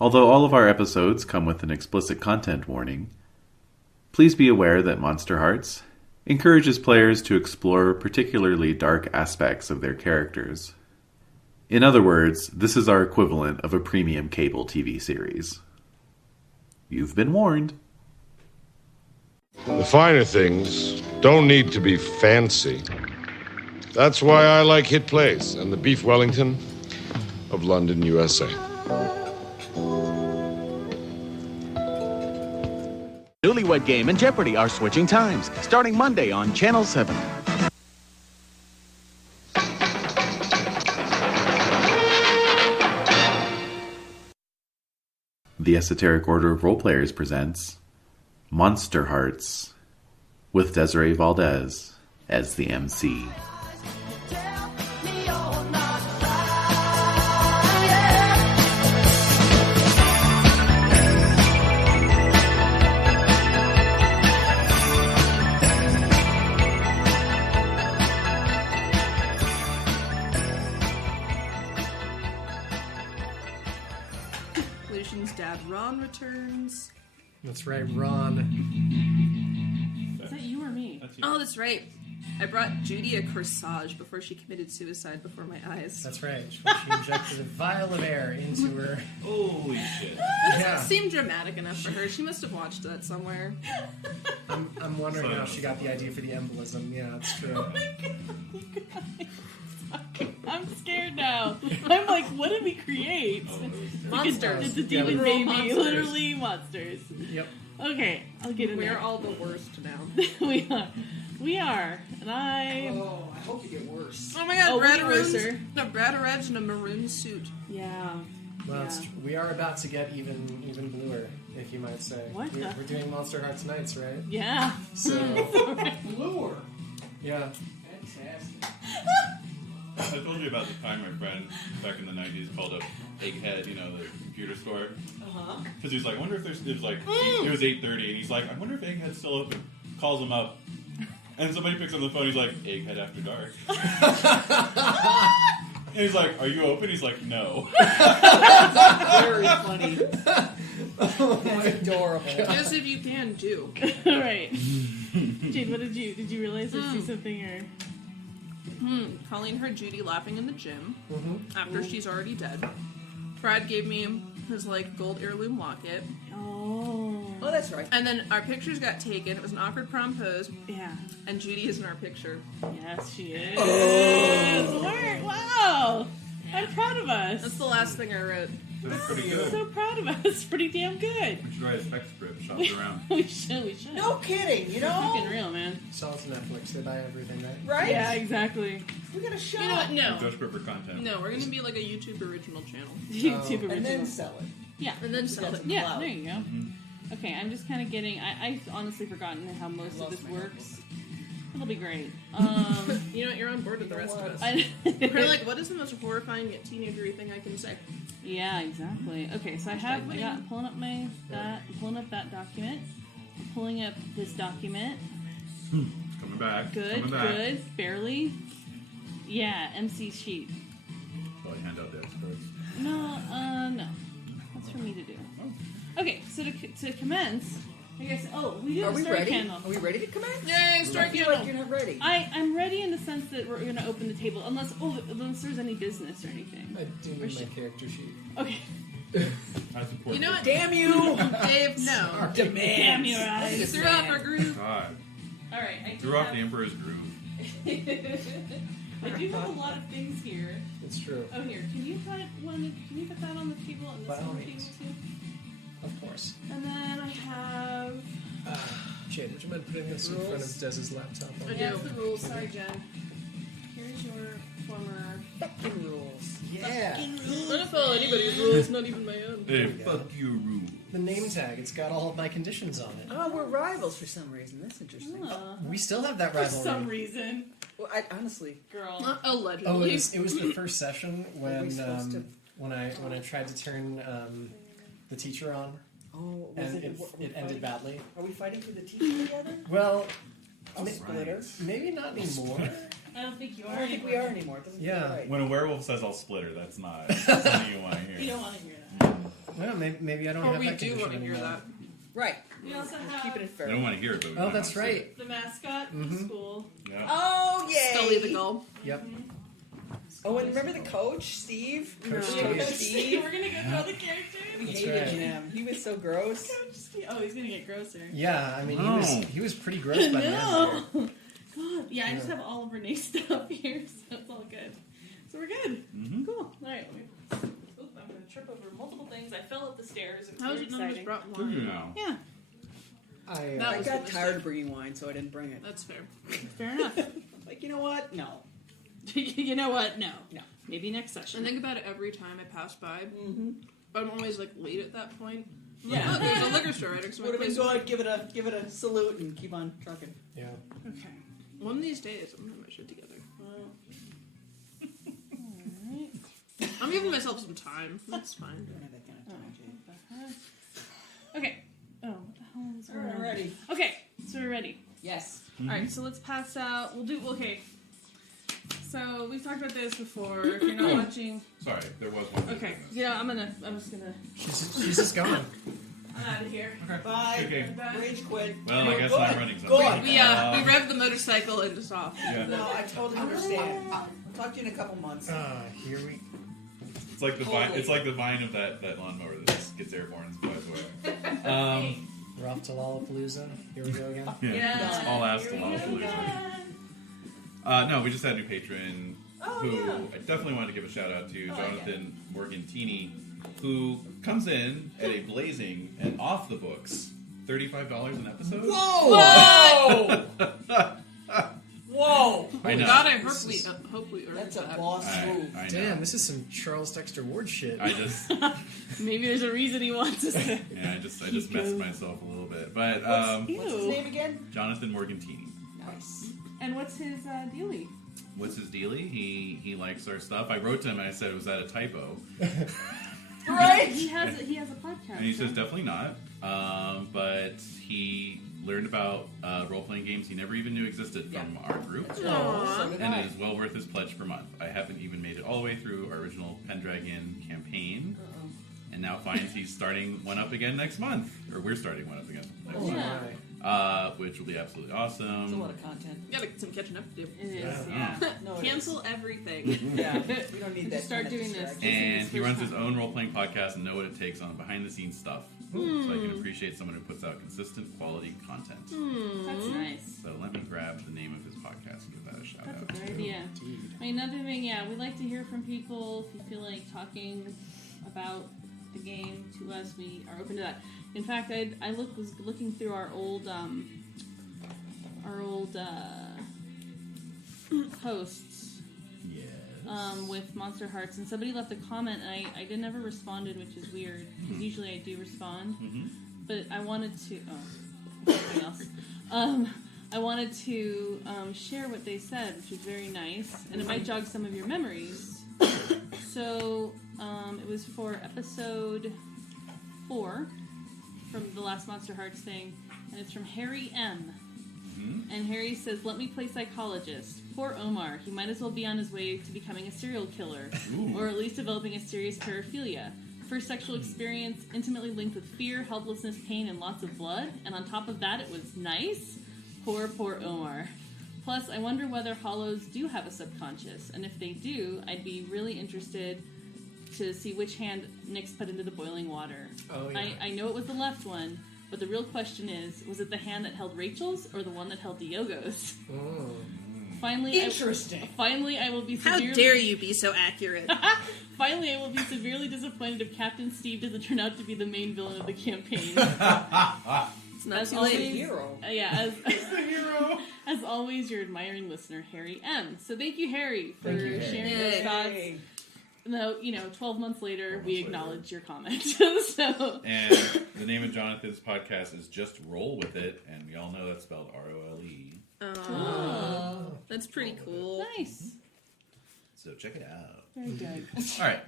Although all of our episodes come with an explicit content warning, please be aware that Monsterhearts encourages players to explore particularly dark aspects of their characters. In other words, this is our equivalent of a premium cable TV series. You've been warned. The finer things don't need to be fancy. That's why I like Hit Place and the Beef Wellington of London, USA. Newlywed Game and Jeopardy are switching times, starting Monday on Channel 7. The Esoteric Order of Roleplayers presents Monsterhearts with Desiree Valdez as the MC. Dad Ron returns. That's right, Ron. Is that you or me? Oh, that's right. I brought Judy a corsage before she committed suicide before my eyes. That's right. She injected a vial of air into her. Holy shit. That doesn't seem dramatic enough for her. She must have watched that somewhere. I'm wondering how she got the idea for the embolism. Yeah, it's true. Oh my God. I'm scared now. I'm like, what did we create? Monsters. It's a demon baby. Monsters. Literally monsters. Yep. Okay, I'll get in there. We're all the worst now. We are. We are. And I... Oh, I hope you get worse. Oh my God, Oh, Brad we'll get Arun's Brad in a maroon suit. Yeah. Well, we are about to get even bluer, if you might say. What We're doing Monsterhearts Nights, right? Yeah. So... Bluer. Yeah. Fantastic. I told you about the time my friend back in the 90s called up Egghead, you know, the computer store. Uh-huh. Because he's like, I wonder if there's, it was like, it was 8:30, and he's like, I wonder if Egghead's still open. Calls him up, and somebody picks up the phone, he's like, Egghead After Dark. And he's like, are you open? He's like, no. Very funny. That's adorable. As if you can do. All right. Jade, what did you realize I see something or... Colleen heard Judy laughing in the gym after she's already dead. Brad gave me his gold heirloom locket. Oh, that's right. And then our pictures got taken. It was an awkward prom pose. Yeah. And Judy is in our picture. Yes, she is. Oh. Wow. I'm proud of us. That's the last thing I wrote. That's pretty good. So proud of us. Pretty damn good. We should write a spec script, shop it around. We should. No kidding, you know? Fucking real, man. Sell it to Netflix. They buy everything, right? Right? Yeah, exactly. We got a show. You know what? No. Just for content. No, we're going to be like a YouTube original channel. YouTube original. And then sell it. Yeah. And then sell it. Yeah, there you go. Okay, I'm just kind of getting... I've honestly forgotten how most of this works. It'll be great. You know what? You're on board with the rest of us. I, We're like, what is the most horrifying yet teenager-y thing I can say? yeah, exactly. Okay, so I'm pulling up that document. I'm pulling up this document. It's coming back. Good. Barely. Yeah, MC sheet. Probably hand out the experts. No. That's for me to do. Okay, so to commence, I guess. Oh, we do. Are we Star ready? Candle. Are we ready to commence? Yay, Star I feel Candle! like you're not ready. I'm ready in the sense that we're going to open the table, unless there's any business or anything. I do need my character sheet. Okay. That's important. You know what? Damn you! Dave, no. Our demands. Damn your eyes. You threw off our groove. God. All right. I Threw off the Emperor's groove. I do have a lot of things here. It's true. Oh, here. Can you put that on the table and By this all on the table means. too? Of course. And then I have. Jade, would you mind putting this in front of Dez's laptop? I do. That's the rules. Sorry, Jen. Here's your former. Fucking rules. Yeah. I don't follow anybody's rules, not even my own. Hey, fuck your rule. The name tag. It's got all of my conditions on it. Oh, we're rivals for some reason. That's interesting. We still have that For rivalry. some reason, Well, I honestly... girl. Allegedly. Oh, it was the first session we supposed to- when I tried to turn the teacher on, Oh, was and it fighting? ended badly. Are we fighting for the teacher together? Well, Splitter? maybe not anymore. I don't think you are. I don't think we are anymore. It doesn't feel Yeah. right. When a werewolf says I'll split her, that's not something you want to hear. You don't want to hear that. Well, maybe I don't Or have we that do condition want to hear anymore. that. Right. We also Keeping have it fair. I don't want to hear it, but we Oh, might that's want to see right. the mascot from school. it. Yeah. Oh, yay! Scully the gull. Yep. Oh, and remember the coach, Steve? Coach Coach Steve. Steve. We're gonna go through all the characters. We That's hated right. him. He was so gross. Oh, he's gonna get grosser. Yeah, I mean, Oh. he was pretty gross by the end. No. God. Yeah, I just have all of Renee's stuff here, so it's all good. So we're good. Mm-hmm. Cool. All right. I'm gonna trip over multiple things. I fell up the stairs. It was How's very it none of us exciting. brought Good wine? now. Yeah. I, That I was got the tired mistake. of bringing wine, so I didn't bring it. That's fair. Fair enough. Like, you know what? No. You know what? No. No. Maybe next I session. think about it every time I pass by. Mm-hmm. But I'm always like late at that point. I'm Yeah. Like, oh, there's a liquor store right next to my Would have been place. good. Give it a salute and keep on trucking. yeah. Okay. One of these days, I'm gonna have my shit together. Alright. I'm giving myself some time. That's fine. Don't have that kind of time, Jade. Okay. Oh, what the hell is going on? Alrighty. Okay, so we're ready. Yes. Alright, so let's pass out. We'll do. Okay. So we've talked about this before. If you're not watching. Sorry, there was one. Okay. Yeah, I'm just gonna. She's just gone. I'm out of here. Bye. Okay. Rage quit. Well, I guess Good. I'm running something. Good. We revved the motorcycle and just off. Yeah. No, I totally understand. I'll talk to you in a couple months. Here we. It's like the vine. It's like the vine of that lawnmower that just gets airborne and flies away. We're off to Lollapalooza. Here we go again. Yeah, it's all asked to Lollapalooza. No, we just had a new patron who I definitely wanted to give a shout out to, Jonathan Morgantini, who comes in at a blazing and off the books $35 an episode. Whoa! Whoa! I know. God, I hope we earned That's a that. boss move. I know. Damn, this is some Charles Dexter Ward shit. I just Maybe there's a reason he wants us. I just messed myself a little bit, but What's his name again? Jonathan Morgantini. Nice. And what's his dealie? What's his dealie? He likes our stuff. I wrote to him and I said, was that a typo? Right? He has a podcast. And he says definitely not. But he learned about role-playing games he never even knew existed from our group. Oh, so did And I. it is well worth his pledge per month. I haven't even made it all the way through our original Pendragon campaign. And now finds he's starting one up again next month. Or we're starting one up again next month. Yeah. Which will be absolutely It's a lot awesome. of content. You gotta get some catching up to do. It is. Yeah. Yeah. No, it Cancel everything. Yeah, we don't need that. Just start kind of doing this. distraction. And he runs his own role-playing podcast and know what it takes on behind-the-scenes stuff. So I can appreciate someone who puts out consistent quality content. That's nice. So let me grab the name of his podcast and give that a shout That's out. a good idea. Another thing, yeah, we like to hear from people. If you feel like talking about the game to us, we are open to that. In fact, I was looking through our old posts Yes. with Monsterhearts, and somebody left a comment, and I never responded, which is weird because usually I do respond. Mhm. But I wanted to. Something else. I wanted to share what they said, which was very nice, and it might jog some of your memories. So it was for episode 4 from the last Monsterhearts thing, and it's from Harry M. And Harry says, "Let me play psychologist. Poor Omar. He might as well be on his way to becoming a serial killer, or at least developing a serious paraphilia. First sexual experience intimately linked with fear, helplessness, pain, and lots of blood. And on top of that, it was nice. Poor Omar. Plus, I wonder whether hollows do have a subconscious, and if they do, I'd be really interested to see which hand Nick's put into the boiling water. Oh, yeah. I know it was the left one, but the real question is, was it the hand that held Rachel's or the one that held Diogo's? Finally, Interesting. Finally, I will be How severely... dare you be so accurate? Finally, I will be severely disappointed if Captain Steve doesn't turn out to be the main villain of the campaign. It's not too always- late. Hero. Yeah, as always, your admiring listener, Harry M. So thank you, Harry, for Thank you, Harry. sharing Yay. those thoughts. Hey. No, 12 months later, we later. acknowledge your comment. So, And the name of Jonathan's podcast is Just Roll With It, and we all know that's spelled R-O-L-E. That's pretty cool. nice. So check it out. Very good. All right.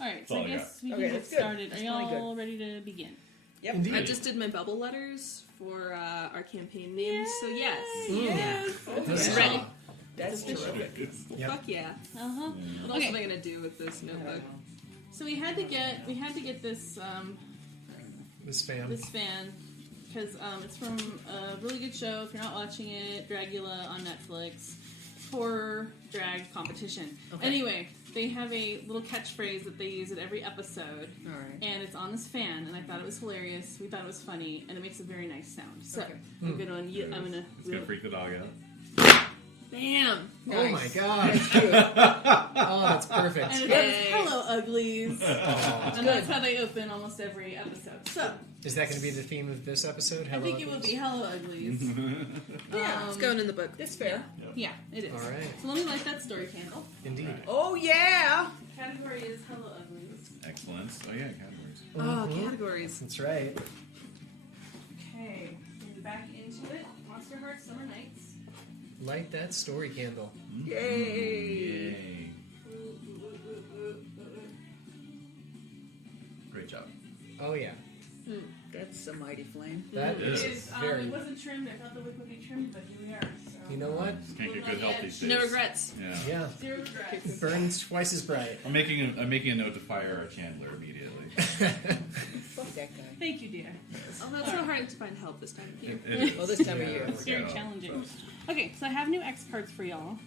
All right, so all I I guess we Okay, can get that's good. started. Are That's really y'all ready to begin? Yep. Indeed. I just did my bubble letters for our campaign names, so yes. Yes. Huzzah. Ready. That's terrific. Yep. Fuck yeah. Uh-huh. What else am I gonna do with this notebook? So we had to get this This fan. because it's from a really good show. If you're not watching it, Dragula on Netflix. Horror drag competition. Okay. Anyway, they have a little catchphrase that they use at every episode, All right. and it's on this fan. And I thought it was hilarious. We thought it was funny, and it makes a very nice sound. So Okay. I'm gonna It's gonna freak the dog out. Bam! Oh my god. Oh, that's perfect. And it Yay. says, "Hello, uglies," Oh. and that's how they open almost every episode. So Is that going to be the theme of this episode? I think it will be "Hello, uglies." Yeah, it's going in the book. That's fair. Yeah, it is. All right. So let me light that story candle. Indeed. Oh, yeah. Category is "Hello, uglies." Excellent. Oh yeah, categories. Oh, categories. That's right. Okay, getting back into it. Monsterhearts Summer Nights. Light that story candle. Yay. Yay. Great job. Oh yeah. That's a mighty flame. That It is is, very. it wasn't trimmed. I thought the wick would be trimmed, but here we are. So. You know what? Can't get good help these days. No regrets. Yeah. Yeah. Zero regrets. It burns twice as bright. I'm making a note to fire our Chandler immediately. Fuck that guy. Thank you, dear. Although it's so hard to find help this time of year. Well, this time of year. It's very Yeah. challenging. Okay, so I have new X cards for y'all.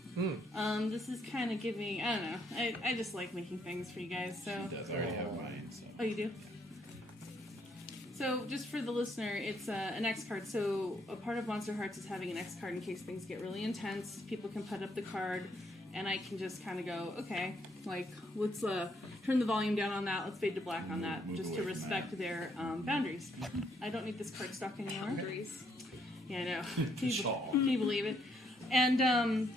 This is kind of giving. I don't know. I just like making things for you guys. So. He does already have mine. So. Oh, you do? So, just for the listener, it's an X card. So, a part of Monsterhearts is having an X card in case things get really intense. People can put up the card, and I can just kind of go, okay, like, let's turn the volume down on that. Let's fade to black on that, Move just away to from respect their boundaries. I don't need this card stock anymore. Boundaries. Yeah, I know. Can Shawl. you believe it? And,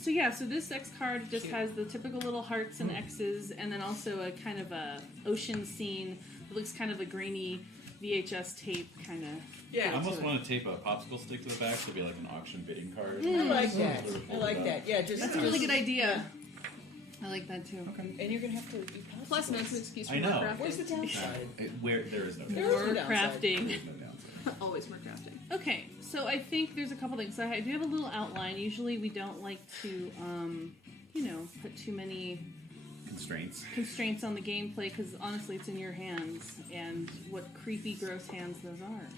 so this X card just has the typical little hearts and X's, and then also a kind of a ocean scene. It looks kind of a grainy VHS tape kind of. I Yeah. almost want to tape a popsicle stick to the back to be like an auction bidding card. I like that. Sort of I fold like it up. that. Yeah, just. That's a really good idea. I like that too. And you're going to have to eat popsicles. Plus, no excuse for I know. more crafting. Where's the downside? Where there is no There is More no downside. crafting. Always more crafting. Okay, so I think there's a couple things. I do have a little outline. Usually we don't like to, put too many constraints on the gameplay because honestly it's in your hands and what creepy, gross hands those are.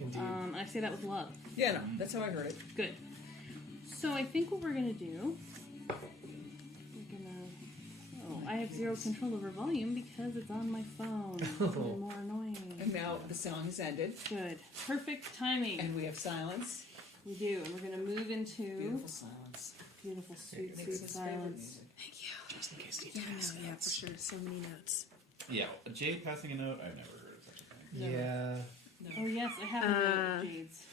Indeed. I say that with love. Yeah, no, that's how I heard it. Good. So I think what we're gonna do, I have zero control over volume because it's on my phone. It's even more annoying. And now the song has ended, Good. Perfect timing. and we have silence. We do, and we're gonna move into Beautiful silence. beautiful, sweet, It makes sweet us favorite silence. music. Thank you. Just in case you Yeah, no, yeah, for sure. So many notes. Yeah, Jade passing a note. I've never heard of such a thing. Yeah. Oh yes, I have a note of Jade's.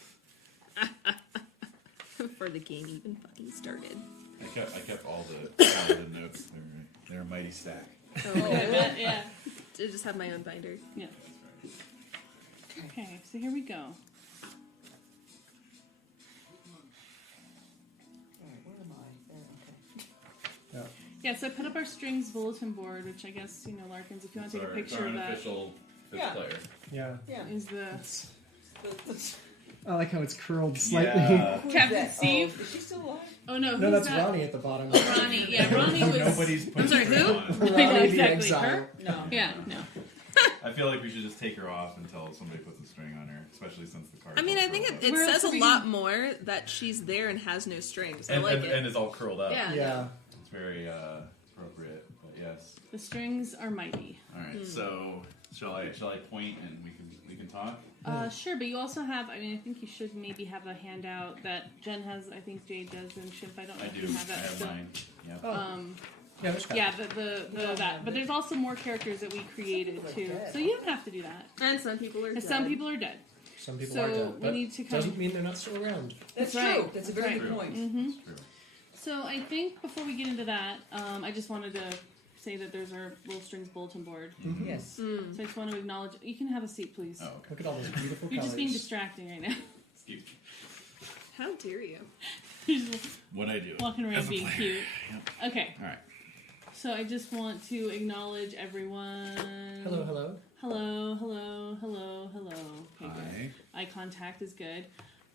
Before the game even fucking started. I kept all the notes. They're a mighty stack. So I bet, yeah. I just have my own binder. Yeah. Okay, so here we go. All right, where am I? There, okay. Yeah, so I put up our strings bulletin board, which I guess, Larkins, if you want to take a picture of that, Unofficial fifth Yeah. player. Yeah. Yeah. is the I like how it's curled slightly. Yeah. Who's Captain that? Steve? Oh, is she still alive? Oh no, No, who's that's that? Ronnie at the bottom. Ronnie, yeah, Ronnie was. Nobody's put I'm sorry, string who? on. Ronnie I know, the exactly. exile. Her? No. Yeah, no. I feel like we should just take her off until somebody puts a string on her, especially since the card. I mean, I think it Where else says a are we lot gonna- more that she's there and has no strings. I and, like and, it. and is all curled up. Yeah. Yeah. It's very appropriate. But yes. The strings are mighty. All right. So shall I point and we can talk? Sure, but you also have. I think you should maybe have a handout that Jen has. I think Jade does, and Ship. I don't know I if do. you have I that have still. mine. Yep. Yeah, there's Yeah, the that. But there's also more characters that we created too, so you don't have to do that. And some people are And dead. some people are dead. Some people So are dead. we But need to kind doesn't of- mean they're not still around. That's That's true. right. That's a That's very right. good point. It's true. So I think before we get into that, I just wanted to say that there's our little strings bulletin board. Yes. So I just want to acknowledge. You can have a seat, please. Oh, okay. Look at all those beautiful You're colors. just being distracting right now. Excuse me. How dare you? You're just What I do. walking around as a being player. cute. Yep. Okay. All right. So I just want to acknowledge everyone. Hello, hello. Hello, hello, hello, hello. Okay, good. Hi. Eye contact is good.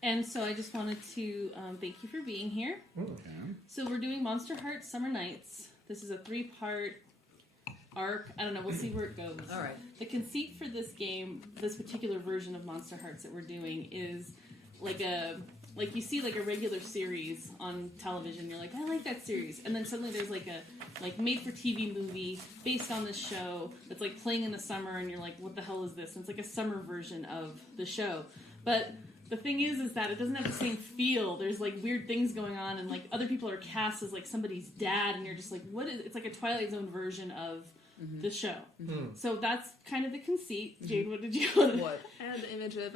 And so I just wanted to thank you for being here. Okay. So we're doing Monsterhearts Summer Nights. This is a 3-part arc. I don't know. We'll see where it goes. All right. The conceit for this game, this particular version of Monster Hearts that we're doing, is like you see like a regular series on television. You're like, I like that series, and then suddenly there's like a made-for-TV movie based on this show that's like playing in the summer, and you're like, what the hell is this? And it's like a summer version of the show, but the thing is that it doesn't have the same feel. There's like weird things going on, and like other people are cast as like somebody's dad, and you're just like, what is? It's like a Twilight Zone version of the show. So that's kind of the conceit. Jade, what did you want? What? I had the image of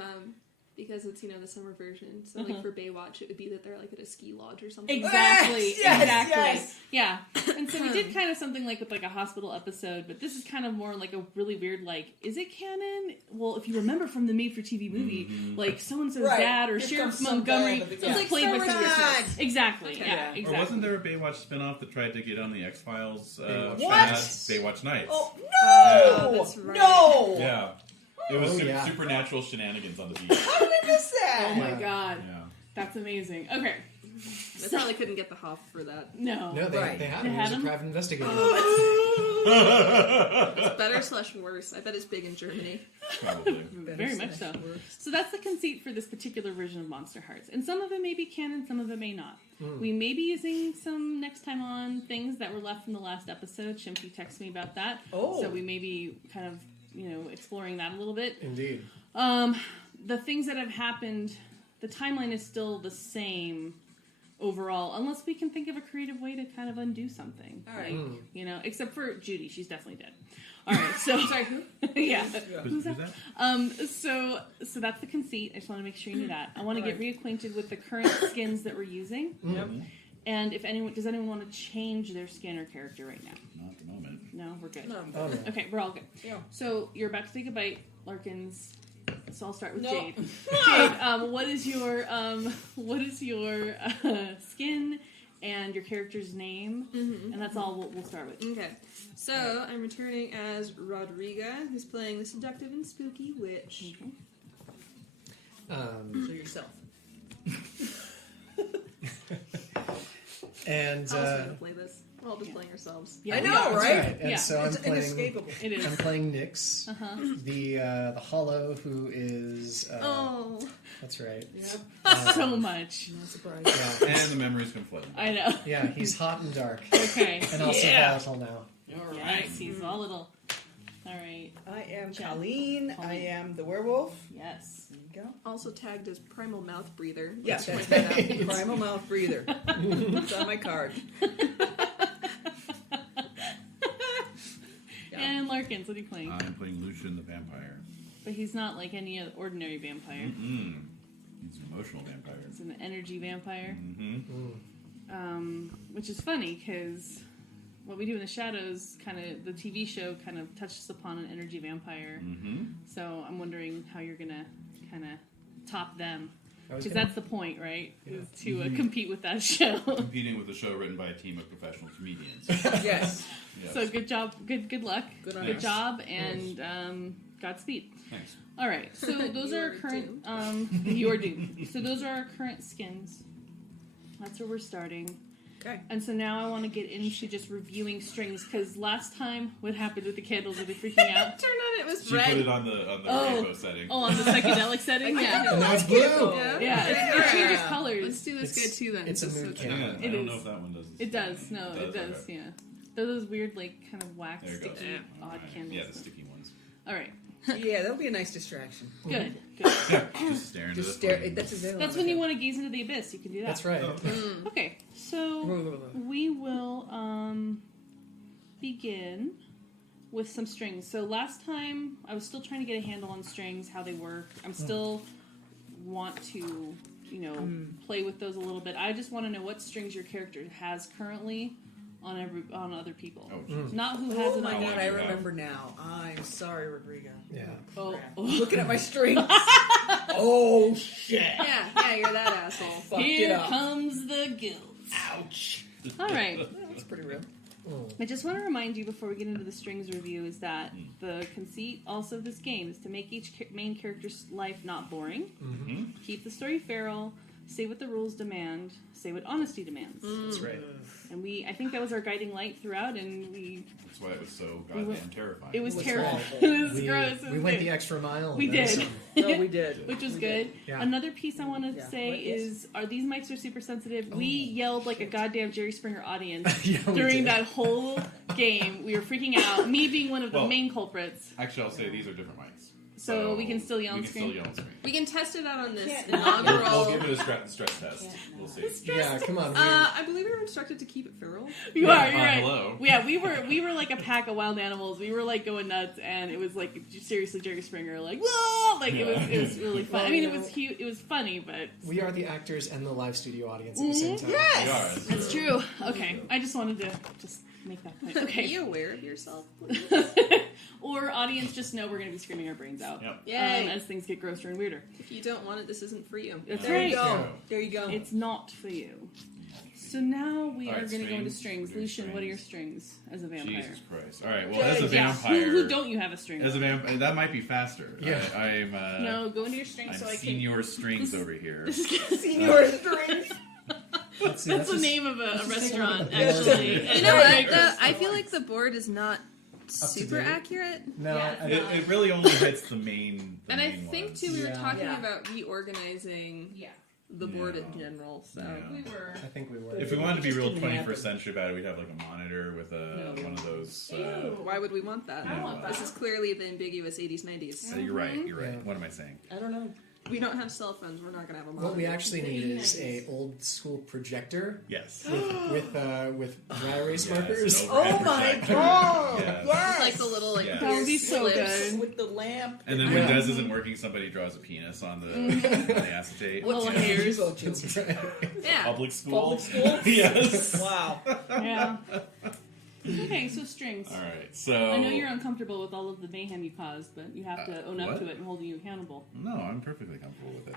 because it's the summer version. So like for Baywatch, it would be that they're like at a ski lodge or something. Exactly. Yes, Exactly. yes. Yeah. And so we did kind of something like with like a hospital episode, but this is kind of more like a really weird like, is it canon? Well, if you remember from the made-for-TV movie, like so-and-so's Right. dad or Here Sheriff comes some Montgomery, guy at the so it's like played with summertime. Exactly. Okay. Yeah. Or Exactly. wasn't there a Baywatch spinoff that tried to get on the X-Files? What? Baywatch Nights. Oh Oh, no! that's right. No! Yeah. It was Oh, yeah. supernatural shenanigans on the beach. How did I miss that? Oh my god. Yeah. That's amazing. Okay. They probably couldn't get the Hoff for that. No. No, they, Right. they had They him. He had was a him? private investigator. It's better / worse. I bet it's big in Germany. Probably. Very much so. So that's the conceit for this particular version of Monster Hearts. And some of it may be canon, some of it may not. We may be using some next time on things that were left from the last episode. Shimpy texted me about that. Oh. So we may be kind of, exploring that a little bit. Indeed. The things that have happened, the timeline is still the same overall, unless we can think of a creative way to kind of undo something. All right. Like, except for Judy, she's definitely dead. All right, so sorry, who? Yeah. Who's that? So that's the conceit. I just want to make sure you knew that. I want to get reacquainted with the current skins that we're using. Yep. And if anyone does anyone want to change their skin or character right now? Not at the moment. No, we're good. No. Oh, no. Okay, we're all good. Yeah. So you're about to take a bite, Larkins. So I'll start with No. Jade. Jade, what is your skin and your character's name? And that's all we'll start with. Okay, so I'm returning as Rodriga, who's playing the seductive and spooky witch. So yourself. And How else are we gonna play this? We're all just playing ourselves. Yeah, I we know, are. right? right. And Yeah. so It's I'm playing. inescapable. It is. I'm playing Nyx, the Hollow, who is. Oh, That's right. Yep. So much. No surprise. Yeah, And the memories come flooding. I know. yeah. He's hot and dark, Okay. and also Yeah. volatile now. All Yes, he's all little. All right. I am Jen. Colleen. I Colleen. am the werewolf. Yes. There you go. also tagged as primal mouth breather. Yes, That's that's right. that. Primal mouth breather. It's on my card. And Larkins, what are you playing? I'm playing Lucian the vampire. But he's not like any other ordinary vampire. He's an emotional vampire. He's an energy vampire. Mm-hmm. Which is funny because what we do in the shadows, kind of the TV show, kind of touches upon an energy vampire. Mm-hmm. So I'm wondering how you're gonna kind of top them, I was because gonna- that's the point, right? Yeah. Is to compete with that show. Competing with a show written by a team of professional comedians. Yes. Yes. So good job, good luck, Good on good us. job, and Godspeed. Thanks. All right, so those are our You're current. You're doomed. So those are our current skins. That's where we're starting. Okay. And so now I want to get into just reviewing strings, because last time, what happened with the candles? Were they freaking out? Turned on, it was She red. put it on the rainbow setting. Oh, on the psychedelic setting? Yeah. And now it's blue. Yeah. Yeah, it changes Let's colors. do this It's- good too then. it's a Just mood so- Yeah, candle. I It don't is. know if that one does. It does. No, it does. Okay. Yeah. They're those weird, like, kind of wax, There it goes. sticky, odd Right. candles. Yeah, the sticky ones. All right. Yeah, that'll be a nice distraction. Good. Yeah, just staring Just at stare. the That's exactly. That's when you want to gaze into the abyss. You can do that. That's right. Okay, so we will begin with some strings. So last time I was still trying to get a handle on strings, how they work. I'm still want to, play with those a little bit. I just want to know what strings your character has currently on other people. Oh, jeez. Not who has Oh it my on. god, you I have. remember now. I'm sorry, Rodrigo. Yeah. Oh, Looking at my strings. Oh shit! Yeah, you're that asshole. Fucked it here up. comes the guilt. Ouch. All right. That's pretty real. I just want to remind you before we get into the strings review is that the conceit also of this game is to make each main character's life not boring, keep the story feral, say what the rules demand, say what honesty demands. That's right. And I think that was our guiding light throughout, and That's why it was so goddamn terrifying. it was That's terrible. right. It was gross. It was We went good. the extra mile. We and then did. some. No, we did. Which was We good. did. Yeah. Another piece I want to Yeah. say What? Yes. is, these mics are super sensitive. We yelled like a goddamn Jerry Springer audience Yeah, we during did. that whole game. We were freaking out. Me being one of the Well, main culprits. Actually, I'll say these are different mics. So we can still yell on we can screen? still yell on screen. We can test it out on this Can't- inaugural. We'll give it a stress test. We'll see. Yeah, come on. I believe we were instructed to keep it feral. You are, you're right. Hello. Yeah, we were like a pack of wild animals. We were like going nuts, and it was like seriously Jerry Springer, like whoa, like it was really fun. I mean, it was cute, it was funny, but We are the actors and the live studio audience at the same time. We are. that's true. Okay, I just wanted to just make that point. Be Okay, aware of yourself, please. or audience, just know we're gonna be screaming our brains out Yep. Yay. as things get grosser and weirder. If you don't want it, this isn't for you. That's There right. you go. Yeah. There you go. It's not for you. So now we All are right, going to go into strings. strings. We'll do Lucian, what are your strings. strings as a vampire? Jesus Christ. All right. Well, as a Yeah. vampire, Who don't you have a string? as a with? vampire, that might be faster. Yeah. I'm. No, go into your strings I'm so I can. senior strings over here. Senior strings. Let's see, That's the just- name of a just take a look restaurant, at the board. actually. You And know we're what? bakers. I feel like the board is not to super date. accurate. No, Yeah, I- It really only hits the main. And I think ones. too, we were Yeah. talking Yeah. about reorganizing Yeah, the board Yeah. in general. So Yeah. we were. I think we were. If we wanted to be Just real didn't 21st happen. century about it, we'd have like a monitor with one of those. why would we want that? I don't want This that. is clearly the ambiguous 80s, 90s. You're right. You're right. Yeah. What am I saying? I don't know. We don't have cell phones. We're not gonna have a monitor. What we actually need is a old school projector Yes. with dry erase Yes, markers. an Oh overhead my projector. god! Yes. Yes. like the little like Yeah. That would be weird so slips. good. With the lamp. And then when Des isn't working, somebody draws a penis on the, on the acetate. Little hairs. That's right. Yeah. Public school. Public school? Yes. Wow. Yeah. Okay, so strings. All right. So I know you're uncomfortable with all of the mayhem you caused, but you have to own up what? to it and hold you accountable. No, I'm perfectly comfortable with it.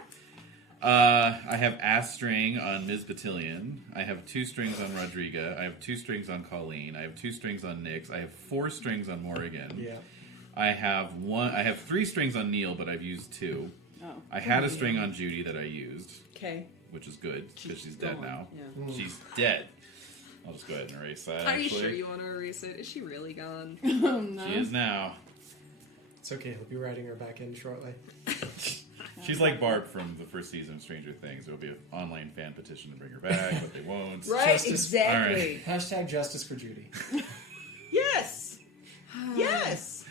I have ass string on Ms. Batillion. I have 2 strings on Rodriga. I have 2 strings on Colleen. I have 2 strings on Nyx. I have 4 strings on Morrigan. Yeah. I have 3 strings on Neil, but I've used 2. Oh. I had a string on Judy that I used, Okay. which is good because she's dead gone. now. Yeah. She's dead. I'll just go ahead and erase that. Are you actually. sure you want to erase it? Is she really gone? Oh, no. She is now. It's okay. He'll be writing her back in shortly. She's like Barb from the first season of Stranger Things. There will be an online fan petition to bring her back, but they won't. Right, Justice- exactly. Hashtag justice for Judy. Yes. Yes.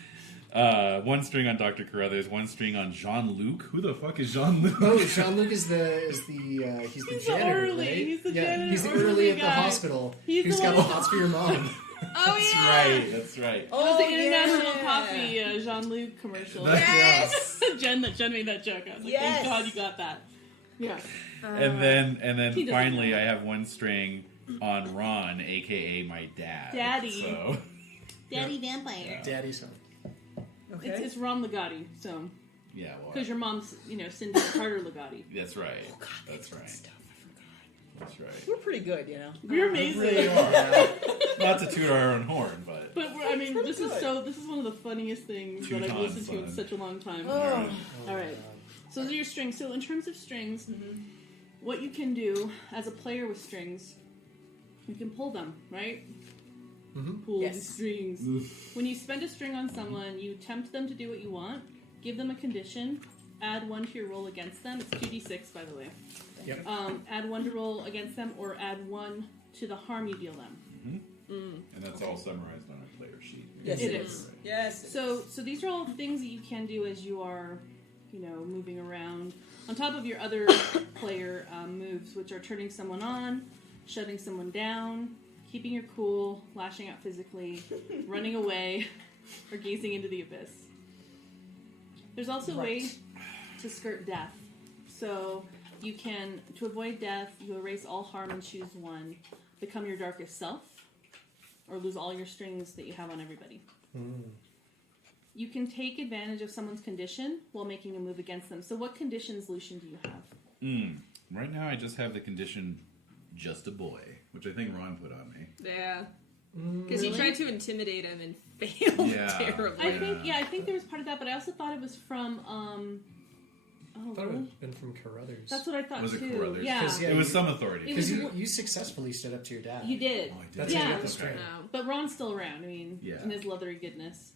1 string on Dr. Carruthers, 1 string on Jean-Luc. Who the fuck is Jean-Luc? Oh, Jean-Luc is the he's the He's the janitor, orderly. right? He's the yeah, janitor, he's the orderly orderly at the guy. hospital. He's who's the got the one- hots for your mom. Oh That's yeah. right. That's right. It was the International yeah. Coffee Jean-Luc commercial. Yes. Jen made that joke. I was like, Yes. thank God you got that. Yeah. And then He doesn't finally, know. I have 1 string on Ron, aka my dad. Daddy. So Daddy Vampire. Daddy son. Okay. It's Ron Ligotti, so yeah, well, because your mom's Cindy Carter Ligotti. that's right. That's right. That's right. We're pretty good, you know. We're amazing. Not to toot our own horn, but But I mean, this is one of the funniest things that I've Teutons, listened to in son. such a long time. Oh. All right. So those are your strings. So in terms of strings, what you can do as a player with strings, you can pull them, right? Pull Yes. the strings. When you spend a string on someone, you tempt them to do what you want, give them a condition, add 1 to your roll against them. It's 2d6, by the way. Yep. Add 1 to roll against them, or add 1 to the harm you deal them. and that's all summarized on a player sheet. Yes, It it is. is. Yes. So these are all things that you can do as you are, moving around. On top of your other player moves, which are turning someone on, shutting someone down, keeping your cool, lashing out physically, running away, or gazing into the abyss. There's also a way to skirt death. So you can, to avoid death, you erase all harm and choose 1. Become your darkest self, or lose all your strings that you have on everybody. You can take advantage of someone's condition while making a move against them. So what conditions, Lucian, do you have? Right now, I just have the condition "just a boy," which I think Ron put on me. Yeah. Because Really? he tried to intimidate him and failed Yeah. terribly. I think there was part of that, but I also thought it was from Oh, I thought it would really? have been from Carruthers. That's what I thought Was it too. Carruthers? Yeah. Yeah, It was some authority. It Because was- you successfully stood up to your dad. You did. Oh, I did. That's Yeah. how you get the Okay. string. No. But Ron's still around. I mean, Yeah. in his leathery goodness.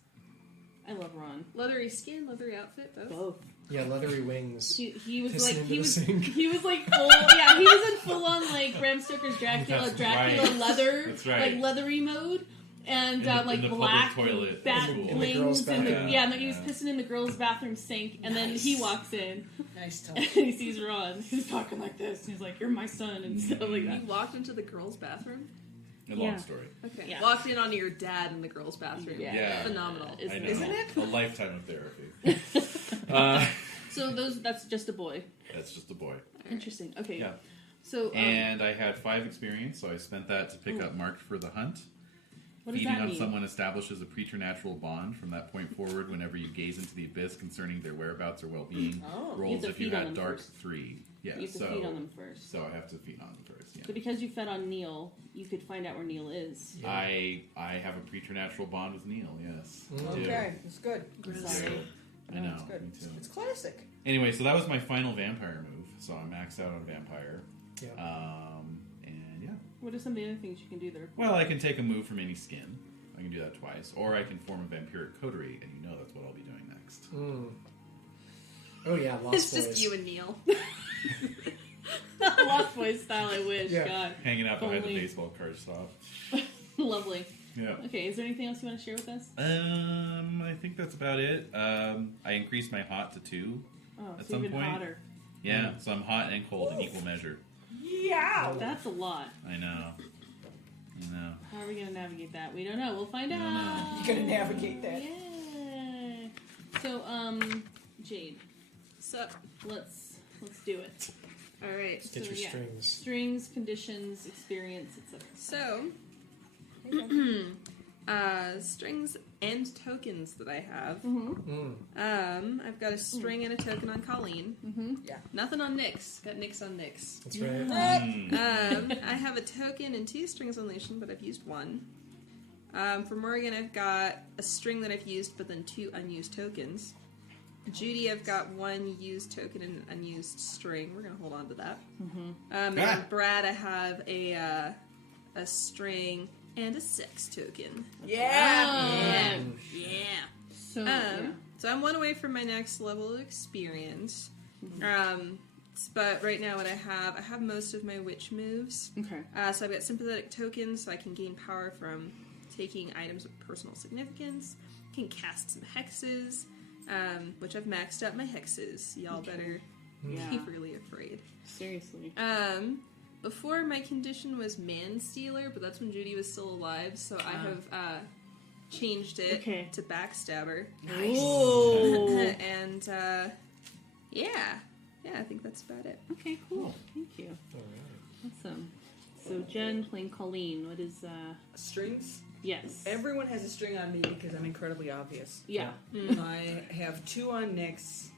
I love Ron. Leathery skin, leathery outfit, both. Both. Yeah, leathery wings. He was Pissing like into he the was sink. he was like full yeah he was in full on like Bram Stoker's Dracula That's Dracula right. leather That's right. like leathery mode and In the- like in the black public toilet bat at school. In the girls' wings and bathroom. yeah and he was Yeah. pissing in the girls' bathroom sink and then he walks in Nice and touch. he sees Ron. He's talking like this. He's like, "You're my son," and stuff like that. You walked into the girls' bathroom? A Yeah. long story. Okay. Yeah. Walked in onto your dad in the girls' bathroom. Yeah. Phenomenal. I know. Isn't it? A lifetime of therapy. So that's just a boy. That's just a boy. Interesting. Okay. Yeah. So And I had 5 experience, so I spent that to pick up Marked for the Hunt. what does Feeding that on mean? someone establishes a preternatural bond. From that point forward, whenever you gaze into the abyss concerning their whereabouts or well-being, Oh. You rolls have to if you feed on had them dark first. 3. Yeah, You have to so feed on them first. So I have to feed on them first. Yeah. So because you fed on Neil, you could find out where Neil is. Yeah. I have a preternatural bond with Neil. Yes. I do. Okay, it's good. So, I know. It's good. Me too. It's classic. Anyway, so that was my final vampire move. So I'm maxed out on vampire. Yeah. And yeah. What are some of the other things you can do there? Well, I can take a move from any skin. I can do that twice. Or I can form a vampiric coterie, and you know that's what I'll be doing next. Oh yeah, Lost It's Boys. just you and Neil. Lost Boys style, I wish. Yeah. God. Hanging out behind Only- the baseball card shop. Lovely. Yeah. Okay, is there anything else you want to share with us? I think that's about it. I increased my hot to 2 Oh, at so some even point. hotter. Yeah, so I'm hot and cold in equal measure. Yeah. That's a lot. I know. How are we going to navigate that? We don't know. We'll find don't out. You gotta navigate that. Yeah. So, Jade, So, let's do it. alright. Get So, your yeah. strings. Strings, conditions, experience, etc. So, strings and tokens that I have. I've got a string and a token on Colleen. Yeah. Nothing on Nyx. Got Nyx on Nyx. That's right. I have a token and 2 strings on Lucian, but I've used 1. For Morgan, I've got a string that I've used, but then 2 unused tokens. Judy, I've got 1 used token and an unused string. We're gonna hold on to that. And Brad, I have a string and a sex token. Yeah. Yeah. So, So I'm 1 away from my next level of experience. But right now, what I have most of my witch moves. okay. So I've got sympathetic tokens, so I can gain power from taking items with personal significance. I can cast some hexes, which I've maxed out my hexes. Y'all better be Yeah. really afraid. Seriously. Before, my condition was Man-Stealer, but that's when Judy was still alive, so I have changed it Okay. to Backstabber. Oh. And, yeah, I think that's about it. Okay, cool. Thank you. Awesome. So, Jen playing Colleen. What is, Strings. yes. Everyone has a string on me because I'm incredibly obvious. Yeah. I have 2 on Nyx.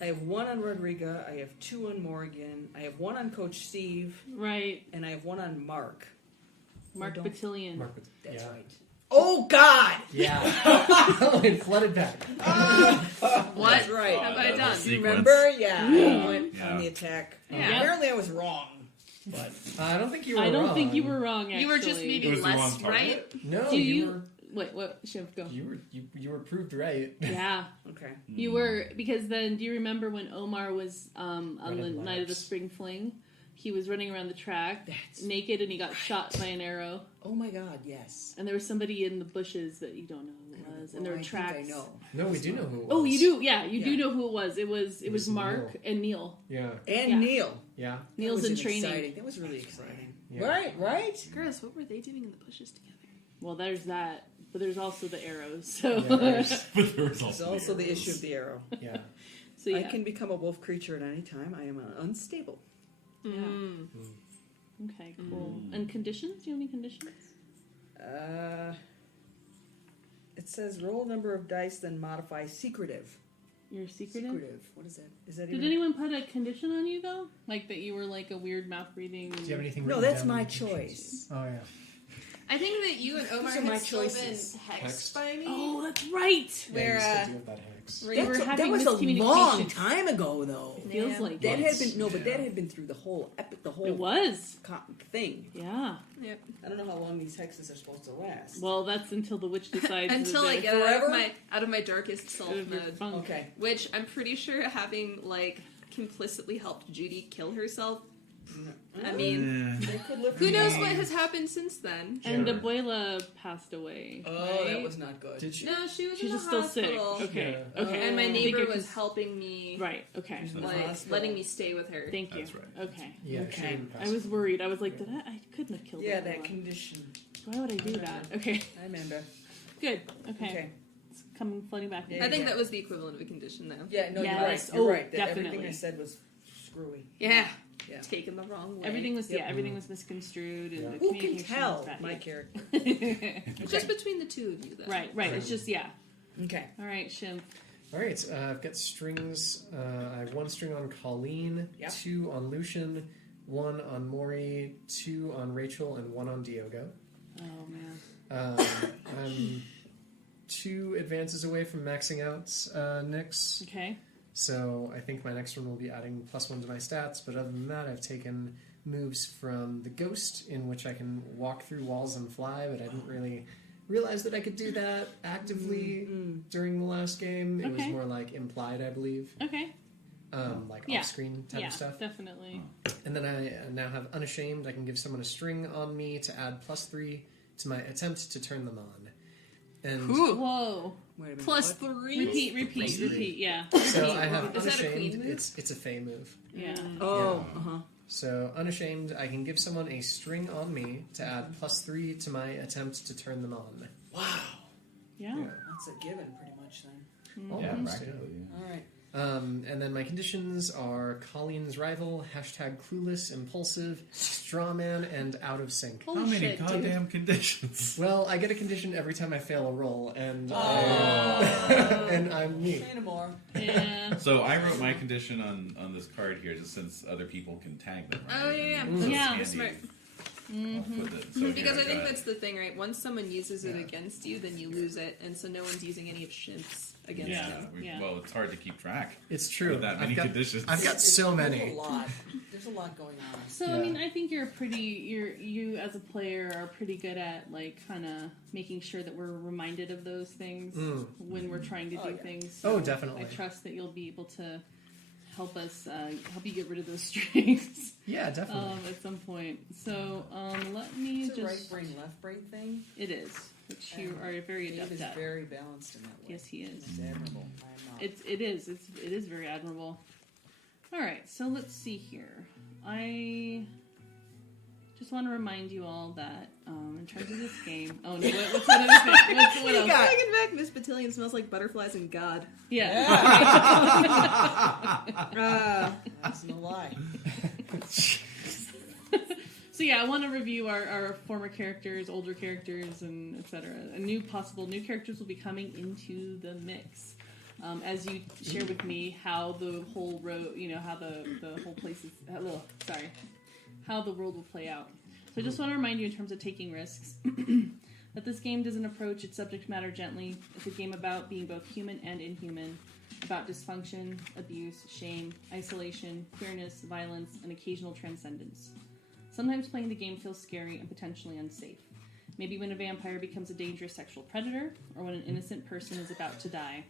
I have 1 on Rodriga. I have 2 on Morgan. I have 1 on Coach Steve, Right. and I have 1 on Mark. Mark don't- Batillion. Mark, That's yeah. right. Oh God! Yeah. It flooded back. What That's right. have I done? Sequence. Remember? Yeah. I went Yeah. on the attack. Yeah. Apparently, I was wrong. But I don't think you were I don't wrong. think you were wrong, actually. You were just It maybe was the wrong less target. right. No, Do you you... were. Wait, what? Shiv, go. You were proved right. Yeah. okay. You were, because then, do you remember when Omar was on Red the night of the lights. spring fling? He was running around the track That's- naked and he got shot by an arrow. Oh my God! Yes. And there was somebody in the bushes that you don't know who it was. And there were I tracks. think I know. No, we do know who it was. Oh, you do? Yeah, you do Yeah. know who it was. It was was Mark Neil. and Neil. Yeah. And Yeah. Neil. Yeah. Neil's That in was training. Exciting. That was really exciting. Yeah. Right? Girls, what were they doing in the bushes together? Well, there's that. But there's also the arrows. So, Yeah, there's- But there was There's also the issue of the arrow. yeah. so yeah. I can become a wolf creature at any time. I am unstable. Okay, cool. And conditions? Do you have any conditions? It says roll number of dice, then modify secretive. You're secretive? What is that? Is that Did even? anyone put a condition on you, though? Like that you were like a weird mouth reading? Do you have anything No, written that's down my in the conditions? choice. Oh, yeah. I think that you and Omar These are my had still choices. been hexed by me. Oh, that's right. Yeah, Where, you still do have that hex. where you were That having was a miscommunication. long time ago, though. Feels Yeah. like That it. had been but that had been through the whole It was. thing. Yeah. Yep. I don't know how long these hexes are supposed to last. Well, that's until the witch decides. Until that I they're get Forever? out of my darkest self out of your mode. funk. Okay. Which I'm pretty sure having, like, complicitly helped Judy kill herself. I mean, They could live who knows forever. what has happened since then? And Abuela passed away. Oh, Right? that was not good. Did she? No, she was She's in the just still sick. hospital. Okay. Yeah. Okay. And my neighbor Think it was helping me, Right. Okay. She's in the like, hospital. letting me stay with her. Thank you. That's right. Okay. Yeah, she Okay. didn't pass. I was worried. I was like, did I couldn't have killed Yeah, Abuela. that condition. Why would I do that? Okay. I remember. Good. Okay. Okay. It's coming floating back. Yeah. I think that was the equivalent of a condition, though. Yeah, no, Yes. you're right. You're Oh, right. That everything definitely. I said was screwy. Yeah. Yeah. Taken the wrong way. Everything was Yep. everything was misconstrued and Yeah. the Who can communication tell was bad. my character? It's just between the two of you, though. Right. It's just Okay. All right, Shim. All right, I've got strings. I have 1 string on Colleen, Yep. 2 on Lucian, 1 on Maury, 2 on Rachel, and 1 on Diogo. Oh man. I'm 2 advances away from maxing out Nyx, Okay. so I think my next one will be adding +1 to my stats, but other than that, I've taken moves from the Ghost, in which I can walk through walls and fly, but I didn't really realize that I could do that actively during the last game. It was Okay. more like implied, I believe. Okay. Like Yeah. off-screen type Yeah, of stuff. definitely. And then I now have Unashamed. I can give someone a string on me to add +3 to my attempt to turn them on. And Whoa. Wait a minute. Plus what? 3? Repeat. Yeah. so I have Is that a Unashamed. queen move? It's a Fey move. Yeah. Oh, Yeah. So Unashamed, I can give someone a string on me to add +3 to my attempt to turn them on. wow. Yeah. That's a given, pretty much then. Yeah, Almost, practically. Yeah. All right. And then my conditions are Colleen's rival, #clueless, impulsive, strawman, and out of sync. Holy How many shit, dude. goddamn conditions? Well, I get a condition every time I fail a roll, and and I'm me. Say no more. Yeah. So I wrote my condition on this card here, just since other people can tag them. Right? Oh, yeah. So Yeah. it's Smart. handy. I'll put it- so here Because I think got- that's the thing, right? Once someone uses it against you, then you lose it, and so no one's using any of Shimp's against Yeah, you. Yeah. well, it's hard to keep track. It's true. With that many I've got, conditions. I've got so There's many. a lot. There's a lot going on. So I mean, I think you as a player are pretty good at like kind of making sure that we're reminded of those things when we're trying to do yeah. things. Oh, So definitely. I trust that you'll be able to help us help you get rid of those strings Yeah, definitely. at some point. So let me It's a right just. brain, left brain thing. It is, which you are very Dave adept is at. very balanced in that way. Yes, he is. It's admirable. I am not. It is very admirable. All right, so let's see here. I just want to remind you all that in terms of this game. Oh no, what's another thing? What else? Second back, Miss Battalion smells like butterflies and God. Yeah. That's no lie. So yeah, I want to review our former characters, older characters, and etc. New characters will be coming into the mix. As you share with me how the whole how the whole place is, how the world will play out. So I just want to remind you in terms of taking risks that this game doesn't approach its subject matter gently. It's a game about being both human and inhuman, about dysfunction, abuse, shame, isolation, queerness, violence, and occasional transcendence. Sometimes playing the game feels scary and potentially unsafe. Maybe when a vampire becomes a dangerous sexual predator, or when an innocent person is about to die.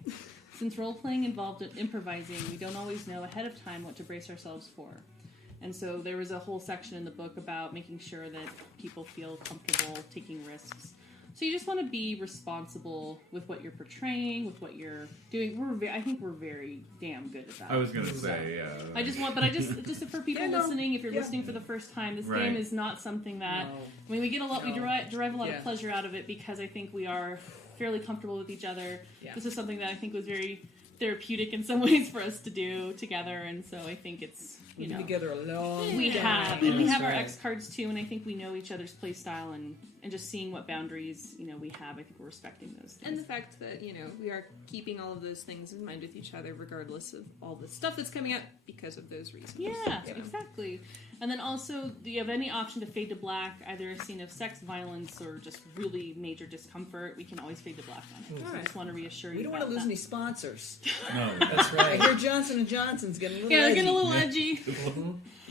Since role-playing involved improvising, we don't always know ahead of time what to brace ourselves for. And so there was a whole section in the book about making sure that people feel comfortable taking risks. So you just want to be responsible with what you're portraying, with what you're doing. I think we're very damn good at that. I was gonna say, yeah. I just for people listening, if you're listening for the first time, this Right. game is not something that. No. I mean, we get a lot. We derive a lot Yeah. of pleasure out of it because I think we are fairly comfortable with each other. Yeah. This is something that I think was very therapeutic in some ways for us to do together, and so I think it's We've been together a long we time. have and we That's have our right. X cards too, and I think we know each other's play style and and just seeing what boundaries we have. I think we're respecting those things. And the fact that, we are keeping all of those things in mind with each other, regardless of all the stuff that's coming up because of those reasons. Yeah, exactly. And then also, do you have any option to fade to black, either a scene of sex, violence, or just really major discomfort? We can always fade to black on it. So I just want to reassure you We don't about want to lose that. any sponsors. No. That's right. I hear Johnson & Johnson's getting a little Yeah, they're edgy. getting a little edgy.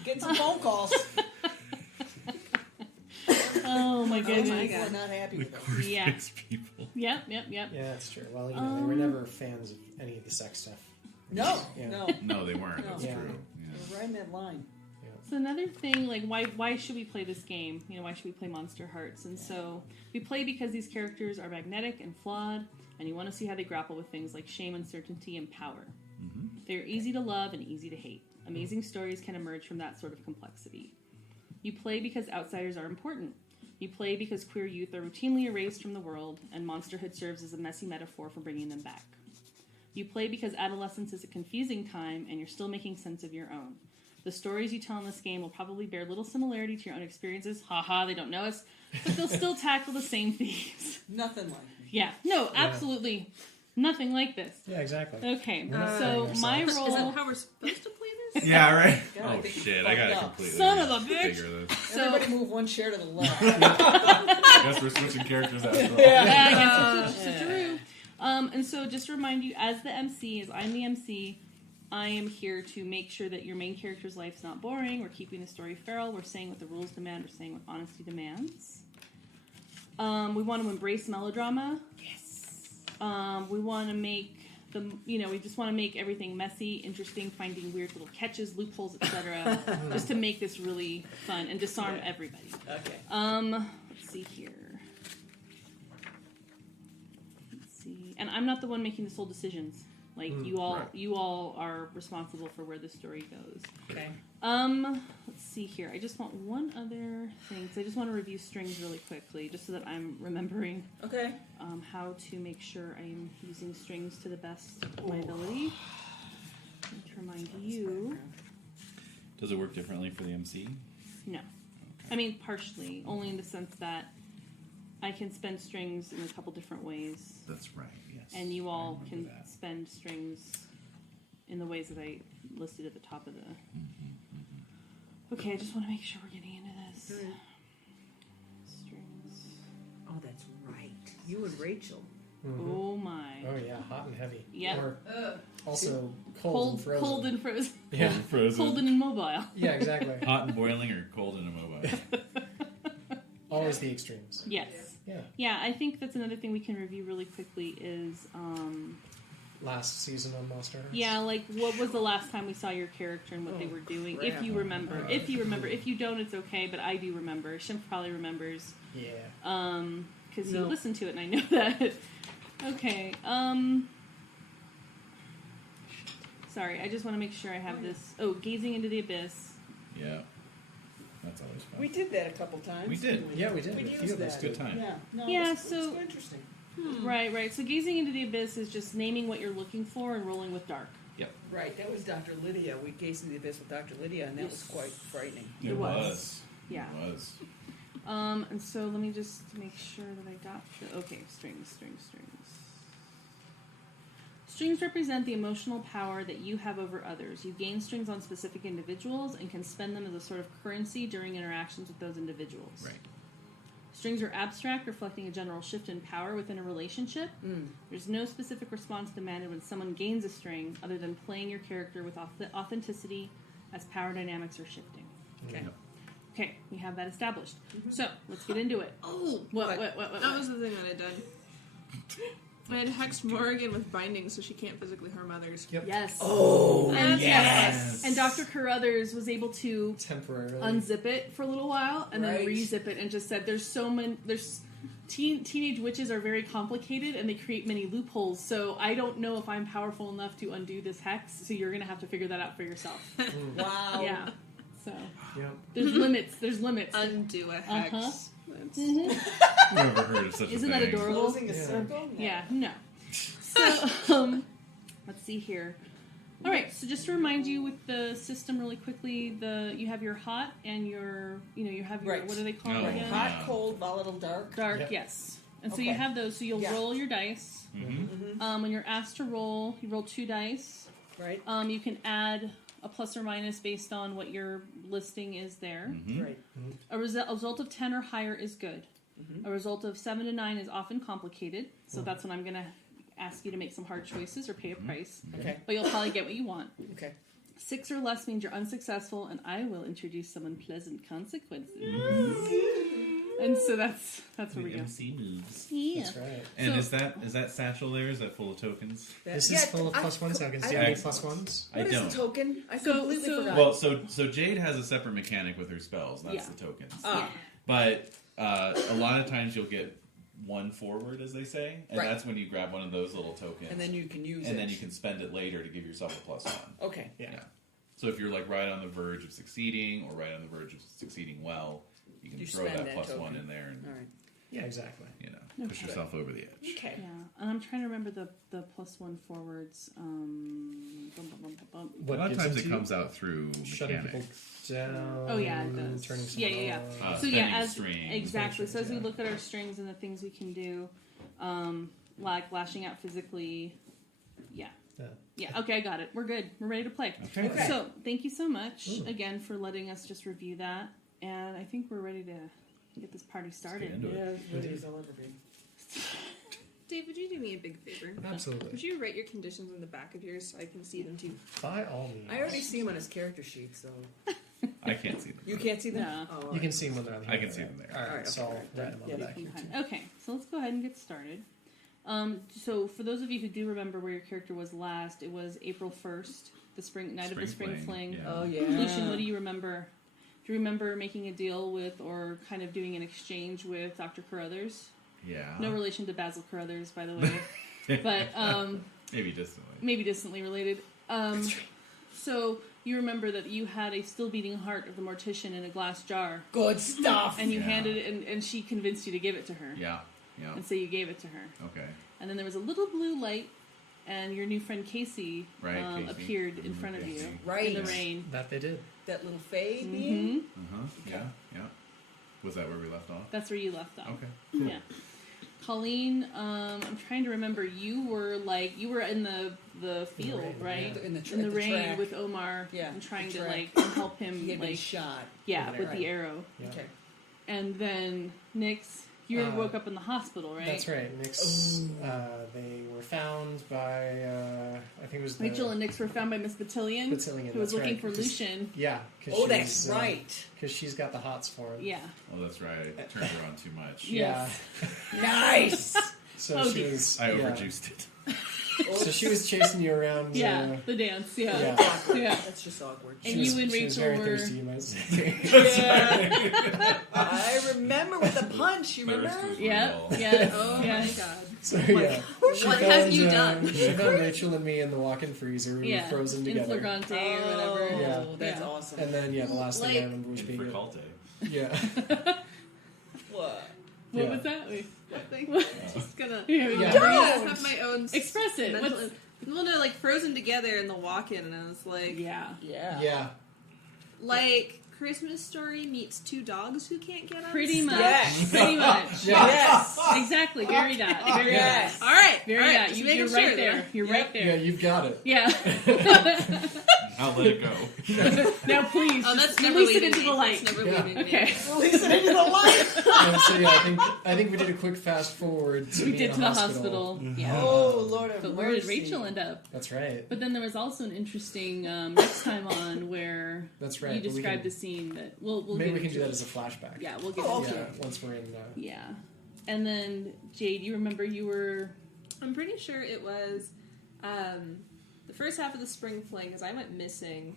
Getting some phone calls. Oh my goodness. People are not happy with it. Yeah. Six people. Yep. Yeah, that's true. Well, they were never fans of any of the sex stuff. No, Yeah. no. No, they weren't. That's Yeah. true. We're right in that line. So another thing, like why should we play this game? Why should we play Monsterhearts? And so we play because these characters are magnetic and flawed, and you want to see how they grapple with things like shame, uncertainty, and power. Mm-hmm. They're easy to love and easy to hate. Amazing stories can emerge from that sort of complexity. You play because outsiders are important. You play because queer youth are routinely erased from the world, and monsterhood serves as a messy metaphor for bringing them back. You play because adolescence is a confusing time, and you're still making sense of your own. The stories you tell in this game will probably bear little similarity to your own experiences. Haha, they don't know us. But they'll still tackle the same themes. Nothing like it. Yeah, no, absolutely nothing like this. Yeah, exactly. Okay, We're not so playing my ourselves. role... Is that how we're supposed to play this? Yeah, right. God, I Oh think you shit! I fucked gotta up. completely Son of a bitch. figure this. Everybody move one chair to the left. Guess we're switching characters after all. Yeah, I guess it's true. And so just to remind you, as the MC, as I'm the MC, I am here to make sure that your main character's life's not boring. We're keeping the story feral. We're saying what the rules demand. We're saying what honesty demands. We want to embrace melodrama. Yes. We want to make we just want to make everything messy, interesting, finding weird little catches, loopholes, etc. just to make this really fun and disarm everybody. Okay. Let's see here. And I'm not the one making the sole decisions. Like you all are responsible for where the story goes. Okay. Let's see here. I just want one other thing. Because I just want to review strings really quickly, just so that I'm remembering Okay. how to make sure I am using strings to the best of my ability. And to remind you, Does it work differently for the MC? no. I mean, partially, only in the sense that I can spend strings in a couple different ways. That's right. Yes. And you all I can remember that. spend strings in the ways that I listed at the top of the... Okay, I just want to make sure we're getting into this. Strings. Oh, that's right. You and Rachel. Oh my. Oh yeah, hot and heavy. Yep. Or also cold and frozen. Cold and frozen. Yeah. Frozen. Cold and immobile. Yeah, exactly. Hot and boiling or cold and immobile? Always the extremes. Yes. Yeah. Yeah, I think that's another thing we can review really quickly is... Last season on Monsterhearts. yeah, like what was the last time we saw your character and what they were doing? crap. If you remember. If you remember. If you don't, it's okay, but I do remember. Shimp probably remembers. Yeah. Because No. you listened to it and I know that. Okay, sorry, I just want to make sure I have this. Oh, gazing into the abyss. Yeah. That's always fun. We did that a couple times. We did. Yeah, we did. We A few used of those that. Good did. time. Yeah. No, Yeah, it's so- interesting. Right. So gazing into the abyss is just naming what you're looking for and rolling with dark. Yep. Right, that was Dr. Lydia. We gazed into the abyss with Dr. Lydia, and that was quite frightening. It was. was. Yeah. It was. And so let me just make sure that I got the... Okay, strings. Strings represent the emotional power that you have over others. You gain strings on specific individuals and can spend them as a sort of currency during interactions with those individuals. Right. Strings are abstract, reflecting a general shift in power within a relationship. There's no specific response demanded when someone gains a string, other than playing your character with authenticity as power dynamics are shifting. Okay. Yep. Okay, we have that established. So, let's get into it. Oh, What? That was the thing that I'd done. I had hexed Morrigan with binding so she can't physically harm others. Yep. Yes. Oh, And, yes. And Dr. Carruthers was able to Temporarily. unzip it for a little while and then Right. re-zip it and just said teenage witches are very complicated and they create many loopholes, so I don't know if I'm powerful enough to undo this hex, so you're going to have to figure that out for yourself. wow. Yeah. So, Yep. there's limits. Undo a hex. Uh-huh. That's- Never heard of such Isn't a that thing. adorable? Closing a Yeah. circle? Yeah, no. So, let's see here. All right. So just to remind you with the system really quickly, you have your hot and your you have your Right. what are they called Oh. again? Hot, cold, volatile, dark. Dark, Yep. yes. And so Okay. you have those. So you'll Yeah. roll your dice. When you're asked to roll, you roll 2 dice. Right. You can add a plus or minus based on what your listing is there. Right. A result of 10 or higher is good. A result of 7 to 9 is often complicated. So that's when I'm going to ask you to make some hard choices or pay a price. Okay. But you'll probably get what you want. Okay. 6 or less means you're unsuccessful, and I will introduce some unpleasant consequences. And so that's where we go. MC moves. Yeah. That's right. And So- is that satchel there? Is that full of tokens? This Yeah, is full of plus one tokens. Do you have any plus ones? I What is don't. a token? I So- completely so- forgot. Well, so Jade has a separate mechanic with her spells. That's Yeah. the tokens. Ah. But a lot of times you'll get one forward, as they say, and Right. that's when you grab one of those little tokens, and then you can use it. and then you can spend it later to give yourself a plus one. Okay. Yeah. So if you're like right on the verge of succeeding, or right on the verge of succeeding well, you can You throw spend that that plus token. one in there and All right. Yeah, exactly. push yourself over the edge. Okay. Yeah, and I'm trying to remember the plus one forwards. What a lot of gives times to it you? comes out through Shutting people mechanics. down. Oh yeah, it does. Turning Yeah, someone yeah. off. So yeah, spending as strings, exactly. So as we yeah. look at our strings and the things we can do, like lashing out physically. Yeah. Yeah. Yeah. Okay, I got it. We're good. We're ready to play. Okay. Okay. So thank you so much Ooh. again for letting us just review that, and I think we're ready to get this party started. into it. Yeah, it is. I'll ever be. Dave, would you do me a big favor? Absolutely. Would you write your conditions on the back of yours so I can see them too? By all means. I already see him on his character sheet, so I can't see them. you can't see them. No. Oh, all You right. can see them when they're on the I can other see end. them there. All right, All right, so okay, I'll all right. write them on Yeah, the back here too. Okay, so let's go ahead and get started. So for those of you who do remember where your character was last, it was April 1st, the spring night of the spring fling. yeah. Oh yeah. Lucian, what do you remember? Do you remember making a deal with, or kind of doing an exchange with Dr. Carruthers? Yeah. No relation to Basil Carruthers, by the way, but Maybe distantly. maybe distantly related. So you remember that you had a still beating heart of the mortician in a glass jar, Good stuff. and you Yeah. handed it, and she convinced you to give it to her, Yeah. Yeah. and so you gave it to her. Okay. And then there was a little blue light, and your new friend Casey, Right, Casey. appeared in front of you Casey. Right. in the rain. That they did. That little fade Mm-hmm. beam. Yeah. Yeah. Was that where we left off? That's where you left off. Okay. Yeah. Colleen, I'm trying to remember. You were in the field, rain, right? yeah. In the in the at the rain track. with Omar, Yeah, and trying the to track. help him, He had been like shot. yeah, over with there. the arrow. Yeah. Okay. And then Nix, you woke up in the hospital, right? That's right. Nix, they were found by, I think it was the... Rachel and Nix were found by Miss Batillion, Batillion, who was that's looking right, for 'cause- Lucian. Yeah. Oh, that's right. Because she's got the hots for him. Yeah. Oh, that's right. I turned her on too much. Yeah. Nice. So Oh, she dear. was... I yeah. overjuiced it. So she was chasing you around. Yeah, the dance. Yeah. yeah. Yeah. That's just awkward. And She was- you and she was Rachel very were. thirsty, you might say. Yeah. I remember with the punch. You remember? Thirst was Yeah. real. Yeah. Oh yeah. my god. So yeah, she What found, have you done? She found Rachel and me in the walk-in freezer. We Yeah. were frozen In together. flagrante or Oh, whatever. Yeah. that's Yeah. awesome. And then the last thing I Like- remember was In being Fricalte. yeah. What? What Yeah. was that? Wait. Just gonna. Yeah. Yeah. I just have my own. Express it. mental- What's... Well, no, like frozen together in the walk-in, and I was like, Yeah. Yeah. Yeah. like Christmas Story meets two dogs who can't get on. Pretty much. Yes. Pretty much. Yeah. Yes. Exactly. Very that. Very Yes. All right. Very all right, that. just You're making right sure there. You're right Yeah, there. you've got it. Yeah. I'll let it go. Now, please, Oh, just that's never release it leaving into me. the light. That's never Yeah. leaving me. Okay. Release it into the light. And so yeah, I think we did a quick fast forward. To We me did in to the hospital. Yeah. Oh Lord of But mercy. where did Rachel end up? That's right. But then there was also an interesting next time on where That's right. you but we described can- a scene that we'll Maybe get we can into do that it. as a flashback. Yeah, we'll get Oh, into okay. it. Yeah, once we're in. Yeah. And then Jade, you remember you were I'm pretty sure it was the first half of the spring fling, as I went missing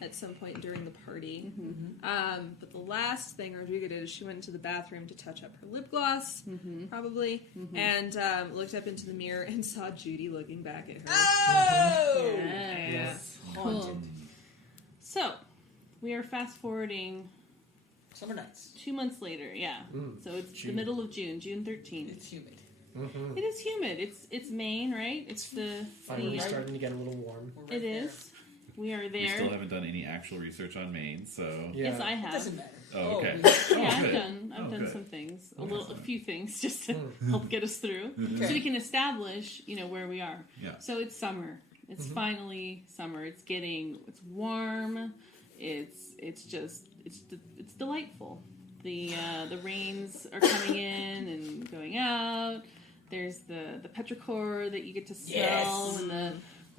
at some point during the party. But the last thing Rodrigo did is she went into the bathroom to touch up her lip gloss, probably, and looked up into the mirror and saw Judy looking back at her. Oh. yes. Haunted. Cool. So we are fast forwarding Summer nights. 2 months later. Yeah. So it's the June. middle of June, June 13th. It's humid. It is humid. It's Maine, right? It's Finally starting to get a little warm. It is. We are We there. still haven't done any actual research on Maine, so... Yeah. Yes, I It have. doesn't matter. Oh, okay. Yeah, I've good. done good. some things, a few things, just to help get us through, so we can establish, where we are. Yeah. So it's summer. It's finally summer. It's warm. It's delightful. The rains are coming in and going out. There's the petrichor that you get to smell, and the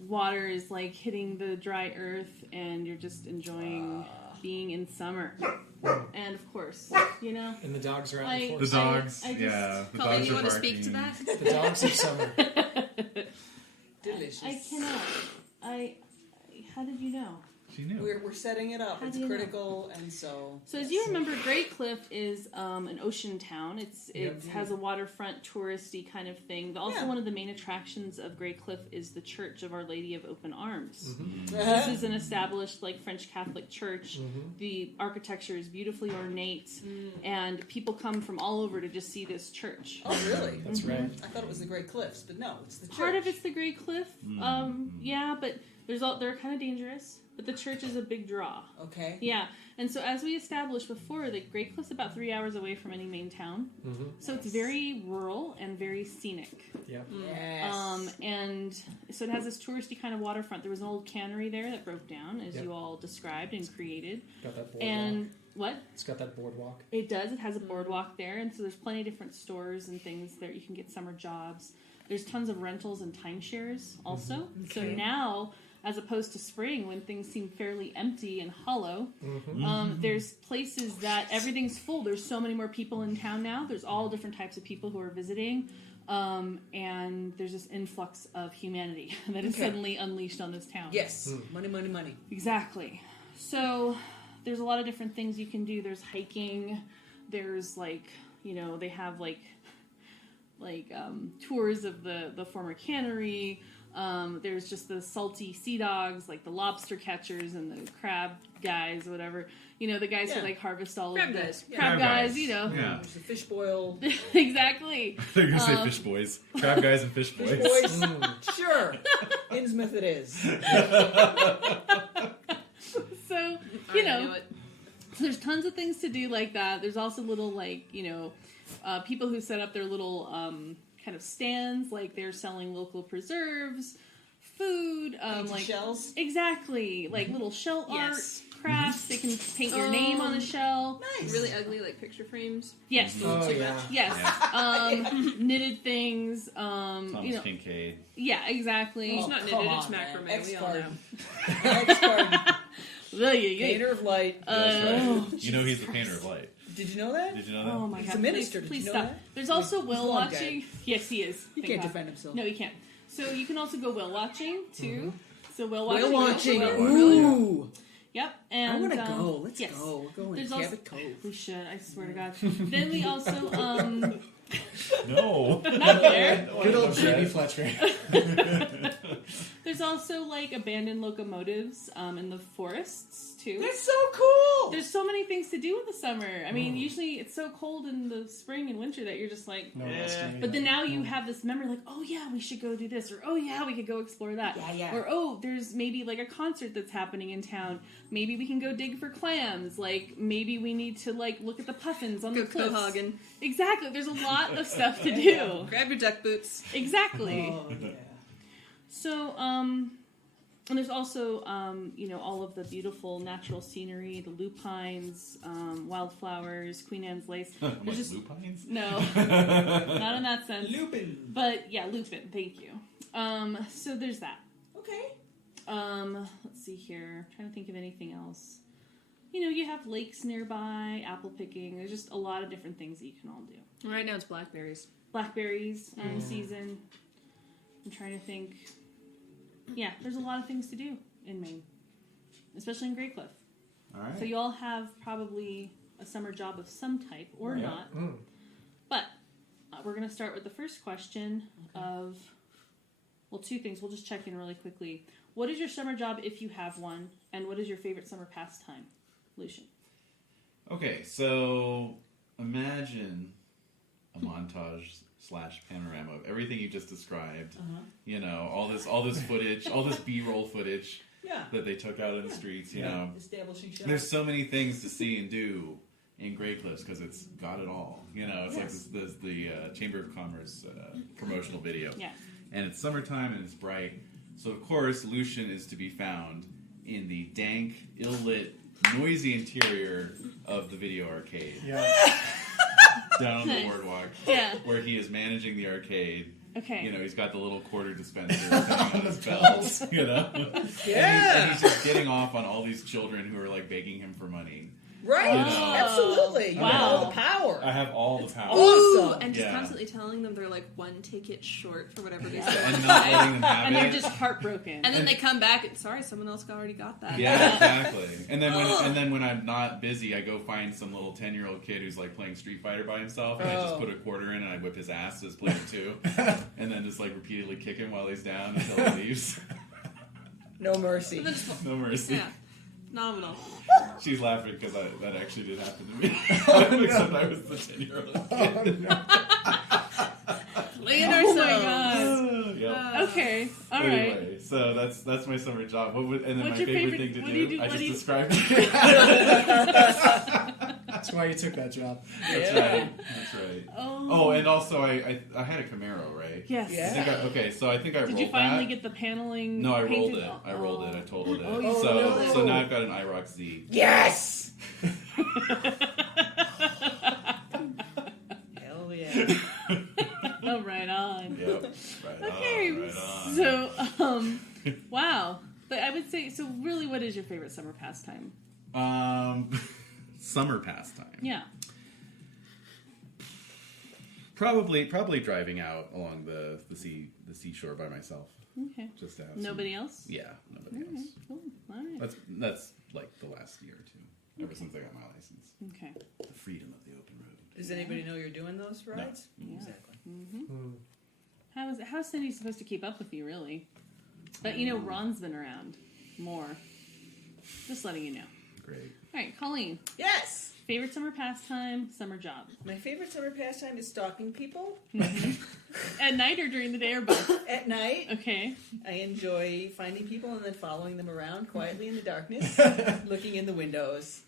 water is like hitting the dry earth, and you're just enjoying being in summer. And of course, And the dogs are out in The force. dogs, I just- yeah. The Colleen, dogs you are want to barking. speak to that? The dogs of summer. Delicious. I cannot. How did you know? She knew. We're setting it up. How It's do you know? critical, and so. So as you remember, Greycliffe is an ocean town. It Yep. has a waterfront touristy kind of thing. Also, Yeah. one of the main attractions of Greycliffe is the Church of Our Lady of Open Arms. Uh-huh. This is an established French Catholic church. The architecture is beautifully ornate, and people come from all over to just see this church. Oh, really? That's right. I thought it was the Great Cliffs, but no, it's the church. Part of it's the Greycliffe, yeah, but they're kind of dangerous. But the church is a big draw. Okay. Yeah, and so as we established before, the Greycliffe's about 3 hours away from any main town, so it's very rural and very scenic. Yeah. Yes. And so it has this touristy kind of waterfront. There was an old cannery there that broke down, as Yep. you all described and created. Got that boardwalk. And what? It's got that boardwalk. It does. It has a boardwalk there, and so there's plenty of different stores and things there. You can get summer jobs. There's tons of rentals and timeshares also. So now, as opposed to spring when things seem fairly empty and hollow, there's places that everything's full. There's so many more people in town now. There's all different types of people who are visiting, and there's this influx of humanity that is suddenly unleashed on this town. Yes. Money, money, money. Exactly. So there's a lot of different things you can do. There's hiking. There's they have tours of the former cannery. There's just the salty sea dogs, like the lobster catchers and the crab guys or whatever. The guys who harvest all Crab of the guys. crab guys. Yeah. There's the fish boil. Exactly. They're going to say fish boys. Crab guys and fish boys. Boys. Sure. Innsmouth it is. So I knew it. there's tons of things to do like that. There's also little people who set up their little kind of stands, like they're selling local preserves, food, Painted shells. Exactly, like little shell Yes. art, crafts. They can paint your name on a shell. Nice. Really ugly picture frames. Yes. Oh, yeah. Yes. Knitted things. Thomas Kincaid. Yeah, exactly. It's not knitted, it's macrame. We all know. X-Garden. Painter of light. You know he's the painter of light. Did you know that? Did you know that? Oh my He's god! a minister. Please Did you know stop. that? There's also He's whale long watching. Yes, he is. He Thank can't God. defend himself. No, he can't. So you can also go whale watching too. So whale watching. Whale watching. Whale- Ooh. Yep. And I want to go. Let's yes. go. We're going There's to also- Cabot Cove. We should. I swear to God. Then we also No. not there. Good old Jamie Fletcher. There's also abandoned locomotives in the forests too. That's so cool. There's so many things to do in the summer. I mean, usually it's so cold in the spring and winter that you're just like, No one else can do but then that. now you have this memory like, oh yeah, we should go do this, or oh yeah, we could go explore that. Yeah. Or oh, there's maybe a concert that's happening in town. Maybe we can go dig for clams. Maybe we need to look at the puffins on Go the cliffs. Cohagen. Exactly. There's a lot of stuff to do. Grab your duck boots. Exactly. Oh, yeah. So, and there's also, all of the beautiful natural scenery, the lupines, wildflowers, Queen Anne's lace. There's just lupines? no, not in that sense. Lupin. But yeah, lupin. Thank you. So there's that. Okay. Let's see here. I'm trying to think of anything else. You have lakes nearby, apple picking. There's just a lot of different things that you can all do. Right now it's blackberries. Blackberries in season. I'm trying to think. Yeah, there's a lot of things to do in Maine, especially in Greycliffe. All right. So you all have probably a summer job of some type or not. But we're going to start with the first question of, two things. We'll just check in really quickly. What is your summer job if you have one? And what is your favorite summer pastime? Lucian. Okay, so imagine a montage / panorama of everything you just described. You know, all this footage, all this B-roll footage that they took out in the streets. You know, Establishing shots. there's so many things to see and do in Greycliffe because it's got it all. You know, it's like the Chamber of Commerce promotional video. Yeah. And it's summertime and it's bright. So, of course, Lucian is to be found in the dank, ill-lit, noisy interior of the video arcade. Yeah. Down on the boardwalk. Yeah. Where he is managing the arcade. Okay. You know, he's got the little quarter dispenser hanging on his belt. You know? And he's just getting off on all these children who are, like, begging him for money. Right? You know? Absolutely. You have all the power. I have all the power. Ooh, and just Yeah. constantly telling them they're like one ticket short for whatever they And said. not letting them have And it. they're just heartbroken. And then they come back and sorry, someone else already got that. Yeah, exactly. And then when I'm not busy, I go find some little 10-year-old kid who's like playing Street Fighter by himself, and I just put a quarter in and I whip his ass as player 2, and then just like repeatedly kick him while he's down until he leaves. No mercy. No mercy. Yeah. Nominal. She's laughing because that actually did happen to me. Except I was the 10-year-old kid. Playing Oh my ourselves. god. Yep. Okay. All right. Anyway, so that's my summer job. And then What's my your favorite favorite- thing to what do you do, do- I what just do you- described it. That's why you took that job. That's right. That's right. Oh, and also I had a Camaro, right? Yes. So I think I rolled that. Did you finally get the paneling? No, I rolled painted? it. I rolled it. I totaled it. Oh, you So now I've got an IROC Z. Yes! Hell yeah. Oh, right on. Yep. Right Okay. on. Right on. So, wow. But I would say, so really, what is your favorite summer pastime? Summer pastime. Yeah. Probably driving out along the seashore by myself. Okay. Just to have Nobody else? Yeah, nobody else. Cool. All right. That's like the last year or two, ever since I got my license. Okay. The freedom of the open road. Does anybody know you're doing those rides? Yeah. Exactly. How's Cindy supposed to keep up with you, really? But you know, Ron's been around more. Just letting you know. Great. All right, Colleen. Yes! Favorite summer pastime, summer job. My favorite summer pastime is stalking people. At night or during the day or both? At night. Okay. I enjoy finding people and then following them around quietly in the darkness, looking in the windows.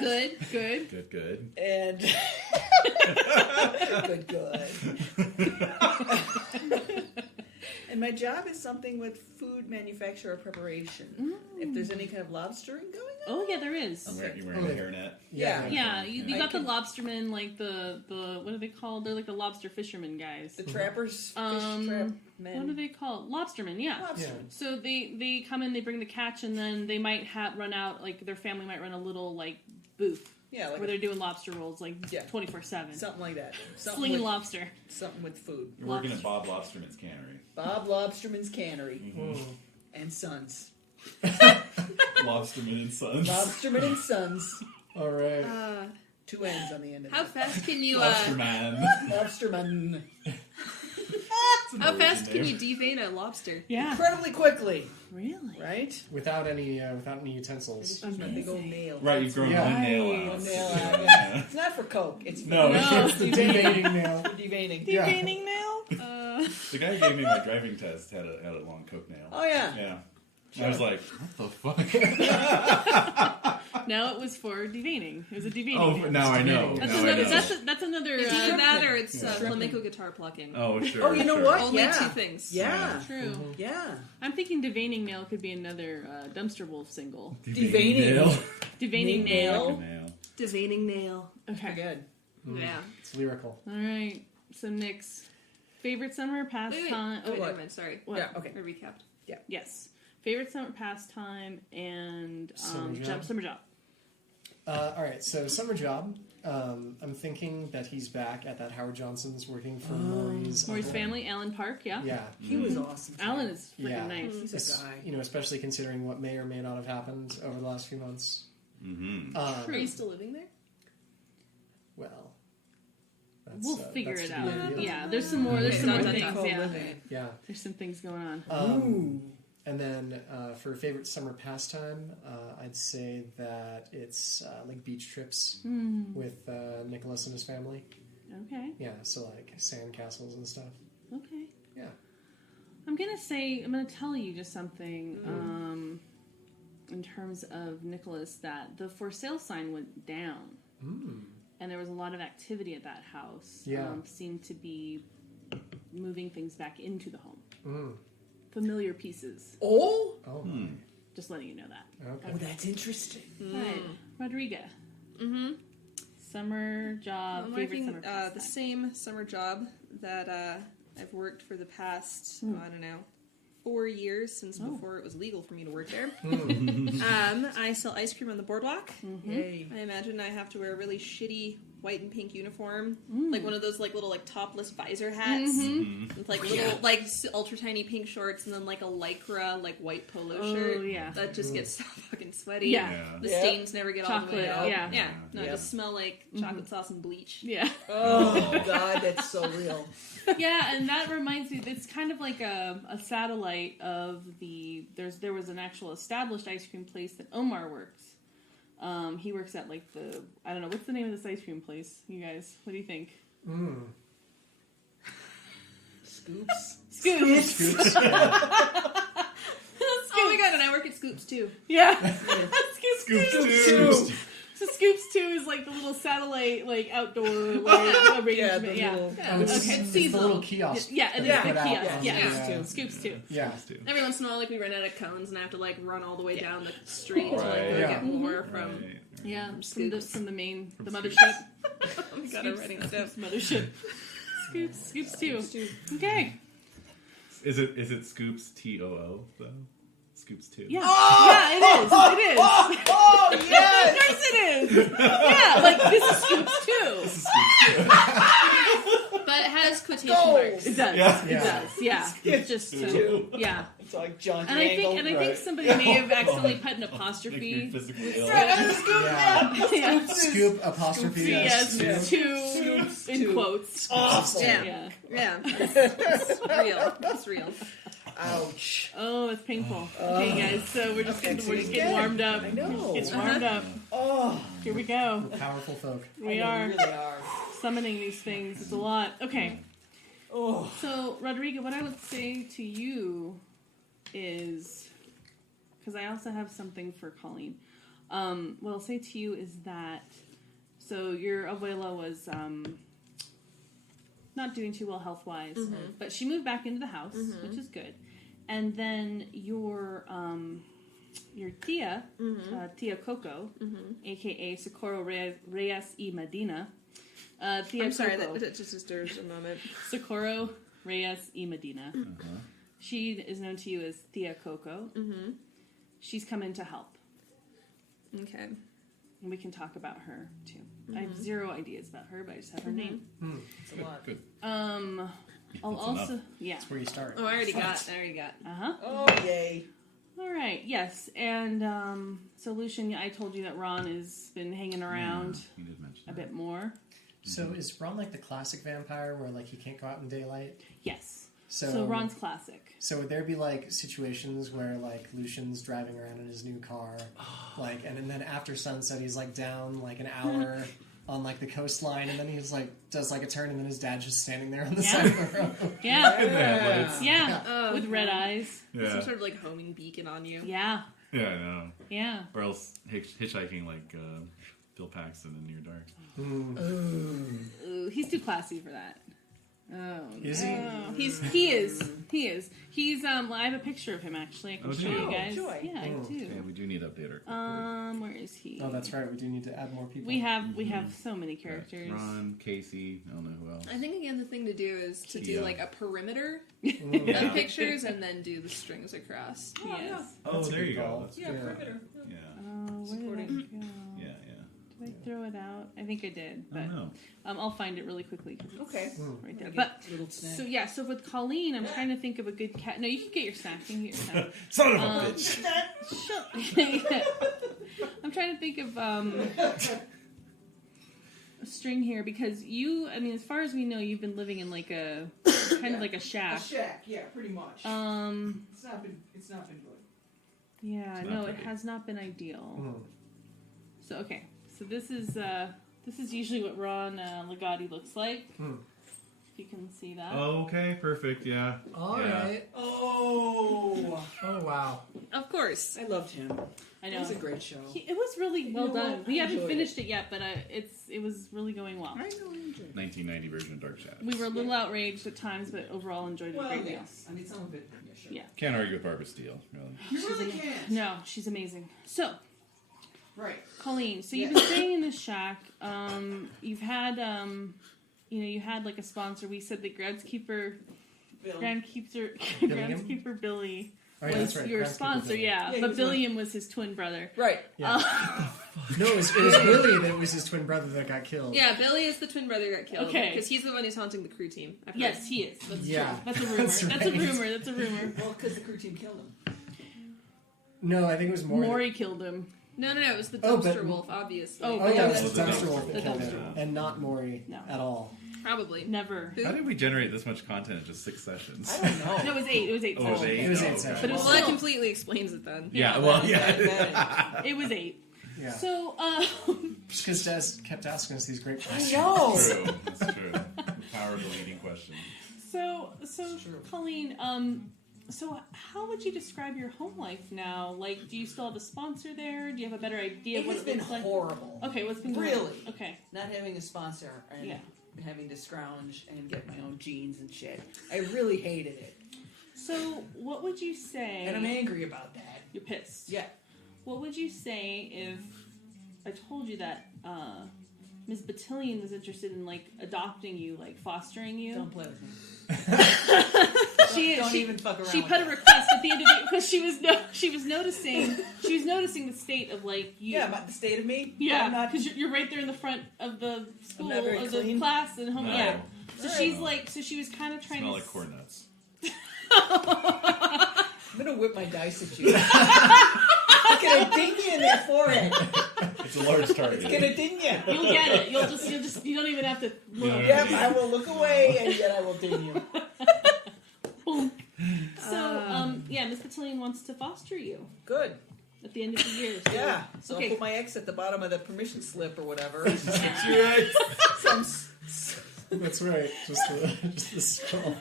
Good. And good. And my job is something with food manufacture or preparation. If there's any kind of lobstering going on. Oh yeah, there is. You're wearing a hairnet. Yeah. Yeah, you I got the can- lobstermen, like the what are they called? They're like the lobster fishermen guys. The trappers, fish trap men. What are they called? Lobstermen, yeah. Lobstermen. So they come in, they bring the catch, and then they might run out, like their family might run a little like booth. Yeah, like where they're doing lobster rolls like 24/7. Something like that. Slinging lobster. Something with food. You're working at Bob Lobsterman's cannery. Bob Lobsterman's Cannery. And Sons. Lobsterman and Sons. Lobsterman and Sons. All right. 2 N's on the end of How it. fast can you Lobsterman. Lobsterman. How fast can you devein a lobster? Yeah. Incredibly quickly. Really? Right? Without any utensils. Just my big old nail. Right, you've grown one nail out. One nail out. Yeah. It's not for Coke. It's for It's the deveining nail. deveining. Deveining nail? The guy who gave me my driving test had a long coke nail. Oh, yeah. Yeah. I was like, what the fuck? No, it was for deveining. It was a deveining. Oh, nail. now I know. That's Now I another. know. That's another. It's either that or it's flamenco guitar plucking. Oh, sure. Oh, you know sure. what? Only Yeah. 2 things. Yeah. True. Yeah. I'm thinking deveining nail could be another Dumpster Wolf single. Deveining. nail. Deveining nail. Nail. Deveining nail. Okay. Good. Yeah. It's lyrical. All right. So Nick's favorite summer pastime. Wait, what? never mind. Sorry. What? Yeah, okay. I recapped. Yes. Favorite summer pastime and Summer job. summer job. All right, so summer job. I'm thinking that he's back at that Howard Johnson's working for Maury's Maury's uncle. family, Alan Park. Yeah. Yeah. He was awesome. Alan is freaking Yeah. nice. He's a guy. You know, especially considering what may or may not have happened over the last few months. Mm-hmm. Are you still living there? Well, We'll figure that's it to be out. revealed. Yeah, there's some more. There's some more things. Yeah. Yeah. There's some things going on. And then for a favorite summer pastime, I'd say that it's like beach trips with Nicholas and his family. Okay. Yeah, so like sand castles and stuff. Okay. Yeah. I'm gonna tell you just something, in terms of Nicholas, that the for sale sign went down. And there was a lot of activity at that house. Yeah. Seemed to be moving things back into the home. Familiar pieces. Oh? Just letting you know that. Okay. Oh, that's interesting. Right. Rodriga. Summer job, I'm favorite working summer the pastime. same summer job that I've worked for the past, I don't know, 4 years since before it was legal for me to work there. I sell ice cream on the boardwalk. Yay. I imagine I have to wear a really shitty white and pink uniform, like one of those like little like topless visor hats with like little like ultra tiny pink shorts, and then like a lycra like white polo shirt. Yeah. That just gets so fucking sweaty. Yeah. The Yeah. stains never get all the way Chocolate, out. yeah. No, Yeah. I just smell like chocolate sauce and bleach. Yeah. Oh, God, that's so real. Yeah, and that reminds me, it's kind of like a satellite of there was an actual established ice cream place that Omar works. He works at like I don't know, what's the name of this ice cream place, you guys? What do you think? Scoops. Scoops. Oh my god, and I work at Scoops too. Yeah. Scoops Scoops. So Scoops 2 is like the little satellite, like outdoor like, arrangement. the Yeah. little- Yeah. It's, Okay. it's Seasonal. the little kiosk. Yeah, it is Yeah. the Put out kiosk. on Yeah. the, Yeah. Scoops 2. Yeah. Every once in a while, like we run out of cones, and I have to like run all the way down the street to like Right. go Yeah. get more from. Right. Yeah, from Scoops. the mothership. Oh my god, I'm writing that down. Mothership. Scoops 2. Okay. Is it Scoops TOO though? Scoops 2. Yeah. Yeah, it is. It is. Oh, yes! Of course it is. Yeah, like this is Scoops 2. But it has quotation Gold. marks. It does. Yeah. It does. Yeah. It's just Two. yeah. It's like John And I Triangle. think somebody may have accidentally put an apostrophe. Physically ill. Yeah. Yeah. Scoop apostrophe Yes, S. two in quotes. Awesome. Yeah. Yeah. Yeah. It's real. It's real. Ouch. Oh, it's painful. Okay, guys. So we're just getting warmed up. I know. Getting warmed up. Oh, Here we go. Powerful folk. We I are know, really are. summoning these things. It's a lot. Okay. Oh. So, Rodrigo, what I would say to you is, because I also have something for Colleen. What I'll say to you is that, so your abuela was not doing too well health-wise, but she moved back into the house, which is good. And then your tia, Tia Coco, aka Socorro Reyes y Medina. Tia I'm sorry, Coco. that just stirs a moment. Socorro Reyes y Medina. She is known to you as Tia Coco. She's come in to help. Okay. And we can talk about her, too. I have zero ideas about her, but I just have her name. It's a lot. Good. I'll also... enough. Yeah. That's where you start. Oh, I already got. Uh-huh. Oh, yay. All right, yes. And so, Lucian, I told you that Ron has been hanging around You did mention a bit more. So is Ron like the classic vampire where like he can't go out in daylight? Yes. So, So Ron's classic. So would there be like situations where like Lucian's driving around in his new car, like, and then after sunset he's like down like an hour on like the coastline, and then he's like does like a turn, and then his dad's just standing there on the side of the road. Yeah. Yeah. Yeah. Oh, With red eyes. Yeah. Some sort of like homing beacon on you. Yeah. Yeah, I know. Yeah. Or else hitchhiking like Bill Paxton in Near Dark. Ooh, he's too classy for that. Oh, Is he? no. He is. He's I have a picture of him actually. I can Oh, show do you? you guys. Joy. Yeah, I do. Yeah, we do need to update our. Where is he? Oh, that's right. We do need to add more people. We have so many characters. Ron, Casey, I don't know who else. I think again the thing to do is to do Kia. like a perimeter Yeah. of pictures and then do the strings across. Yes. Oh, That's a there good you call. go. That's Yeah, perimeter. yeah. Oh, where did I go? Yeah, Did I throw it out? I think I did, I but don't know. I'll find it really quickly. 'Cause it's Okay. right there. Get But a little snack. so yeah, so with Colleen, I'm trying to think of a good cat. No, you can get your snack. You can get your snack. Son of a bitch! I'm trying to think of a string here because I mean, as far as we know, you've been living in like a kind of like a A shack. shack, yeah, pretty much. It's not been good. Yeah, It's no, not it pretty. has not been ideal. Mm. So okay, so this is This is usually what Ron Legati looks like. If you can see that. Okay, perfect. Yeah. All Yeah. right. Oh, wow. Of course. I loved him. I know. It was a great show. It was really well know done. what? We I haven't enjoyed finished it yet, but it was really going well. I know, I enjoyed it. 1990 version of Dark Shadows. We were a little outraged at times, but overall enjoyed it a Well, great deal. yes. I mean, some of it, yeah, sure. Yeah. Can't argue with Barbara Steele, really. You really can't. No, she's amazing. So, Right. Colleen, so you've been staying in this shack. You've had, you had like a sponsor. We said that groundskeeper Billy Oh, yeah, was that's right. your Groundskeeper sponsor, Billy. yeah. he But was Billiam was his twin brother. Right. Yeah. No, it was Willie that was his twin brother that got killed. Yeah, Billy is the twin brother who got killed. Okay. Because he's the one who's haunting the crew team. I've heard. Yes, he is. That's Yeah. true. That's a rumor. That's That's a right. rumor. That's a rumor. Well, because the crew team killed him. No, I think it was Maury. Maury killed him. No, it was the Oh, dumpster but- wolf, obviously. Oh, Oh, yeah, it was was the the dumpster wolf the that killed dumpster him. wolf. And not Maury No. at all. Probably. Never. How did we generate this much content in just 6 sessions? I don't know. No, it was 8. It was 8. Oh, it was 8? It was 8 okay. sessions. But it was Well, that still- completely explains it then. Yeah, well, Bad, yeah. bad. It was 8. Yeah. So, Because Des kept asking us these great questions. No. True. That's true. The power of the leading question. so True. Colleen, so how would you describe your home life now? Like, do you still have a sponsor there? Do you have a better idea It of what has it been looks like? horrible. Okay, what's been going on? Really? Okay. Not having a sponsor and Yeah. having to scrounge and get my own jeans and shit. I really hated it. So, what would you say? And I'm angry about that. You're pissed. Yeah. What would you say if I told you that Ms. Batillion was interested in like adopting you, like fostering you? Don't play with me. She Don't even fuck around She with put a it. request at the end of it because she was noticing the state of like you. Yeah, about the state of me? Yeah, I'm not... because you're right there in the front of the school, not very of the clean? class and home. No. Yeah. So Right. she's like, so she was kind of trying Smell to. like corn nuts. I'm gonna whip my dice at you. It's gonna ding you in your forehead. It's a large target. It's gonna ding you. You'll get it. You'll just. You don't even have to look. Yeah. Yep, I will look away and yet I will ding you. So, yeah, Miss Batillion wants to foster you Good. at the end of the year. So, Yeah. So Okay. I'll put my X at the bottom of the permission slip or whatever. That's right. Just the skull.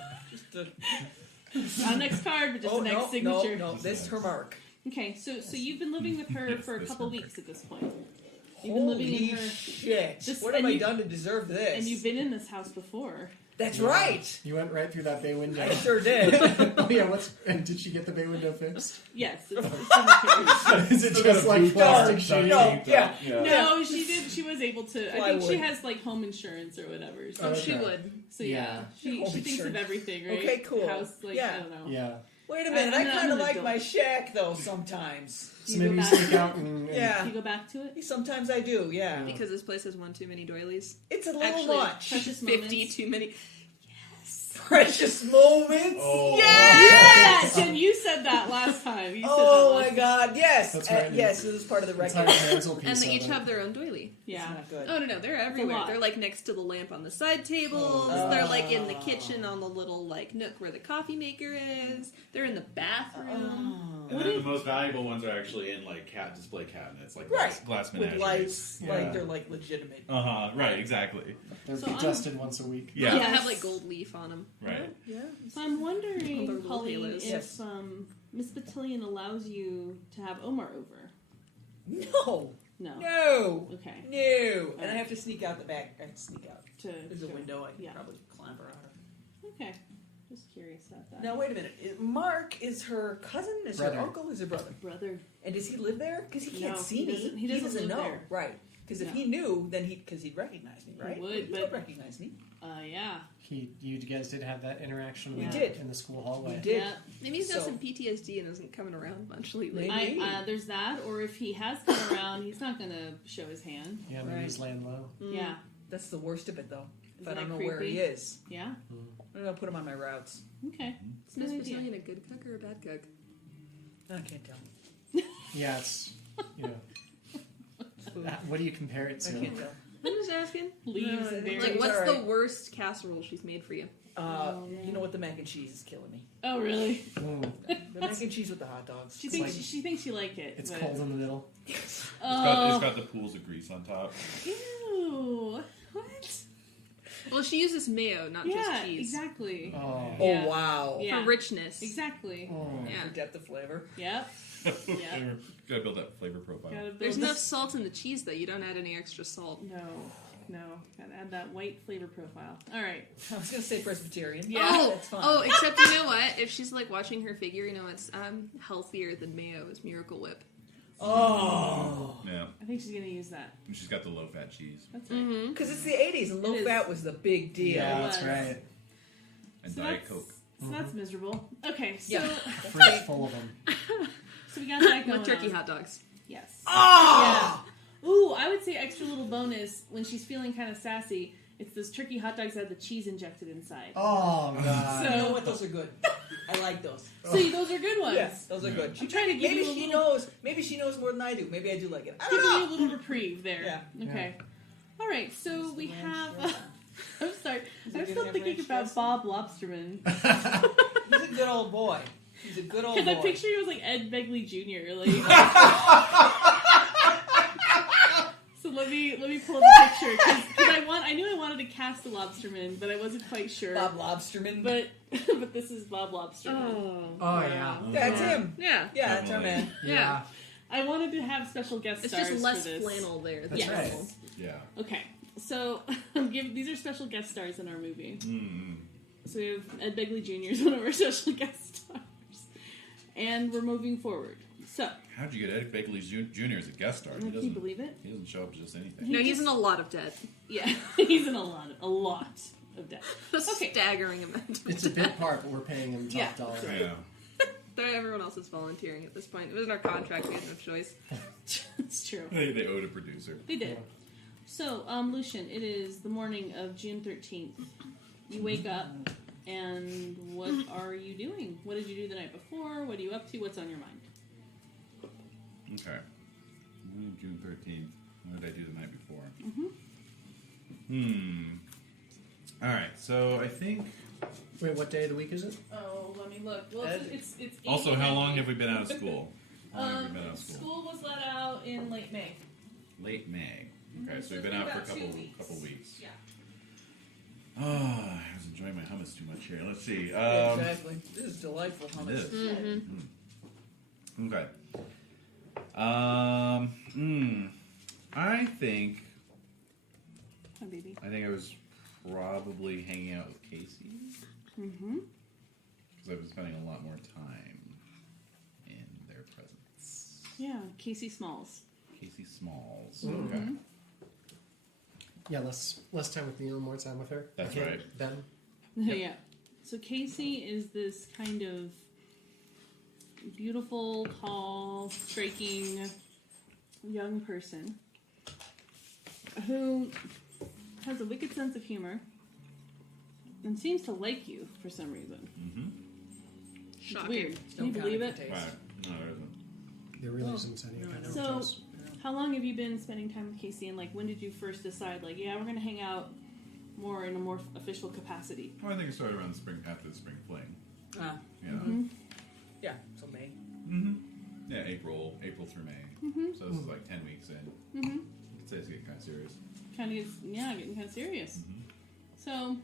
Not a next card, but just Oh the next no, signature. no, this is her mark. Okay, so you've been living with her for a couple weeks at this point. You've been living Holy in her, shit! This- What have and I you- done to deserve this? and you've been in this house before. That's right. You went right through that bay window. I sure did. Oh yeah, and did she get the bay window fixed? Yes, it's cemetery. Is it just like plastic sheet? No, yeah. No, she did. She was able to. I think she Plywood. has like home insurance or whatever. So Oh, she okay. would. So yeah, Yeah. she Home thinks of insurance. everything, right? Okay, cool. House, like Yeah. I don't know. Yeah. Wait a minute, I'm I an kind of like adult. my shack though sometimes. So You maybe go you back- sneak out and Yeah. Do you go back to it? Sometimes I do, yeah. Because this place has one too many doilies. It's a little Actually, much. Precious 50 moments. too many. Precious moments. Oh. Yeah, Jen, you said that last time. You said Oh that my last God! Yes, That's right. yes. This is part of the it's record. like a mantelpiece And they of each it. have their own doily. Yeah. It's not good. Oh, no, they're everywhere. lot. They're like next to the lamp on the side tables. They're like in the kitchen on the little like nook where the coffee maker is. They're in the bathroom. And then the most valuable ones are actually in like cat display cabinets, like Right. glass With menageries. lights, Yeah. like they're like legitimate. Right, exactly. They're So I'm- dusted once a week. Yeah. They Yes. have like gold leaf on them. Right. Yeah. So I'm wondering, Little Colleen, halos. if Yes. Miss Batillion allows you to have Omar over. No. No. No. Okay. No. And I have to sneak out the back. I have to sneak out. There's a to- window I can yeah. probably clamber out of. Okay. Just curious about that. Now wait a minute. Mark is her cousin? Is Brother. her uncle? Is her brother? Brother. And does he live there? Because he can't No, see he me. doesn't- he doesn't live know. there. Right. Because if No. he knew, then because he'd recognize me, right? would, He but- recognize me. Yeah. You guys did have that interaction. We did. in the school hallway. We did. Yeah. Maybe he's got So- some PTSD and isn't coming around much lately. Maybe. There's that, or if he has come around, he's not going to show his hand. Yeah, maybe Right. he's laying low. Yeah. That's the worst of it, though. If Is I don't that know where he creepy? is, Yeah? I'm gonna put him on my routes. Okay. Is Miss Good idea. Batillion a good cook or a bad cook? I can't tell. Yeah, it's what do you compare it I to? can't tell. I'm just asking. Leaves No, and berries. Like, It's what's alright. the worst casserole she's made for you? You know what? The mac and cheese is killing me. Oh, really? Mm, The mac and cheese with the hot dogs. She thinks like- she thinks you like it. it's but- cold in the middle. It's Oh. got the pools of grease on top. Ew. Well, she uses mayo, not just Yeah, cheese. exactly. Oh. Yeah. Oh, wow. Yeah. For richness. Exactly. Oh. Yeah. For depth of flavor. Yep. Yeah. Gotta build that flavor profile. Gotta build There's this- enough salt in the cheese, though. You don't add any extra salt. No. Gotta add that white flavor profile. All right. I was going to say Presbyterian. Yeah. Oh, that's fine. oh, except you know what? If she's like watching her figure, you know it's healthier than mayo is Miracle Whip. Oh. Yeah. I think she's gonna use that. And she's got the low-fat cheese. That's right. Because it's the 80s and low It is. fat was the big deal. Yeah, It that's was. right. And So Diet that's- Coke. So that's miserable. Okay, so Yeah. Fridge full of them. so we got that going With turkey on. hot dogs. Yes. Oh! Yeah. Ooh, I would say extra little bonus when she's feeling kind of sassy. It's those turkey hot dogs that have the cheese injected inside. Oh, God. You know what? Those are good. I like those. See, those are good ones. Yes, those are good. I'm trying to give Maybe you a she little, knows. Maybe she knows more than I do. Maybe I do like it. I giving don't you a know. little reprieve there. Yeah. Okay. All right. So we have. I'm sorry. I'm it still gonna have thinking ranch about dressing? Bob Lobsterman He's a good old boy. He's a good old boy. because I picture he was like Ed Begley Jr. Like. So let me pull the picture because I knew I wanted to cast a Lobsterman, but I wasn't quite sure. Bob Lobsterman. But this is Bob Lobsterman. Oh, yeah. That's him. Yeah. Yeah, that's our man. Yeah. I wanted to have special guest It's stars just less for this. flannel there. That's right. normal. Yeah. Okay, so these are special guest stars in our movie. Mm. So we have Ed Begley Jr. as one of our special guest stars, and we're moving forward. So How'd you get Ed Begley Jr. as a guest star? can you believe it? He doesn't show up to just anything. No, he's in a lot of debt. Yeah, he's in a lot of debt. A Okay. staggering amount. It's a bit part, but we're paying him top Yeah. dollar. Yeah. Everyone else is volunteering at this point. It was in our contract. We had no choice. It's true. They owed a producer. They did. So, Lucian, it is the morning of June 13th. You wake up, and what are you doing? What did you do the night before? What are you up to? What's on your mind? Okay. June 13th. What did I do the night before? Alright, so I think... Wait, what day of the week is it? Oh, let me look. Well, it's Also, how 89. long have we been out of school? How long have we been out of school? School was let out in late May. Late May. Okay, so we've So been out for a about 2 couple weeks. Yeah. Oh, I was enjoying my hummus too much here. Let's see. Exactly. This is delightful It hummus. is. Okay. I think Hi, baby. I was probably hanging out with Casey Mm-hmm. because I've been spending a lot more time in their presence. Yeah, Casey Smalls. Casey Smalls. Mm-hmm. Okay. Yeah, less time with Neil, more time with her. That's Okay, right. Ben. Yeah. So Casey is this kind of beautiful, tall, striking young person who has a wicked sense of humor and seems to like you for some reason. It's Shocking. weird. Can you believe it? Right. No, there isn't. There really isn't any kind of So, choice. how long have you been spending time with Casey, and like when did you first decide, like, yeah, we're gonna hang out more in a more official capacity? Well, I think it started around the spring, after the spring fling. Ah, You know? Mm-hmm. yeah, so May. Yeah, April through May. So this is like 10 weeks in. Mm-hmm. You could say it's getting kind of serious. Kind of gets, yeah, getting kind of serious. So,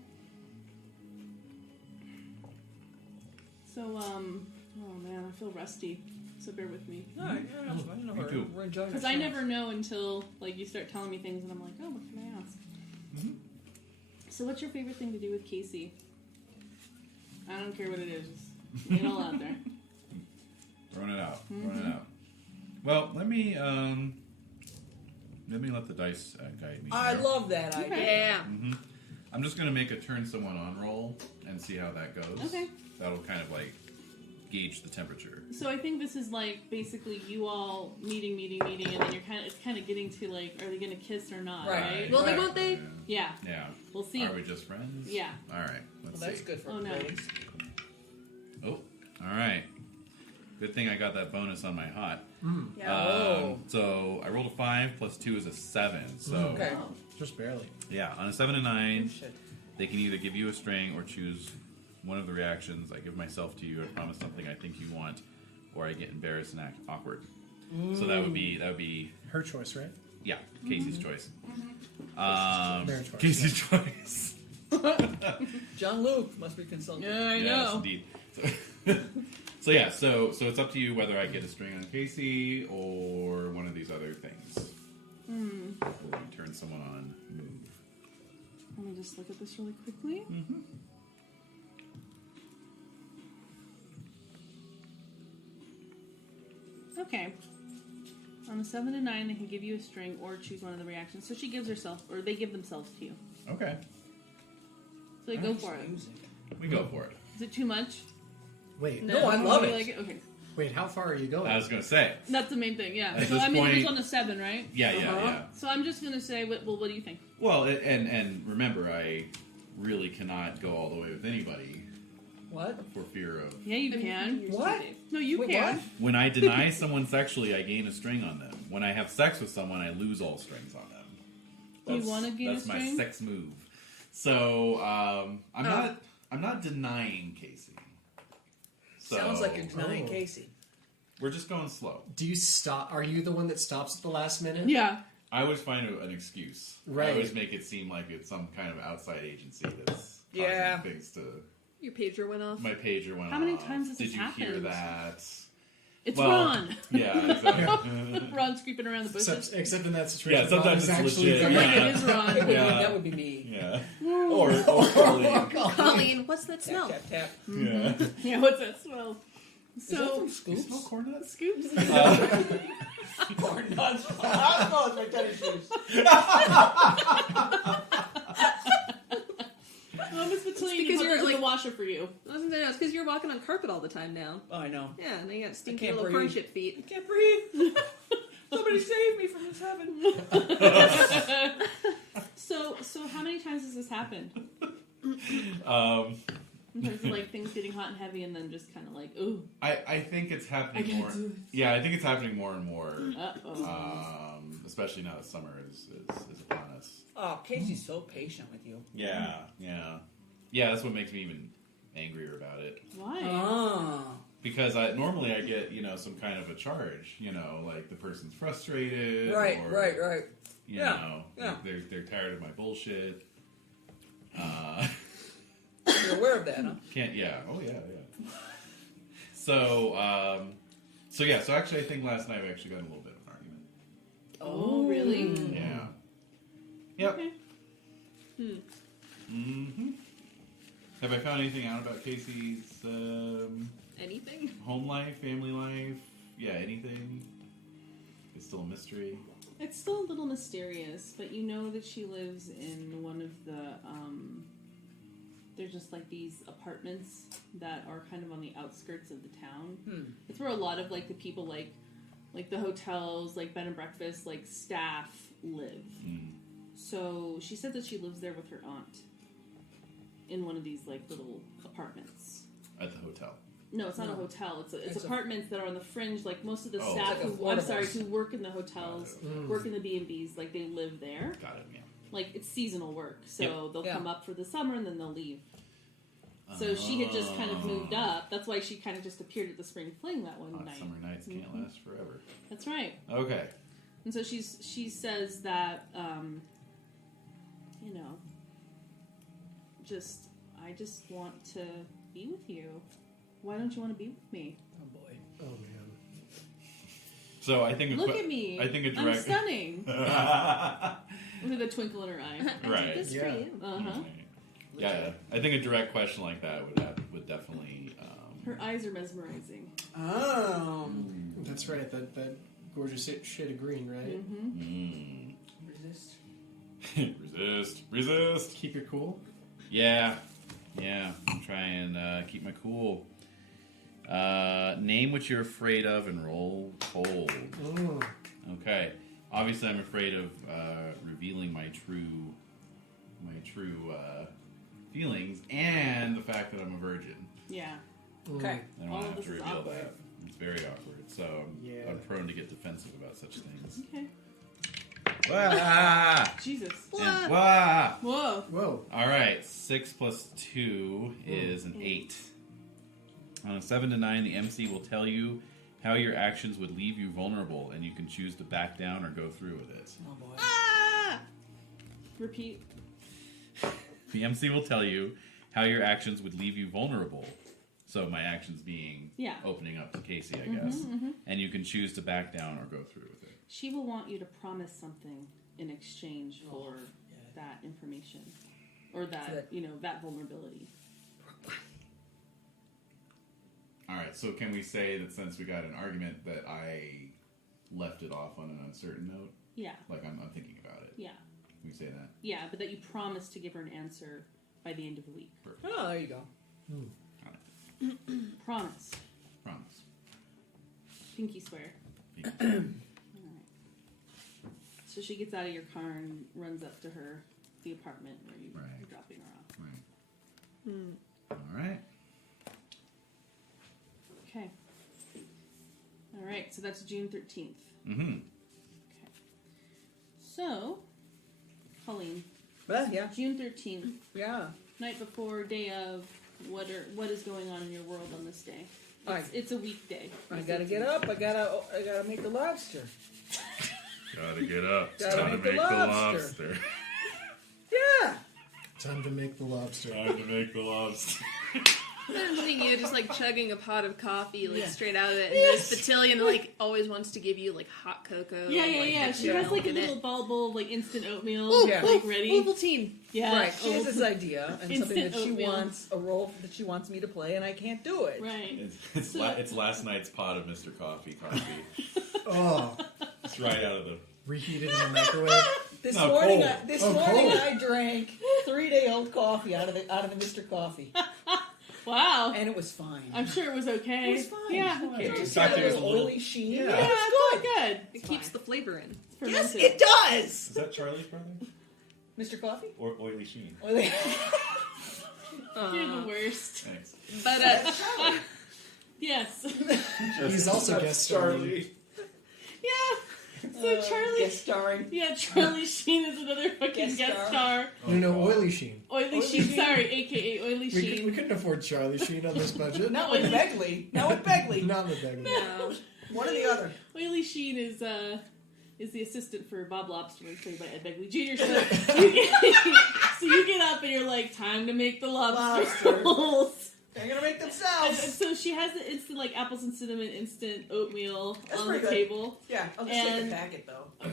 oh man, I feel rusty. So bear with me. All right, yeah, no, I know Me her. too. We're enjoying Because I never know until, like, you start telling me things and I'm like, oh, what can I ask? So what's your favorite thing to do with Casey? I don't care what it is. Just get it all out there. Throwing it out. Throwing it out. Well, let me let the dice guide me. I here. love that idea. Yeah. I'm just gonna make a turn someone on roll and see how that goes. Okay. That'll kind of like gauge the temperature. So I think this is like basically you all meeting, and then it's kind of getting to like, are they going to kiss or not? Right. Will they? Won't they? Yeah. Yeah. We'll see. Are we just friends? Yeah. All right. Let's Well, that's see. good for Oh, no. ratings. Oh, all right. Good thing I got that bonus on my hot. Yeah. So I rolled a 5 plus 2 is a 7. So Okay. Just barely. yeah, on a 7 and 9, Shit. they can either give you a string or choose one of the reactions. I give myself to you. I promise something I think you want, or I get embarrassed and act awkward. So that would be Her choice, right? yeah, Casey's choice. Their choice. Casey's choice. John Luke must be consulted. Yeah, I Yes, know. indeed. So yeah, so it's up to you whether I get a string on Casey or one of these other things. Or turn someone on move. Let me just look at this really quickly. Okay. On a 7 to 9, they can give you a string or choose one of the reactions. So she gives herself, or they give themselves to you. Okay, So they go for it. we go for it. Is it too much? Wait, No, I love You it. like it? Okay. wait, how far are you going? I was gonna say, That's the main thing, yeah. At So this I mean, it was point- on a 7, right? yeah. So I'm just going to say, what do you think? Well, and remember, I really cannot go all the way with anybody What? for fear of Yeah, you can. What? No, you Wait, can. what? when I deny someone sexually, I gain a string on them. When I have sex with someone, I lose all strings on them. Do you wanna gain a That's my string? sex move. So I'm not denying Casey. So Sounds like you're denying Oh. Casey. we're just going slow. Do you stop? Are you the one that stops at the last minute? Yeah. I always find an excuse. Right. I always make it seem like it's some kind of outside agency that's causing Yeah. things to. Your pager went off. My pager went off. How many times has Did this you hear happened? that? It's Well, Ron. Yeah, exactly. Ron's creeping around the bushes. Except in that situation, Yeah, sometimes Ron it's is actually legit. the- Like Yeah. it is Ron. Yeah. That would be me. Yeah. Or Colleen. Colleen, what's that Tap, smell? tap, tap. Yeah. Yeah, what's that smell? Is that So, from You Scoops? smell corn nuts? Scoops. Corn nuts. I smell it, my tennis shoes. Miss Between, because you you're, put this in like- the washer for you. I was gonna say, no, it's because you're walking on carpet all the time now. Oh, I know. Yeah, and then you got stinky can't little breathe. corn chip feet. I can't breathe. Somebody save me from this heaven. So how many times has this happened? In terms of like things getting hot and heavy, and then just kind of like, ooh, I think it's happening I can't more. do this. Yeah, I think it's happening more and more. Especially now that summer is upon us. Oh, Casey's so patient with you. Yeah. That's what makes me even angrier about it. why? Ah. Because normally I get some kind of a charge. Like the person's frustrated. Right. You Yeah, know, yeah. they're tired of my bullshit. You're aware of that, huh? Can't. Yeah. Oh yeah. So actually, I think last night we actually got in a little bit of an argument. Oh, really? Yeah. Yep. Okay. Mm-hmm. Have I found anything out about Casey's Anything? home life, family life? Yeah, anything? It's still a mystery. It's still a little mysterious, but you know that she lives in one of the, there's just like these apartments that are kind of on the outskirts of the town. It's where a lot of like the people like the hotels, like bed and breakfast, like staff live. So she said that she lives there with her aunt in one of these like little apartments. At the hotel. No, it's not a hotel. It's apartments that are on the fringe. Like most of the staff Like who work in the hotels, work in the B&Bs, like they live there. Got it, yeah. Like it's seasonal work, so they'll Yeah. come up for the summer and then they'll leave. So she had just kind of moved up. That's why she kind of just appeared at the spring fling that one Hot night. summer nights can't last forever. That's right. Okay. And so she says that you know, I just want to be with you. Why don't you want to be with me? Oh boy. Oh man. So I think Look at me. I think a I'm direct. stunning. With a twinkle in her eye. Right. This Yeah. for you. Uh-huh. Yeah. I think a direct question like that would definitely. Her eyes are mesmerizing. Oh. That's right. That gorgeous shade of green, right? Resist. Keep your cool. Yeah. Try and keep my cool. Name what you're afraid of and roll cold. Mm. Okay. Obviously, I'm afraid of revealing my true feelings and the fact that I'm a virgin. Yeah. Okay. I don't All want of to have this to is reveal awkward. that. It's very awkward. So I'm prone to get defensive about such things. Okay. Wah! Jesus. And wah! Whoa. Whoa. All right, 6 plus 2 is an 8. On a 7 to 9, the MC will tell you how your actions would leave you vulnerable, and you can choose to back down or go through with it. Oh boy. Ah! Repeat. The MC will tell you how your actions would leave you vulnerable. So my actions being opening up to Casey, I guess. And you can choose to back down or go through with it. She will want you to promise something in exchange for that information. Or that, that vulnerability. Alright, so can we say that since we got an argument that I left it off on an uncertain note? Yeah. Like I'm thinking about it. Yeah. Can we say that? Yeah, but that you promise to give her an answer by the end of the week. Perfect. Oh, there you go. Promise. Promise. Pinky swear. Pinky. Alright. So she gets out of your car and runs up to the apartment where you're dropping her off. Right. Alright. Okay. Alright, so that's June 13th. Mm-hmm. Okay. So, Colleen. Well, yeah. June 13th. Yeah. Night before, day of. What is going on in your world on this day? It's a weekday. I gotta get up. I gotta make the lobster. Gotta get up. Gotta make the lobster. Yeah. Time to make the lobster. Time to make the lobster. I'm seeing you just like chugging a pot of coffee straight out of it, and this Batillion always wants to give you hot cocoa. Yeah. She has a little bowl of instant oatmeal, ready. Ovaltine. Yeah, right. She has this idea and something that she oatmeal. wants, a role that she wants me to play, and I can't do it. Right. It's last night's pot of Mr. Coffee. Oh, It's right out of the. reheated in the microwave. This morning, cold. I drank 3-day-old coffee out of the Mr. Coffee, Wow. and it was fine. I'm sure it was okay. It was fine. Yeah. It just fact, had it was this a little- oily sheen. Yeah. Yeah, It's it's good. It keeps the flavor in. Yes, Fermented. it does. Is that Charlie's brother? Mr. Coffee? Or Oily Sheen? Oily. You're the worst. Thanks. But Yes. He's also guest starring. Yeah. So Charlie. Guest starring. Yeah, Charlie Sheen is another fucking guest star. No, Oily Sheen. Oily Sheen. Sorry, aka Oily We Sheen. couldn't afford Charlie Sheen on this budget. Not with Begley. Not with Begley. Not with Begley. no. One or the other. Oily Sheen is the assistant for Bob Lobster, played by Ed Begley Jr. So you get up and you're like, time to make the lobster rolls. They're gonna make And themselves. so she has the instant apples and cinnamon instant oatmeal That's on the pretty good. table. Yeah, I'll just take And- the packet though.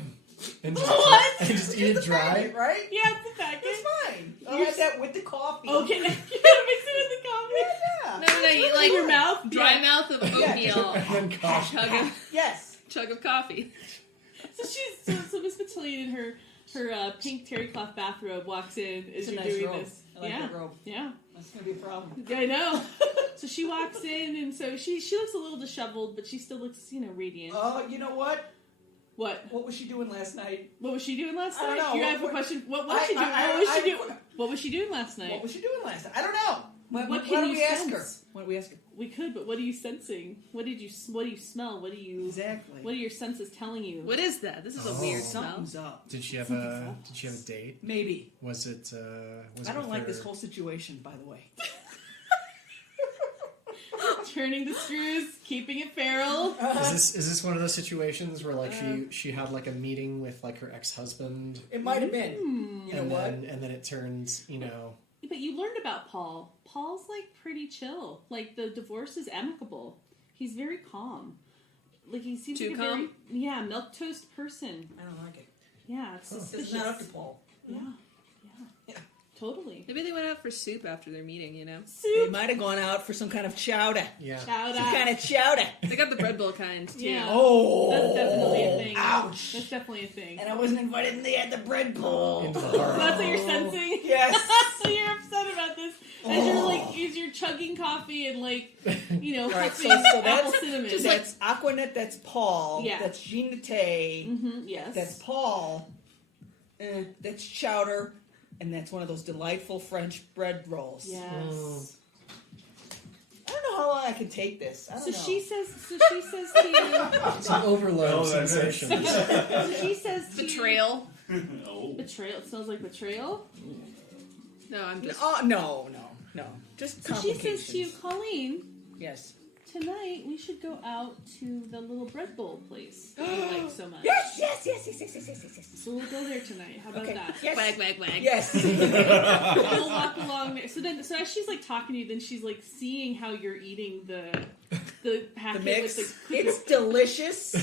And just, What? and just eat it dry. Packet, right? Yeah, it's the packet. It's fine. I'll You're have that with the coffee. Okay, you gotta mix it with the coffee. Yeah. No, you like Your mouth? dry Yeah. mouth of oatmeal, And then coffee. chug of coffee. So Miss Batillion in her pink terry cloth bathrobe walks in as It's a you're nice doing robe. this. I like that robe. Yeah. That's gonna be a problem. I know. So she walks in, and so she looks a little disheveled, but she still looks, radiant. Oh, you know what? What? What was she doing last night? What was she doing last I don't night? know. You have a question. What was she doing? What was she doing last night? What was she doing last night? I don't know. Why What don't can we you ask her? sense? Why don't we ask her? We could, but what are you sensing? What do you smell? What do you Exactly. What are your senses telling you? What is that? This is a weird smell. Something's up. Did she have a date? Maybe. Was it? I don't with like her- this whole situation, by the way. Turning the screws, keeping it feral. Is this one of those situations where she had a meeting with her ex-husband? It might have been. You know and what? then it turns But you learned about Paul. Paul's pretty chill. The divorce is amicable. He's very calm. He seems Too like calm? a very milquetoast person. I don't like it. Yeah, it's suspicious. It's not up to Paul. Yeah. Totally. Maybe they went out for soup after their meeting, They Soup. might have gone out for some kind of chowder. Yeah. Shout Some out. kind of chowder. They got the bread bowl kind, too. Yeah. Oh. That's definitely a thing. Ouch. That's definitely a thing. And I wasn't invited, and they had the bread bowl. Into the So heart. that's what you're sensing? Yes. So you're upset about this. As you're chugging coffee and Right, huffing so apple that's cinnamon. that's Aquanet. That's Paul. Yeah. That's Jean Nate. Yes. That's Paul. That's chowder, and that's one of those delightful French bread rolls. Yes. I don't know how long I can take this. I don't So know. she says to you. It's an overload of sensations. So she says to Betrayal. Oh. You, betrayal. It smells like betrayal. No, I'm just... No. Just So she complications. says to you, Colleen. Yes. tonight we should go out to the little bread bowl place that you like so much. Yes. So we'll go there tonight. How about that? Yes. Wag, wag, wag. Yes. We'll walk along there. So as she's like talking to you, then she's like seeing how you're eating the packet Mix. with the. It's delicious.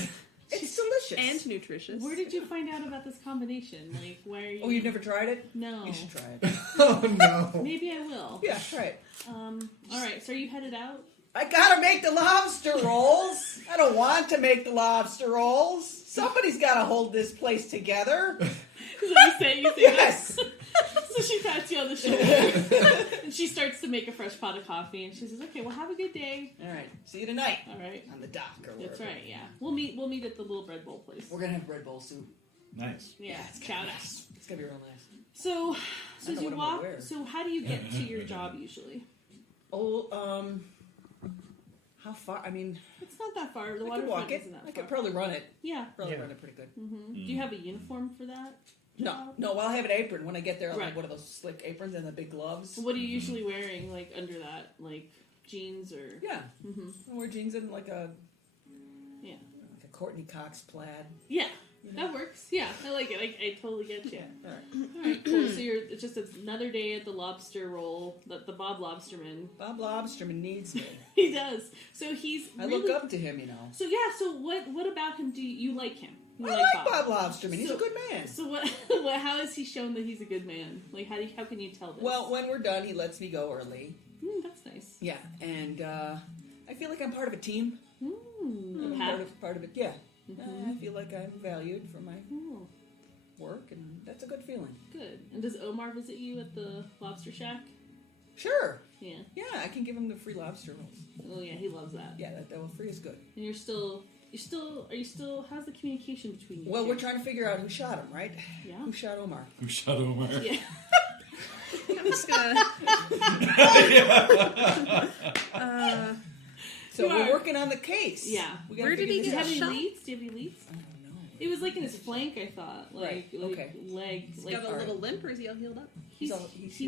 It's delicious. And nutritious. Where did you find out about this combination? Like, why are you? Oh, you've never tried it? No. You should try it. Oh no. Maybe I will. Yeah, try it. All right. So are you headed out? I gotta make the lobster rolls. I don't want to make the lobster rolls. Somebody's gotta hold this place together. Is that what you say? You say Yes. that? So she pats you on the shoulder, and she starts to make a fresh pot of coffee, and she says, "Okay, well, have a good day." All right. See you tonight. All right. On the dock or whatever. That's right. Yeah, we'll meet at the little bread bowl place. We're gonna have bread bowl soup. Nice. Yeah, it's chow gonna be down. nice. It's gonna be real nice. So I as know you what I'm gonna walk, wear. so how do you get to your job usually? Oh, how far? I mean, It's not that far. The I could waterfront walk it. isn't that I far. could probably run it. Yeah. Probably Yeah. run it pretty good. Do you have a uniform for that? No, well, I'll have an apron when I get there. I'll Right. have one of those slick aprons and the big gloves. What are you usually wearing, like under that, like jeans or? Yeah, I wear jeans and like a Yeah. Courtney Cox plaid. Yeah. That works. Yeah, I like it. I totally get you. All right. All right, cool. So it's just another day at the lobster roll. The Bob Lobsterman. Bob Lobsterman needs me. He does. So he's. I really, look up to him, you know. So yeah. So what about him? Do you like him? You I like Bob Lobsterman. He's a good man. So what? How has he shown that he's a good man? Like how can you tell this? Well, when we're done, he lets me go early. That's nice. Yeah, and I feel like I'm part of a team. I'm part of it. Yeah, I feel like I'm valued for my work, and that's a good feeling. Good. And does Omar visit you at the Lobster Shack? Sure. Yeah. Yeah, I can give him the free lobster rolls. Oh yeah, he loves that. Yeah, that free is good. And are you still? How's the communication between you? Well, two? we're trying to figure out who shot him, right? Yeah. Who shot Omar? Who shot Omar? Yeah. I'm just gonna. So You we're are. working on the case. Yeah. We gotta Where did figure he Do this you get have any shot? leads? Do you have any leads? I don't know. It was like in his flank, I thought. Like, Right, okay. leg. He's Like, got a little limp, or is he all healed up? he's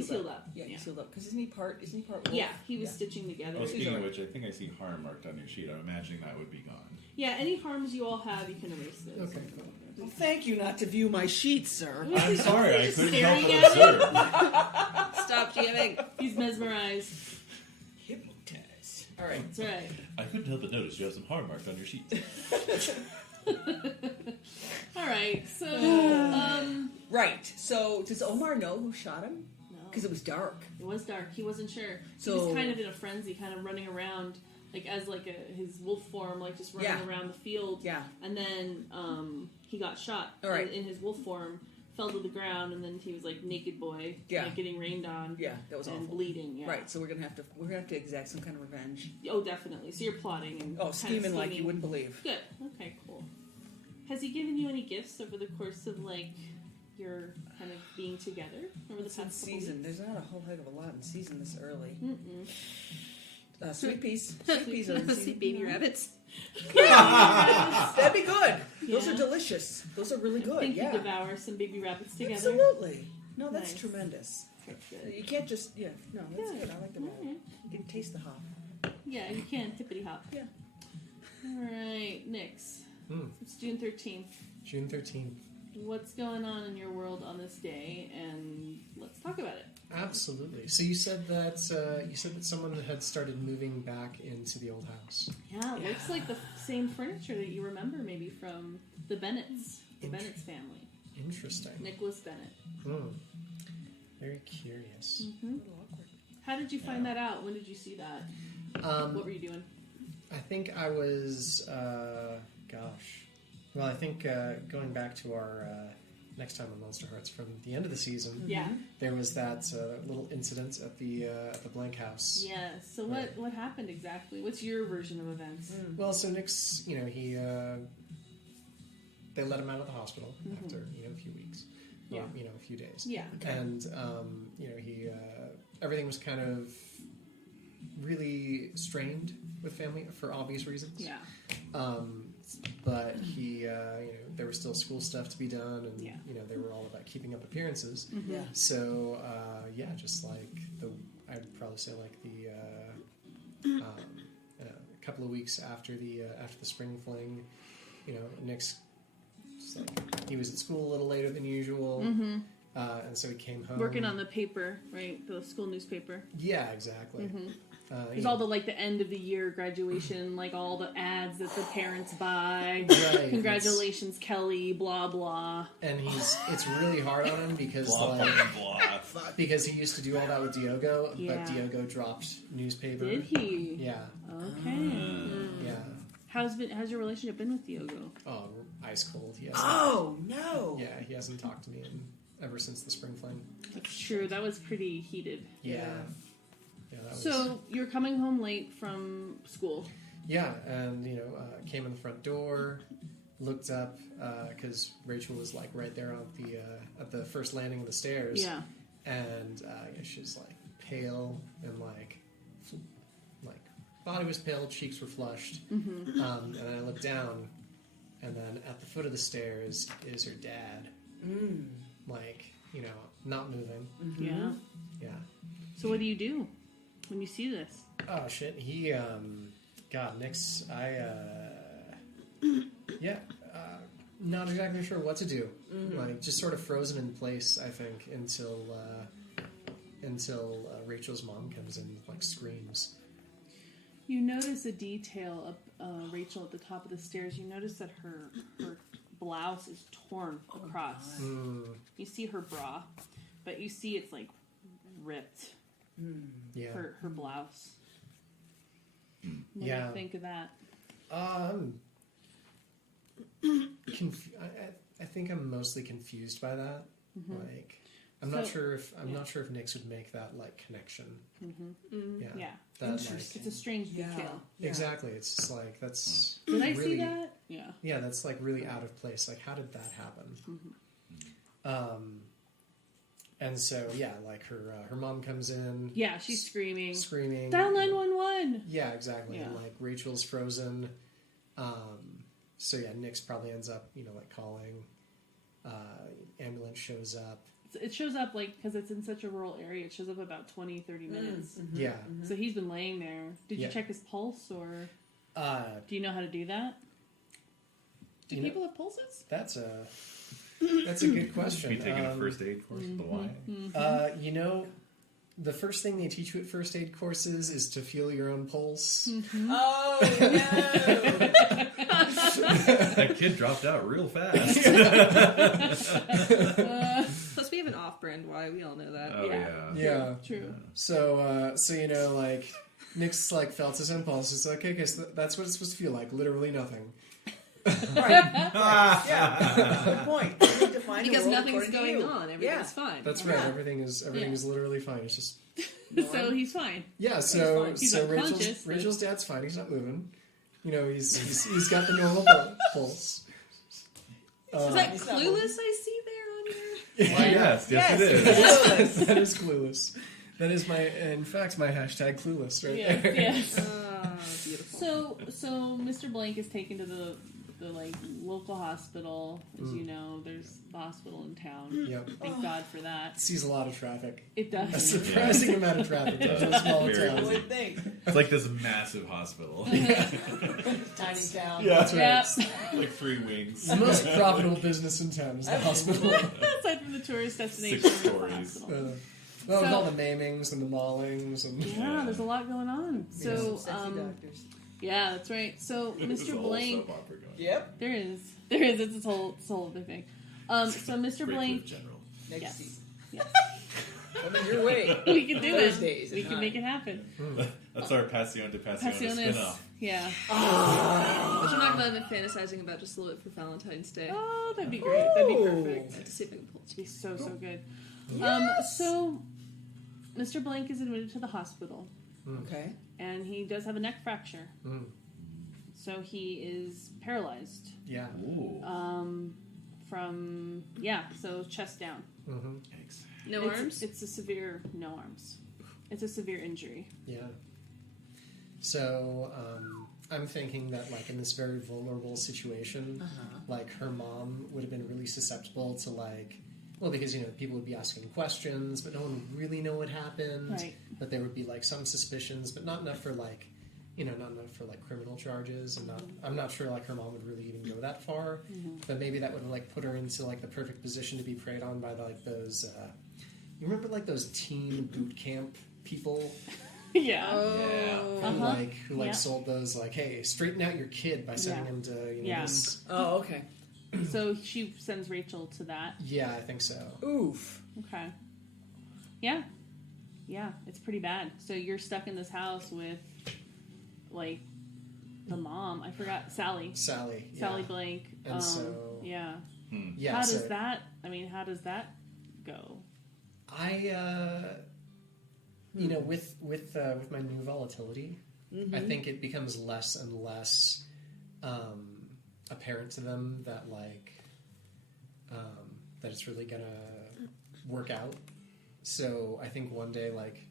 healed up. Yeah, he's healed up. Because isn't he part wolf? Yeah, he was stitching together. Oh, speaking of alright. which, I think I see harm marked on your sheet. I'm imagining that would be gone. Yeah, any harms you all have, you can erase those. Okay, cool. Well, thank you not to view my sheet, sir. I'm sorry, I Just couldn't help staring but at observe. Stop GMing. He's mesmerized. Hypnotized. All right. That's right. I couldn't help but notice you have some harm marked on your sheet. All right. So, Right. So does Omar know who shot him? no, Because it was dark. it was dark. He wasn't sure. He So- was kind of in a frenzy, kind of running around, like as like his wolf form, like just running Yeah. around the field. Yeah. And then he got shot. All right. in his wolf form, fell to the ground, and then he was like naked boy, Yeah. like getting rained on. Yeah, that was and awful. bleeding. Yeah. Right. So we're gonna have to exact some kind of revenge. Oh, definitely. So you're plotting and Oh, kind of scheming like you wouldn't believe. Good. Okay, cool. Has he given you any gifts over the course of like your kind of being together over the It's in past couple season. weeks? There's not a whole heck of a lot in season this early. Mm-mm. Sweet peas. Sweet peas are in See season. baby rabbits. That'd be good. Those Yeah. are delicious. Those are really good. Think Yeah. you devour some baby rabbits together? Absolutely. No, that's Nice. tremendous. Good. You can't just no, that's Yeah. good. I like the rabbit. Alright. You can taste the hop. Yeah, you can tippity hop. Yeah. All right, Nix. Hmm. It's June 13th. June 13th. What's going on in your world on this day? And let's talk about it. Absolutely. So you said that someone had started moving back into the old house. Yeah, it looks like the same furniture that you remember maybe from the Bennetts, family. Interesting. Nicholas Bennett. Hmm. Very curious. How did you find that out? When did you see that? What were you doing? I think I was, Well, I think going back to our next time on Monsterhearts from the end of the season, Yeah. there was that little incident at the Blank House. Yeah. So what happened exactly? What's your version of events? Well, so Nick's, he they let him out of the hospital after a few weeks, Yeah. or, a few days. Yeah. And he everything was kind of really strained with family for obvious reasons. Yeah. But he, there was still school stuff to be done, and Yeah. they were all about keeping up appearances. Yeah. So just like I'd probably say like the couple of weeks after the spring fling, Nick's he was at school a little later than usual, and so he came home working on the paper, right? The school newspaper. Yeah, exactly. There's all the end of the year graduation, all the ads that the parents buy. Right, Congratulations, Kelly. Blah blah. And it's really hard on him because Blah. because he used to do all that with Diogo, Yeah. but Diogo dropped newspaper. Did he? Yeah. Okay. Yeah. How's your relationship been with Diogo? Oh, ice cold. He hasn't. Oh no! Yeah, he hasn't talked to me ever since the spring fling. That's true. That was pretty heated. Yeah. Yeah, that was... So you're coming home late from school. Yeah, and came in the front door, looked up because Rachel was right there on at the first landing of the stairs. Yeah. And she's pale and body was pale, cheeks were flushed. Mm-hmm. And then I looked down, and then at the foot of the stairs is her dad. Not moving. Mm-hmm. Yeah. Yeah. So what do you do when you see this? Oh shit! He, Nick's. Not exactly sure what to do. Just sort of frozen in place, I think, until Rachel's mom comes in, screams. You notice a detail of Rachel at the top of the stairs. You notice that her blouse is torn across. You see her bra, but you see it's ripped. Yeah. Her blouse. What do Yeah. you think of that? I think I'm mostly confused by that. Mm-hmm. I'm not sure if Nix would make that connection. Mm-hmm. Yeah. That, it's a strange detail. Yeah. Exactly. It's just that's. Did I really, see that? Yeah. Yeah, that's really out of place. How did that happen? Mm-hmm. And so her mom comes in. Yeah, she's screaming. Dial 911. Yeah, exactly. Yeah. And Rachel's frozen. So Nix probably ends up calling. Ambulance shows up. It shows up because it's in such a rural area. It shows up about 20, 30 minutes. Mm-hmm. Yeah. So he's been laying there. Did you check his pulse or? Do you know how to do that? Do people have pulses? That's a good question. Be taking a first aid course at the Y. The first thing they teach you at first aid courses is to feel your own pulse. Mm-hmm. Oh no! That kid dropped out real fast. Plus, we have an off-brand Y. We all know that. Oh Yeah. True. So Nick's felt his own pulse. It's okay, so that's what it's supposed to feel like. Literally nothing. Right. Yeah. Good point. You need to find Because the world nothing's according to going you. on. Everything's fine. That's right. Everything is literally fine. It's just So he's fine. yeah. So He's so unconscious, Rachel's dad's fine. He's not moving. He's got the normal pulse. Is that Clueless I see there on your... Why, yes, it is. That is Clueless. That is in fact, my hashtag Clueless right there. Yes. Beautiful. So Mr. Blank is taken to the local hospital. As you know, there's the hospital in town. Yep. Thank God for that. It sees a lot of traffic. It does. A surprising amount of traffic in a small Very town. Would think. It's this massive hospital. Tiny town. Yeah, that's right. Yeah. 3 wings. The most profitable business in town is the hospital. Aside from the tourist destination. 6 it's the stories. hospital. Well, with all the maimings and the maulings and Yeah, there's a lot going on. So, Sexy doctors. yeah, that's right. So, There's a Mr. whole Blank, soap opera going. Yep. there is. It's a whole other thing. So, Mr. Greycliffe Blank, General. Next yes, season. yes, Coming your way. we can do Thursdays it. We at can 9. make it happen. That's our Passion de Passion Passiones, spin-off. yeah. But you're not going to be fantasizing about just a little bit for Valentine's Day. Oh, that'd be great. That'd be perfect. I have to see if I can pull it It'd be so good. Yes. So, Mr. Blank is admitted to the hospital, Okay. and he does have a neck fracture. So he is paralyzed. yeah. Ooh. So chest down. Yikes. No arms? It's a severe, no arms. It's a severe injury. Yeah. So I'm thinking that in this very vulnerable situation, her mom would have been really susceptible to because people would be asking questions, but no one would really know what happened. Right. But there would be some suspicions, but not enough for not enough for like criminal charges, and I'm not sure like her mom would really even go that far, but maybe that would like put her into like the perfect position to be preyed on by like those. You remember like those teen boot camp people? Yeah. Who sold those like, hey, straighten out your kid by sending him to this. Oh, okay. So she sends Rachel to that. Yeah, I think so. Oof. Okay. Yeah. Yeah, it's pretty bad. So you're stuck in this house with, like, the mom. I forgot. Sally. Sally Blank. And so... Yeah. Yeah. How does that... I mean, how does that go? With my new volatility, I think it becomes less and less apparent to them that, like, that it's really gonna work out. So I think one day, like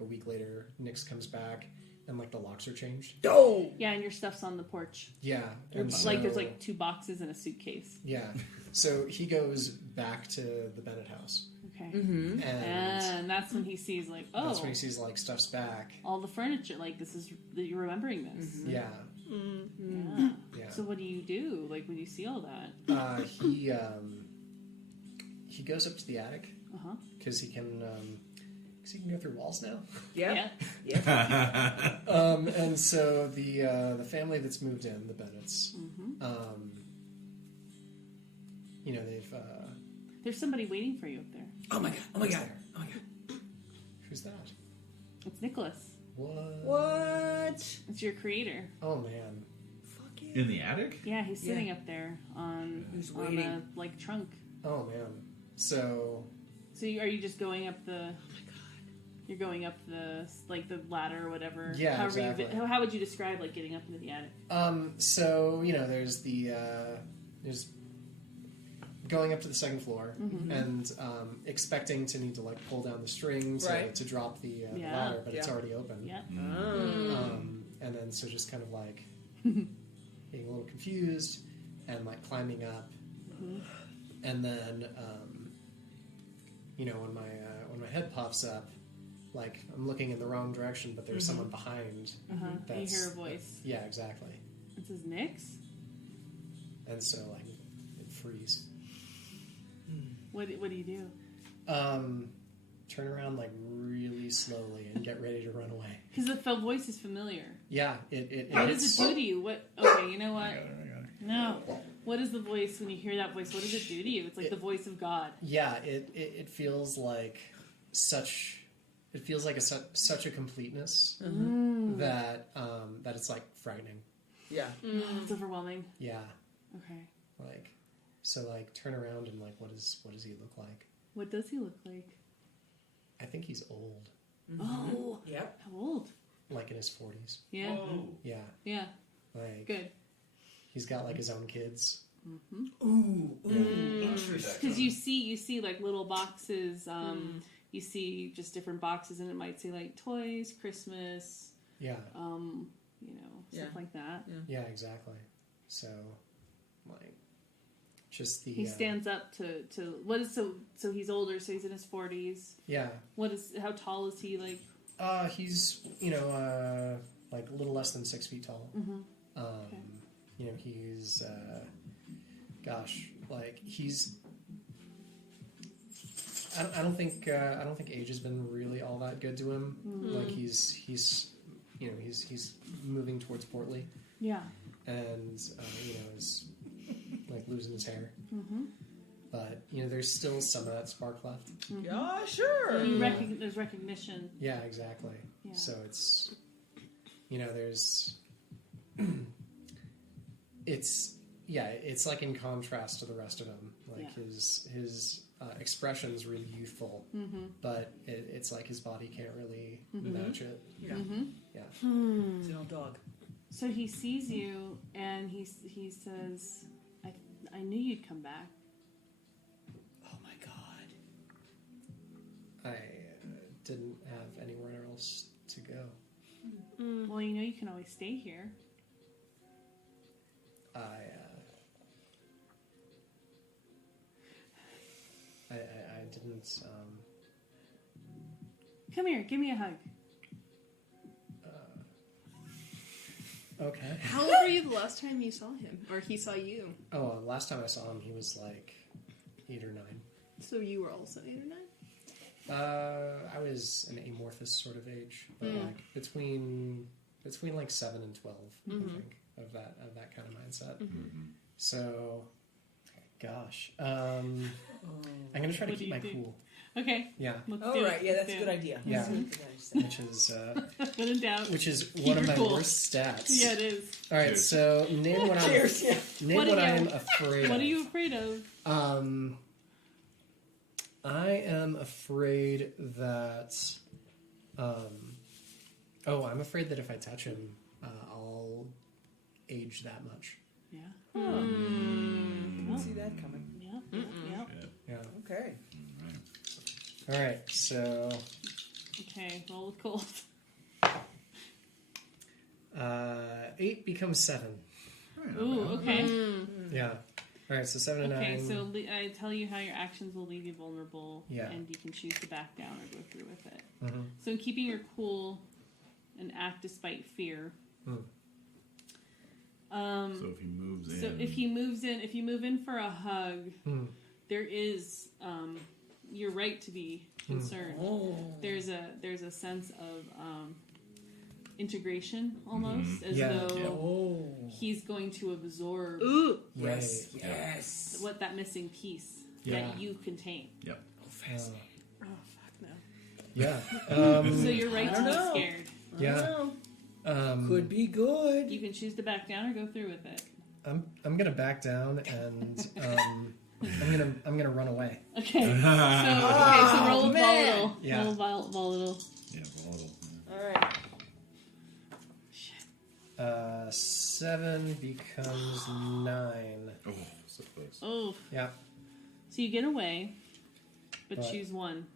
a week later, Nyx comes back and like the locks are changed. Oh! Yeah, and your stuff's on the porch. Yeah. And there's like 2 boxes and a suitcase. Yeah. So he goes back to the Bennett house. Okay. Mm-hmm. And that's when he sees like, oh. That's when he sees like stuff's back. All the furniture, like you're remembering this. Mm-hmm. Yeah. Mm-hmm. Yeah. So what do you do, like, when you see all that? He goes up to the attic because he can go through walls now. Yeah. And so the family that's moved in, the Bennetts, they've there's somebody waiting for you up there. Oh my god. Who's that? It's Nicholas. What? It's your creator. Oh man. Fuck yeah. In the attic? Yeah, he's sitting up there on a like trunk. Oh man. So are you just going up the? Oh my god! You're going up the the ladder or whatever. Yeah, exactly. How would you describe like getting up into the attic? So there's there's going up to the second floor and expecting to need to like pull down the string to drop the ladder, but it's already open. Yeah. And then so just kind of like being a little confused and like climbing up, and then when my head pops up, like I'm looking in the wrong direction, but there's someone behind. You hear a voice. Yeah, exactly. It says Nyx. And so like it frees. What do you do? Turn around like really slowly and get ready to run away. Because the voice is familiar. Yeah, it. What does it do to you? What? Okay, you know what? I got it. No. What is the voice when you hear that voice? What does it do to you? It's like the voice of God. Yeah, it feels like such. It feels like such a completeness that it's like frightening. Yeah, it's overwhelming. Yeah. Okay. Like, so like turn around and like what does he look like? What does he look like? I think he's old. Oh. Yep. How old? Like in his 40s. Yeah. Whoa. Yeah. Yeah. Like good. He's got like his own kids. Ooh. Because you see like little boxes. You see just different boxes, and it might say like toys, Christmas. Yeah. Stuff like that. Yeah, exactly. So, like, just the. He stands up to what is so he's older, so he's in his 40s. Yeah. How tall is he? Like. He's like a little less than 6 feet tall. Okay. He's like he's. I don't think age has been really all that good to him. Like he's moving towards portly. Yeah. And is like losing his hair. But there's still some of that spark left. Yeah, sure. There's recognition. Yeah, exactly. Yeah. So it's there's it's like in contrast to the rest of him. Like his expression's really youthful, but it's like his body can't really match it. Yeah. Yeah. He's an old dog. So he sees you and he says, I knew you'd come back. Oh my god. I didn't have anywhere else to go. Well, you can always stay here. I didn't. Come here, give me a hug. Okay. How old were you the last time you saw him? Or he saw you? Oh, last time I saw him, he was like 8 or 9. So you were also 8 or 9? I was an amorphous sort of age, but like between like 7 and 12, I think, of that kind of mindset. So, gosh, I'm gonna try to keep my cool. Okay. Yeah. All right. Yeah, that's a good idea. Yeah. Which is Which is one of my cool. worst stats. Yeah, it is. All right. Cheers. So name what Cheers. Yeah. I am afraid of. What are you afraid of? I am afraid that. I'm afraid that if I touch him, I'll age that much. Yeah. I didn't see that coming. Yeah. Okay. All right. So. Okay, roll with cold. 8 becomes 7. Ooh, okay. Yeah. All right. So 7 and 9. Okay, so I tell you how your actions will leave you vulnerable, Yeah. and you can choose to back down or go through with it. Mhm. So in keeping your cool and act despite fear. So if he moves in... So if you move in for a hug, there is you're right to be concerned. There's a sense of integration almost, as though he's going to absorb Yes. what that missing piece that you contain. Yep. Oh fuck no. Yeah. So you're right to be know. scared. Yeah. Could be good. You can choose to back down or go through with it. I'm gonna back down and I'm gonna run away. Okay. So roll a volatile. Yeah. Roll volatile. Yeah, volatile. All right. 7 becomes 9. Oh, so close. Oh. Yeah. So you get away, but But- choose one.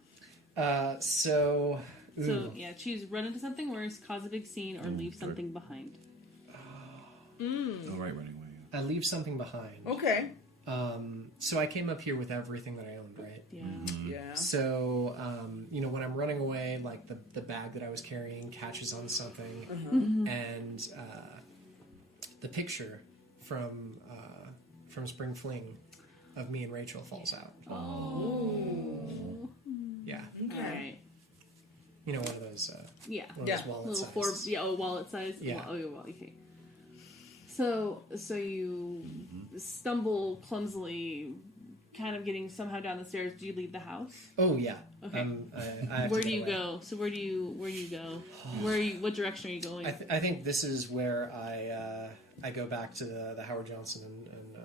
So. So yeah, choose run into something worse, cause a big scene, or leave something behind. Oh, right, running away. I leave something behind. Okay. So I came up here with everything that I owned, right? Yeah. Yeah. So, when I'm running away, like the bag that I was carrying catches on something, and the picture from Spring Fling of me and Rachel falls out. Oh. Yeah. All right. One of those. Yeah. One of those wallet Little sizes. wallet size. Yeah. Okay. So you stumble clumsily, kind of getting somehow down the stairs. Do you leave the house? Oh yeah. Okay. I have Where to do get you away. go? So where do you go? What direction are you going? I think this is where I go back to the Howard Johnson and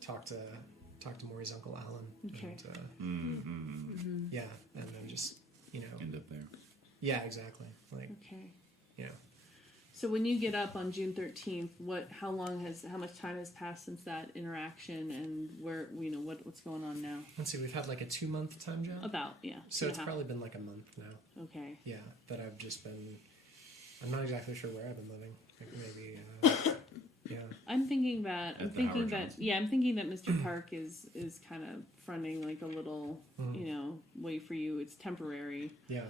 talk to Maury's Uncle Alan. Okay. And, yeah, and then just End up there. Yeah, exactly. Like Okay. So when you get up on June 13th, how much time has passed since that interaction, and what's going on now? let's see, we've had like a 2-month time jump. About, yeah. So it's 2.5. probably been like a month now. Okay. Yeah, that I've just been. I'm not exactly sure where I've been living. Like maybe. Yeah. I'm thinking that At the Howard Johnson. I'm thinking that Mr. Park is kind of fronting like a little way for you. It's temporary. Yeah.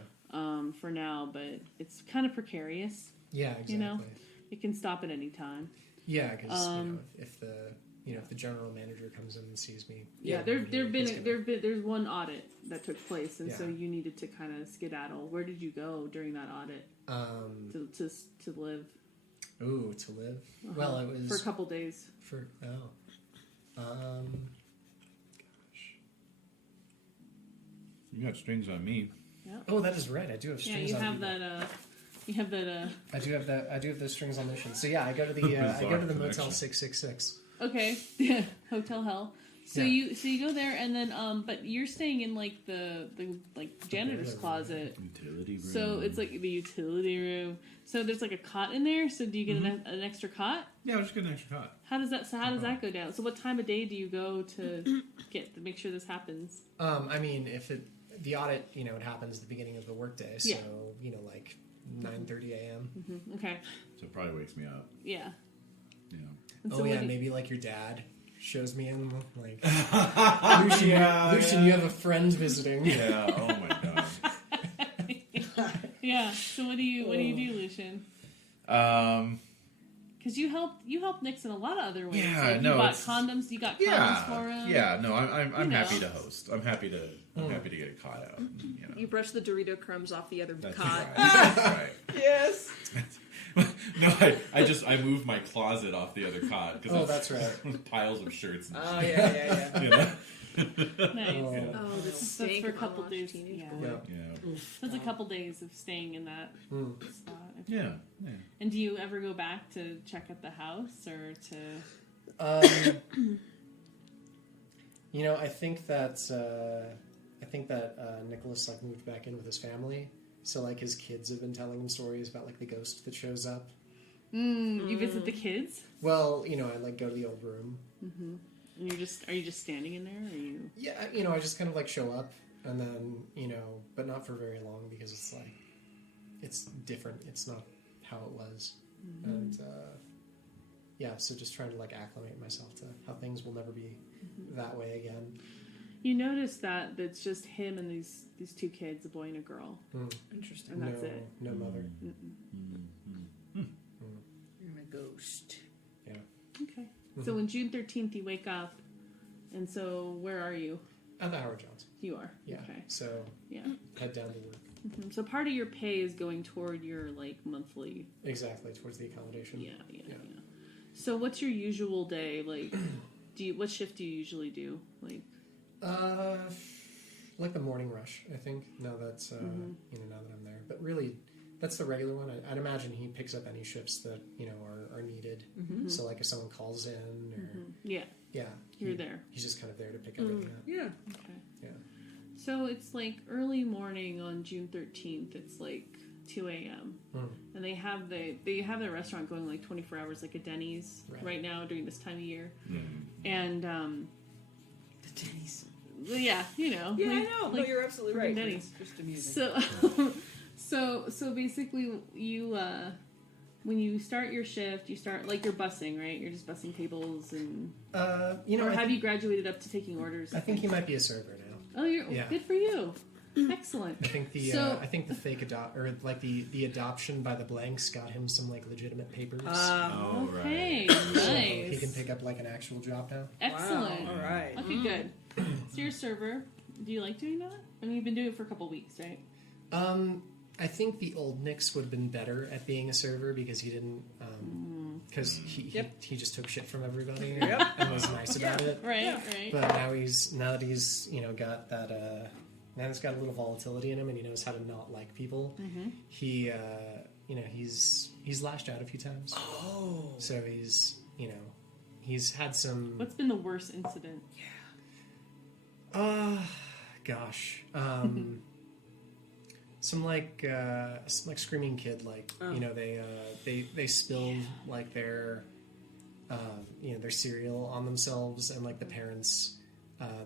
For now, but it's kind of precarious. Yeah. Exactly. It can stop at any time. Yeah, because if the general manager comes in and sees me. There's one audit that took place, and so Yeah. you needed to kind of skedaddle. Where did you go during that audit to live? Ooh, to live. Well, it was for a couple days. Gosh. You got strings on me. Yeah. Oh, that is right. I do have strings. Yeah, you on have me. that. You have that. I do have that. I do have those strings on mission. So yeah, I go to the Motel 666. Okay. Hotel Hell. So Yeah. you go there, and then but you're staying in like the janitor's closet. Utility room. So it's like the utility room. So there's like a cot in there. So do you get an extra cot? Yeah, I'll just get an extra cot. How does that go down? So what time of day do you go to make sure this happens? I mean, the audit, it happens at the beginning of the workday, so like 9:30 a.m. Mm-hmm. Okay. So it probably wakes me up. Yeah. Yeah. And Oh so yeah, what maybe like your dad shows me in, like Lucian, you have a friend visiting. Yeah. Oh my god. Yeah. So what do you do, Lucian? Because you helped Nix in a lot of other ways. Yeah, like, no, you bought it's- condoms. You got condoms for him. Yeah, no, I'm You happy know. to host. I'm happy to get it caught out. You know. You brush the Dorito crumbs off the other That's cot. right. That's right. Yes. No, I moved my closet off the other cot because that's right. piles of shirts. And Oh, shit, yeah. you know? Nice. Oh, this is That's steak for a of couple unwashed days. teenage Yeah. boy. Yeah. That's a couple days of staying in that spot. Yeah. And do you ever go back to check at the house or to? I think that Nicholas like moved back in with his family, so like his kids have been telling him stories about like the ghost that shows up. You visit the kids? Well, I like go to the old room. Mm-hmm. And are you just standing in there? Or are you? Yeah, I just kind of like show up and then but not for very long because it's like it's different. It's not how it was, and so just trying to like acclimate myself to how things will never be that way again. You notice that it's just him and these two kids, a boy and a girl. Interesting. And that's it. No mother. You're my ghost. Yeah. Okay. So on June 13th, you wake up, and so where are you? At the Howard Johns. You are. Yeah. Okay. So Yeah. head down to work. So part of your pay is going toward your like monthly. Exactly, towards the accommodation. Yeah. So what's your usual day like? What shift do you usually do? Like Like the morning rush, I think. Now that's now that I'm there, but really, that's the regular one. I'd imagine he picks up any shifts that are needed. So like if someone calls in, or you're there. He's just kind of there to pick everything up. Yeah. Okay. Yeah. So it's like early morning on June 13th. It's like 2 a.m. And they have their restaurant going like 24 hours, like a Denny's right now during this time of year. And The Denny's. yeah, Yeah, I know. No, you're absolutely right. Denny's. It's just amusing. So basically, you when you start your shift, you start like you're bussing, right? You're just bussing tables and or have you graduated up to taking orders? I think he might be a server now. Oh, you're good for you. Excellent. I think the fake the adoption by the blanks got him some like legitimate papers. Okay, So nice. he can pick up like an actual job now. Excellent. Wow. All right. Okay, good. So you're a server. Do you like doing that? I mean, you've been doing it for a couple weeks, right? I think the old Nix would have been better at being a server because he didn't, because he just took shit from everybody and was nice about it. Right. But now that he's got that now he's got a little volatility in him and he knows how to not like people. He he's lashed out a few times. Oh. So he's had some. What's been the worst incident? Gosh. Some like screaming kid, like they spilled like their their cereal on themselves, and like the parents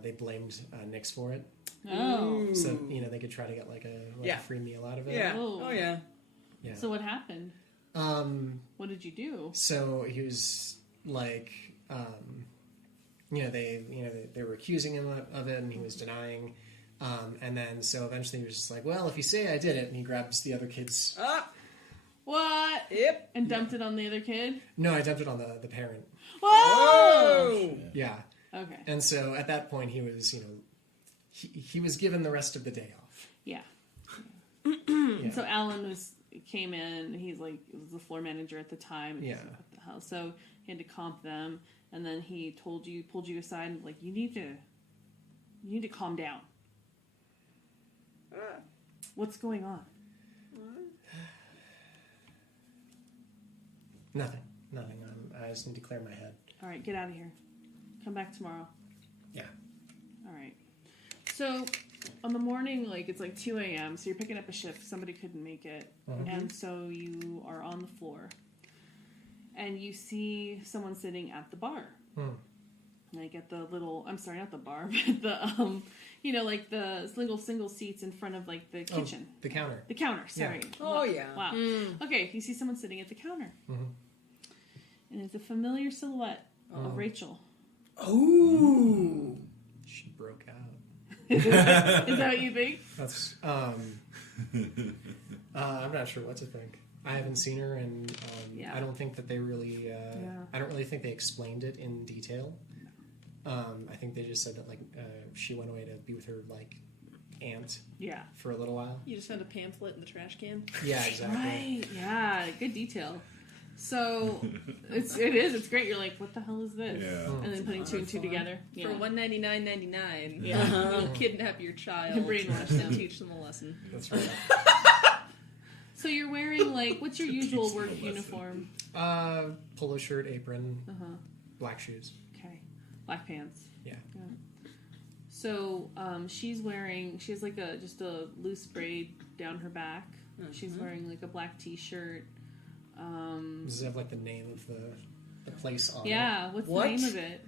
they blamed Nix for it. Oh, so they could try to get like a free meal out of it. Yeah. Oh. Oh yeah. Yeah. So what happened? What did you do? So he was like, they were accusing him of it, and he was denying. And then so eventually he was just like, well, if you say I did it, and he grabs the other kid's. What? Yep. And dumped it on the other kid? No, I dumped it on the parent. Whoa! Yeah. Okay. And so at that point he was, he was given the rest of the day off. Yeah. Yeah. So Alan came in. He's like was the floor manager at the time. And Yeah. at the house, so he had to comp them, and then he pulled you aside, and like you need to calm down. What's going on? Nothing. I just need to clear my head. All right, get out of here. Come back tomorrow. Yeah. All right. So on the morning, like it's like 2 a.m. So you're picking up a shift. Somebody couldn't make it, and so you are on the floor, and you see someone sitting at the bar. Like at the little, I'm sorry, not the bar, but the like the little single seats in front of like the kitchen. The counter. The counter. Sorry. Yeah. Oh yeah. Wow. Okay, you see someone sitting at the counter, and it's a familiar silhouette of Rachel. Oh. She broke out. Is that what you think? That's I'm not sure what to think. I haven't seen her, and Yeah. I don't think that they really. I don't really think they explained it in detail. I think they just said that she went away to be with her aunt for a little while. You just found a pamphlet in the trash can. Yeah, exactly. Right. Yeah. Good detail. So it's great. You're like, what the hell is this? Yeah. And then putting two and two together. Yeah. For $199.99, Yeah. you'll kidnap your child And brainwash them. and teach them a lesson. That's right. So you're wearing what's your usual work uniform? Polo shirt, apron, Uh-huh. black shoes. Okay. Black pants. Yeah. So she has just a loose braid down her back. She's wearing a black t-shirt. Does it have the name of the place on it? Yeah, what's the name of it?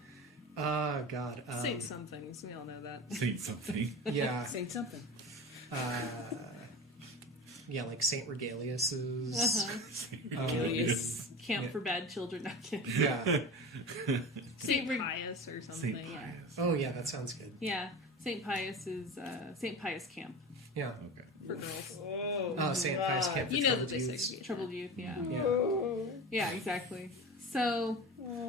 God. Saint somethings. We all know that. Saint something. Yeah. Saint something. Yeah, Saint Regalius's. Regalius. Camp for Bad Children. Not kidding. Yeah. Saint Pius or something. Saint Yeah. Pius. Oh yeah, that sounds good. Yeah, St. Pius's St. Pius Camp Yeah. Okay. For girls. Oh, St. Pius Camp. You for know Troubled that they Youths. say Troubled Youth. Yeah. Yeah. Yeah, exactly. So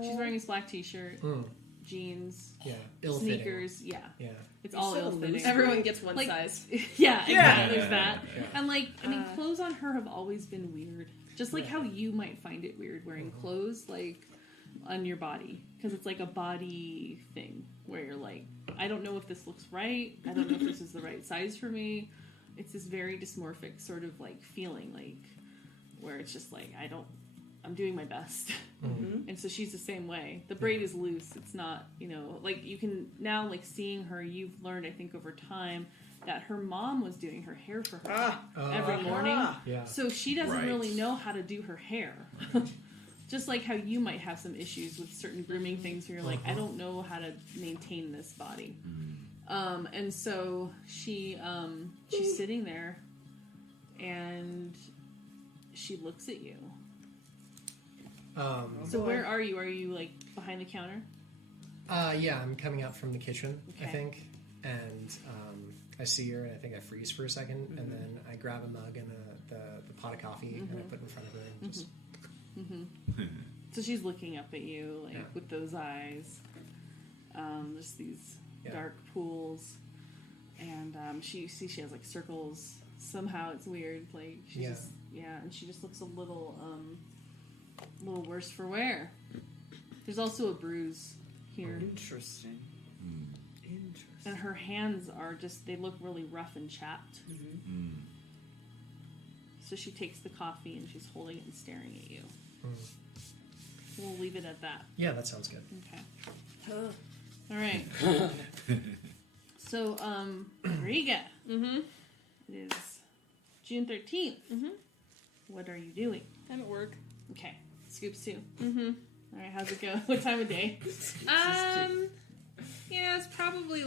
she's wearing this black t-shirt, Mm. jeans, Yeah. Ill-fitting. sneakers. Yeah, Yeah. it's all said a ill-fitting. loose Everyone gets one size. Yeah, exactly. There's that. Yeah. And clothes on her have always been weird. Just how you might find it weird wearing clothes on your body, because it's a body thing where you're I don't know if this looks right. I don't know if this is the right size for me. It's this very dysmorphic sort of feeling where it's just I'm doing my best. Mm-hmm. And so she's the same way. The braid is loose. It's not, you can now seeing her, you've learned, I think, over time that her mom was doing her hair for her every morning. Yeah. So she doesn't Right. really know how to do her hair. Just how you might have some issues with certain grooming things where you're I don't know how to maintain this body. And so she's sitting there and she looks at you. So where are you? Are you behind the counter? Yeah, I'm coming out from the kitchen, I Okay. think, and I see her, and I think I freeze for a 2nd, and then I grab a mug and the pot of coffee, and I put it in front of her, and just So she's looking up at you Yeah. with those eyes, just these Yeah. dark pools, and she has circles. Somehow it's weird. She's Yeah. just and she just looks a little worse for wear. There's also a bruise here, Interesting. Interesting. and her hands are they look really rough and chapped. So she takes the coffee and she's holding it and staring at you. We'll leave it at that. yeah, that sounds good. Okay. All right. So, Riga. Mm-hmm. It is June 13th. Mm-hmm. What are you doing? I'm at work. Okay. Scoop Sue. Mm-hmm. All right, how's it go? What time of day? Yeah, it's probably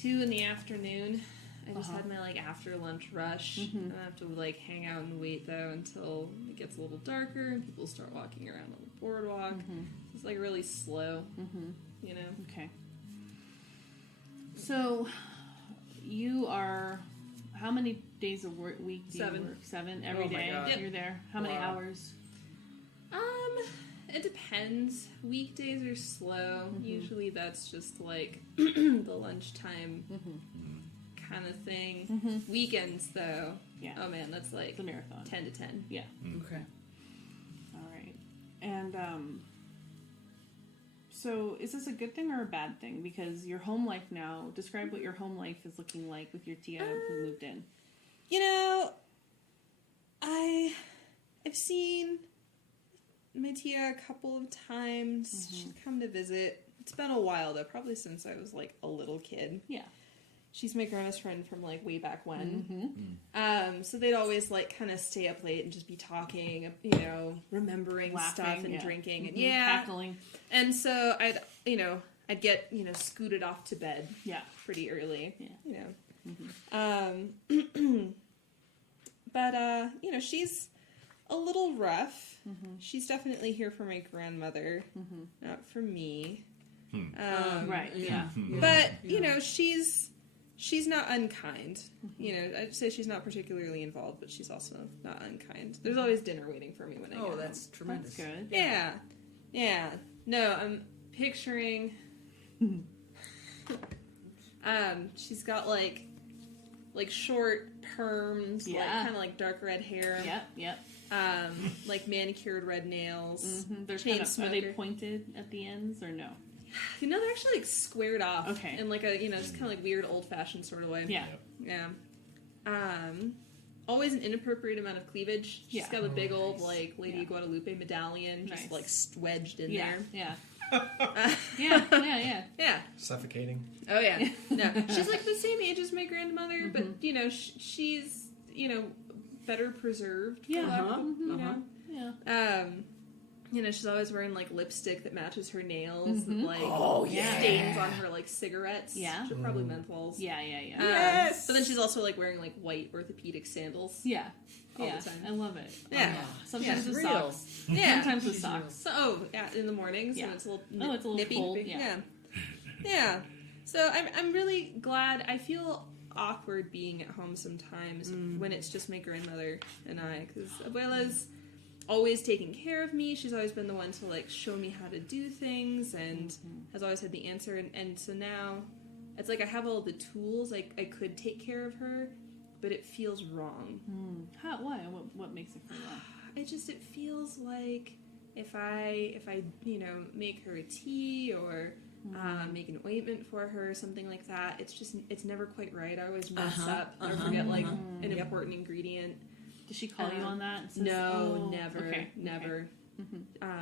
2 in the afternoon. I just had my after lunch rush. And I have to hang out and wait though until it gets a little darker and people start walking around on the boardwalk. It's really slow, you know. Okay. So, you are. How many days a week do 7. you work? 7 every Oh my day. God. You're there. How many Wow. hours? It depends. Weekdays are slow. Usually that's just the lunchtime kind of thing. Weekends though, Yeah. oh man, that's It's a marathon. 10 to 10. Yeah. Okay. All right. And so is this a good thing or a bad thing? Because your home life now, describe what your home life is looking like with your Tia who moved in. You know, I've seen my Tia a couple of times. She'd come to visit. It's been a while though, probably since I was a little kid. Yeah. She's my grandma's friend from way back when. So they'd always kind of stay up late and just be talking, remembering Laughing, stuff and yeah. drinking and Cackling. And so I'd get scooted off to bed Yeah. pretty early. Yeah. But she's a little rough. She's definitely here for my grandmother, not for me. Right. Yeah. But she's she's not unkind. You know, I'd say she's not particularly involved, but she's also not unkind. There's always dinner waiting for me when I get home. That's tremendous. That's good. Yeah. No, I'm picturing. She's got like short perms, like kind of like dark red hair. Yep. Like manicured red nails. Mm-hmm. They're chain kind of, smoker. are they pointed at the ends or no? You know, they're actually like squared off. Okay. In like a just kind of like weird old fashioned sort of way. Yeah. Always an inappropriate amount of cleavage. She's got a big old like Lady Guadalupe medallion just like wedged in there. Yeah. Suffocating. Oh yeah. No, she's like the same age as my grandmother, but you know she's better preserved. Yeah. You know, she's always wearing like lipstick that matches her nails, that, like stains on her like cigarettes. Yeah. Which are probably menthols. Yeah. Yes. But then she's also like wearing like white orthopedic sandals. Yeah. All the time. I love it. Yeah. Sometimes with real. socks. Yeah. Sometimes with socks. So, in the mornings when it's a little it's a little nippy. cold. Yeah. So I'm really glad. I feel awkward being at home sometimes when it's just my grandmother and I, because Abuela's always taking care of me. She's always been the one to like show me how to do things and has always had the answer. And so now it's like I have all the tools. I could take care of her, but it feels wrong. How? Why? What makes it feel wrong? It feels like if I make her a tea or make an ointment for her, something like that, it's never quite right. I always mess up or forget like an important ingredient. Does she call you on that? Says, no, never. Okay. Never.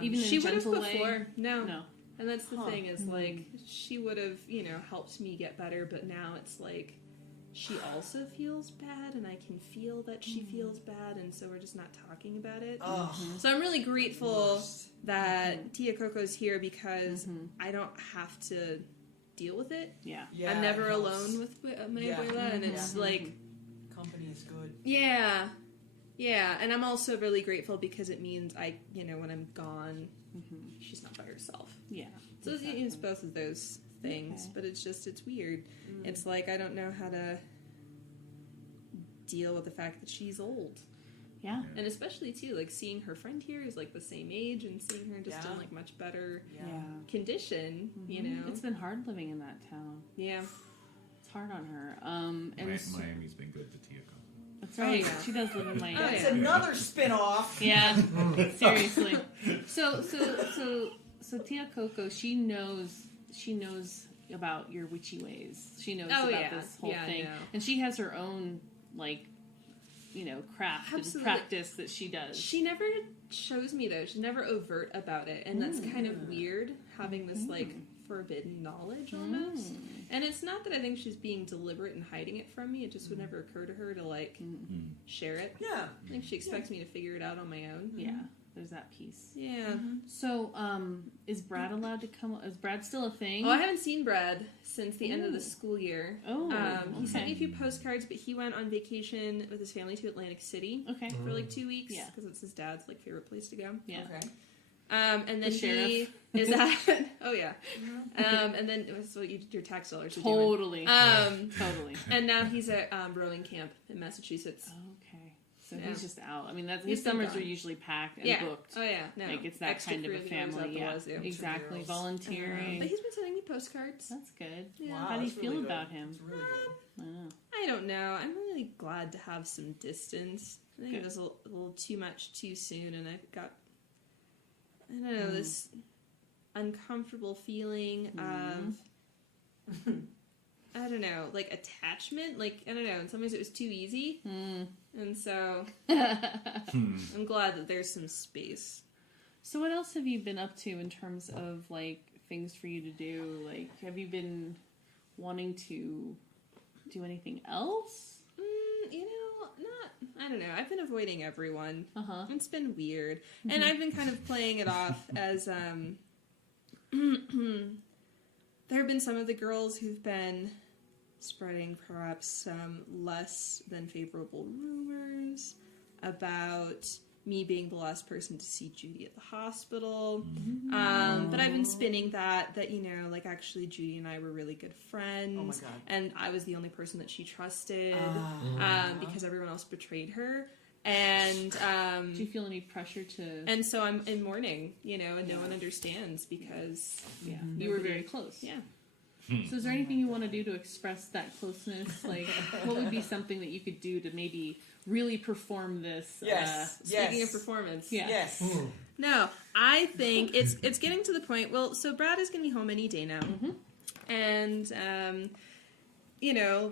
Even in she a would have gentle before. way? No. And that's the thing is like she would have helped me get better, but now it's like she also feels bad, and I can feel that she feels bad, and so we're just not talking about it. So I'm really grateful that Tia Coco's here because I don't have to deal with it. Yeah. I'm never alone with my abuela, and it's like company is good. Yeah, and I'm also really grateful because it means when I'm gone, she's not by herself. Yeah. So it's both of those things, but it's weird. It's like I don't know how to deal with the fact that she's old. Yeah. And especially too, like seeing her friend here is like the same age and seeing her just in like much better condition, It's been hard living in that town. Yeah. It's hard on her. And Miami's been good to Tia Coco. That's right. She does live in Miami. That's another spin-off. Yeah. Seriously. So Tia Coco, she knows about your witchy ways. She knows about this whole thing. And she has her own craft and practice that she does. She never shows me though. She's never overt about it, and that's kind of weird having this like forbidden knowledge almost. And it's not that I think she's being deliberate and hiding it from me. It just would never occur to her to like share it. Yeah. I think she expects me to figure it out on my own. Yeah. There's that piece. Yeah. So, is Brad allowed to come? Is Brad still a thing? Oh, I haven't seen Brad since the end of the school year. He sent me a few postcards, but he went on vacation with his family to Atlantic City. Okay. For like 2 weeks. Yeah. Because it's his dad's like favorite place to go. Yeah. Okay. And then he is at oh yeah. And then so your tax dollars are totally. doing. Totally. And now he's at rowing camp in Massachusetts. Okay. So he's just out. I mean, his He's summers gone. are usually packed and booked. Oh yeah, no. Like it's that kind of a family. Yeah, exactly. Volunteering. But he's been sending me postcards. That's good. Yeah. Wow, How do you that's feel really about good. him? It's really good. I know. I don't know. I'm really glad to have some distance. I think it was a little too much too soon, and I've got this uncomfortable feeling of I don't know, like attachment. Like I don't know. In some ways, it was too easy, and so I'm glad that there's some space. So, what else have you been up to in terms of like things for you to do? Like, have you been wanting to do anything else? I don't know. I've been avoiding everyone. It's been weird, Mm-hmm. and I've been kind of playing it off as there have been some of the girls who've been spreading perhaps some less than favorable rumors about me being the last person to see Judy at the hospital. But I've been spinning that, like, actually Judy and I were really good friends. Oh my God. And I was the only person that she trusted because everyone else betrayed her. And do you feel any pressure to? And so I'm in mourning, and no one understands because you were very close. Yeah. So is there anything you want to do to express that closeness? Like, what would be something that you could do to maybe really perform this? Speaking of performance. Yeah. Yes. No, I think it's getting to the point. Well, so Brad is going to be home any day now. And,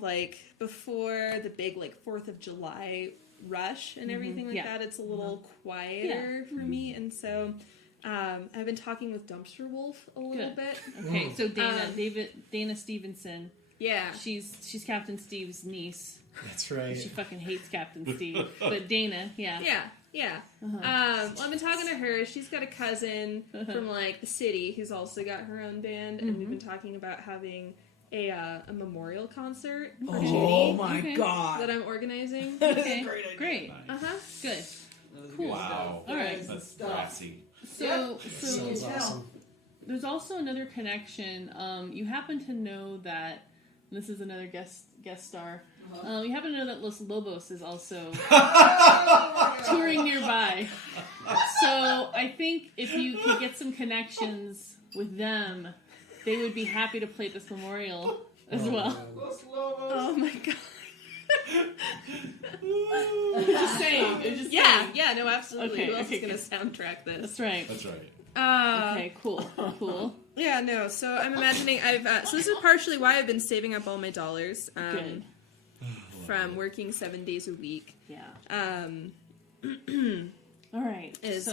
like, before the big, like, 4th of July rush and everything like that, it's a little quieter for me. And so I've been talking with Dumpster Wolf a little bit. Okay, so Dana Stevenson. Yeah. She's Captain Steve's niece. That's right. She fucking hates Captain Steve. But Dana, yeah. Well, I've been talking to her. She's got a cousin from, like, the city who's also got her own band, and we've been talking about having a memorial concert for Judy. Oh my God. That I'm organizing. Okay, great. Good. Cool. Wow. All right. That's classy. So Sounds awesome. there's also another connection. You happen to know that this is another guest star. You happen to know that Los Lobos is also touring nearby. So I think if you could get some connections with them, they would be happy to play at this memorial as well. Oh my God. Just saying. Yeah, no, absolutely. Okay, Who else okay, is going to soundtrack this? That's right. That's right. Okay, cool. Yeah, no, so I'm imagining so this is partially why I've been saving up all my dollars. Good. From working 7 days a week. Yeah. All right. Is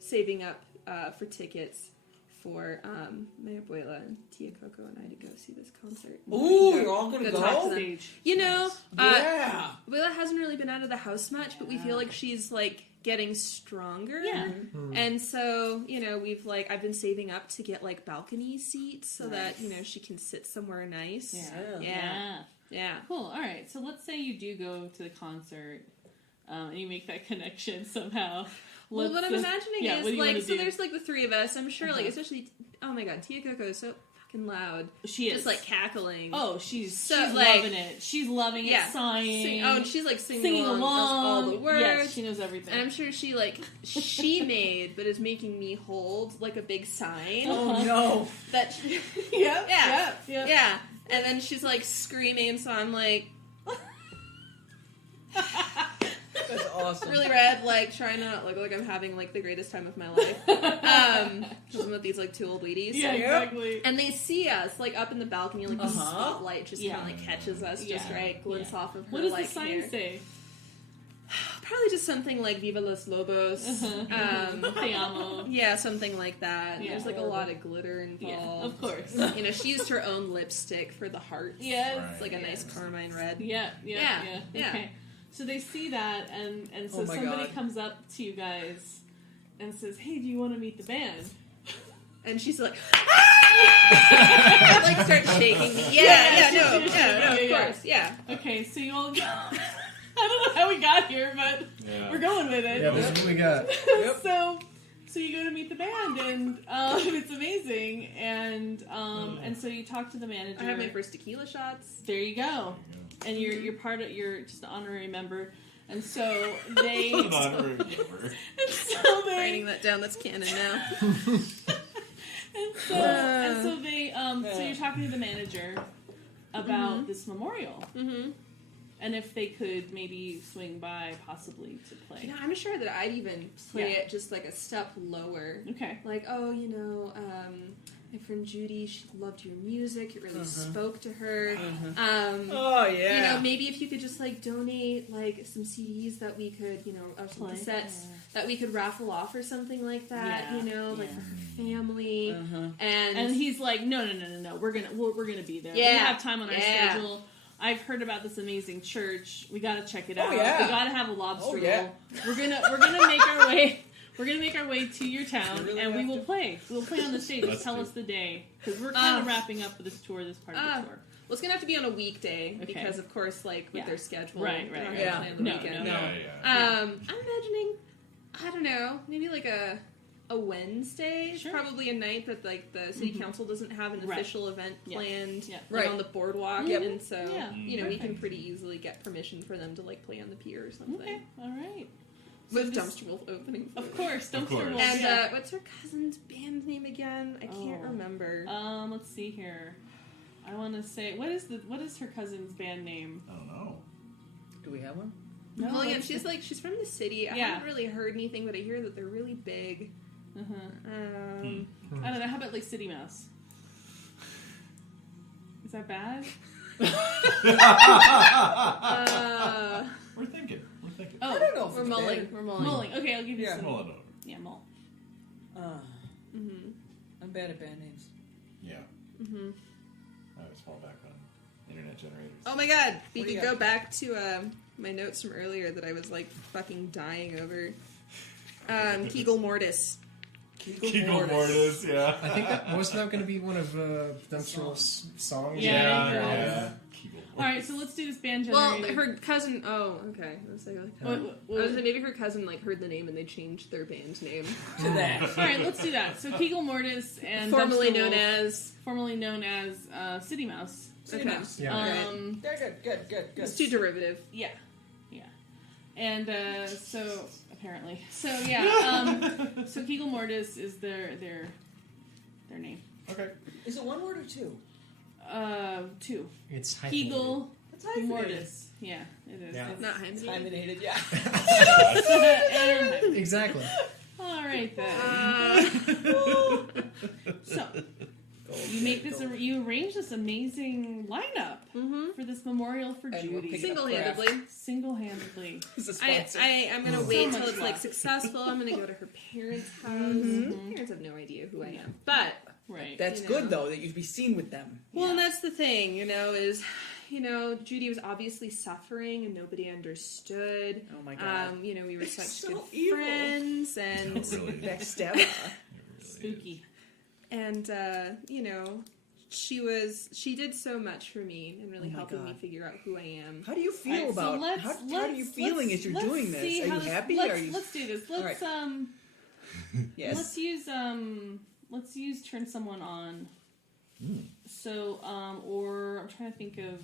saving up for tickets for my abuela and Tia Coco and I to go see this concert. Ooh, you're all gonna talk to go? them. Abuela hasn't really been out of the house much, but we feel like she's like getting stronger. Yeah. And so, I've been saving up to get like balcony seats so that, she can sit somewhere nice. Yeah. Cool. All right. So let's say you do go to the concert, and you make that connection somehow. Well, what I'm imagining is, like, so there's, like, the three of us. I'm sure, like, especially, oh my God, Tia Coco is so fucking loud. She is. Just, like, cackling. Oh, she's like, loving it. She's loving it, sighing. And she's, like, singing along. Knows all the words. Yes, she knows everything. And I'm sure she made, but is making me hold, like, a big sign. Oh, no. That Yeah. And then she's, like, screaming, so I'm, like... That's awesome. Really red, like, trying to not look like I'm having, like, the greatest time of my life. Because I'm with these, like, two old ladies. Yeah, exactly. And they see us, like, up in the balcony, like, the spotlight just kind of, like, catches us just right, glints off of her, What does like, the sign hair. say? Probably just something like Viva Los Lobos. Te amo. Yeah, something like that. Yeah. There's, like, a lot of glitter involved. Yeah, of course. She used her own lipstick for the hearts. Yes. It's, like, a nice carmine red. Yeah. Yeah. Okay. So they see that, and so somebody comes up to you guys and says, "Hey, do you want to meet the band?" And she's like, like starts shaking me. Of course, yeah. Okay, so you all go. I don't know how we got here, but we're going with it. Yeah, this is what we got. So you go to meet the band, and it's amazing, and so you talk to the manager. I have my first tequila shots. There you go. And you're just an honorary member, and so they An honorary member. Writing that down. That's canon now. and so they so you're talking to the manager about this memorial, and if they could maybe swing by, possibly to play. I'm sure that I'd even play it just like a step lower. Okay. Like, my friend Judy, she loved your music. It really spoke to her. Maybe if you could just like donate like some CDs that we could, or some cassettes that we could raffle off or something like that. Like for her family. And he's like, no, we're gonna be there. Yeah. We have time on our schedule. I've heard about this amazing church. We gotta check it out. Yeah. We gotta have a lobster roll. Yeah. We're gonna make our way. We're gonna make our way to your town, really and we have will to? play. We'll play on the stage. Let's Tell do us it. the day, because we're kind of wrapping up this tour, this part of the tour. Well, it's gonna have to be on a weekday Okay. because, of course, like with Yeah. their schedule, Right, they're not right, gonna right. play on the No, weekend. no. Yeah. I'm imagining, I don't know, maybe like a Wednesday. Sure. Probably a night that like the city council doesn't have an Right. official event Yeah. planned Yeah. like, Right. on the boardwalk, Yep. and so Yeah. you know we can Perfect. pretty easily get permission for them to like play on the pier or something. Okay, all right. With this- Dumpster Wolf opening. Of course, Dumpster course. Wolf. And yeah. what's her cousin's band name again? I can't Oh. remember. Let's see here. I want to say what is her cousin's band name? I don't know. Do we have one? No, well, yeah, it's- she's from the city. I Yeah. haven't really heard anything, but I hear that they're really big. I don't know. How about like City Mouse? Is that bad? We're thinking. Oh, I don't know if We're it's mulling. bad. We're mulling. Mulling. Okay, I'll give you Yeah. some. Mull it over. Yeah, Mull. I'm bad at band names. Yeah. I always fall back on internet generators. Oh my god! We What do could you go got? back to my notes from earlier that I was like fucking dying over. Kegel Mortis. Kegel Mortis, yeah. I think that wasn't that going to be one of Dumpster Wolf's songs. Yeah. Kegel All right, so let's do this band Well, generator. her cousin. Oh, okay. I was like, I was like, maybe her cousin like heard the name and they changed their band name, To that. All right, let's do that. So Kegel Mortis and formerly Dumpster known Wolf, as. formerly known as City Mouse. City Okay. Mouse. Yeah. They're good. It's too derivative. Yeah, and so apparently, so yeah, so Kegel Mortis is their name. Okay. Is it one word or two? Two. It's hyphenated. Kegel It's hyphenated. Mortis. Yeah, it is. Yeah. It's Not hyphenated. Hyphenated, yeah. and- Exactly. All right then. So you make this. You arrange this amazing lineup for this memorial for And we're Judy. picking up Single-handedly. Single-handedly. It's a sponsor. I'm gonna So wait much till it's like love. successful. I'm gonna go to her parents' house. Her parents have no idea who I am, but Right. That's you good, know. though, that you'd be seen with them. well, and that's the thing, is Judy was obviously suffering and nobody understood. Oh my God. We were such so good evil. friends, and Really. Backstabber. Spooky. and she did so much for me and really Oh my helping me God. figure out who I am. How do you feel All right, so about let's- how are you feeling let's- as you're let's doing see this? Are how you this- happy? Let's, Are you let's do this. All Let's right. Yes. let's use turn someone on. So or I'm trying to think of.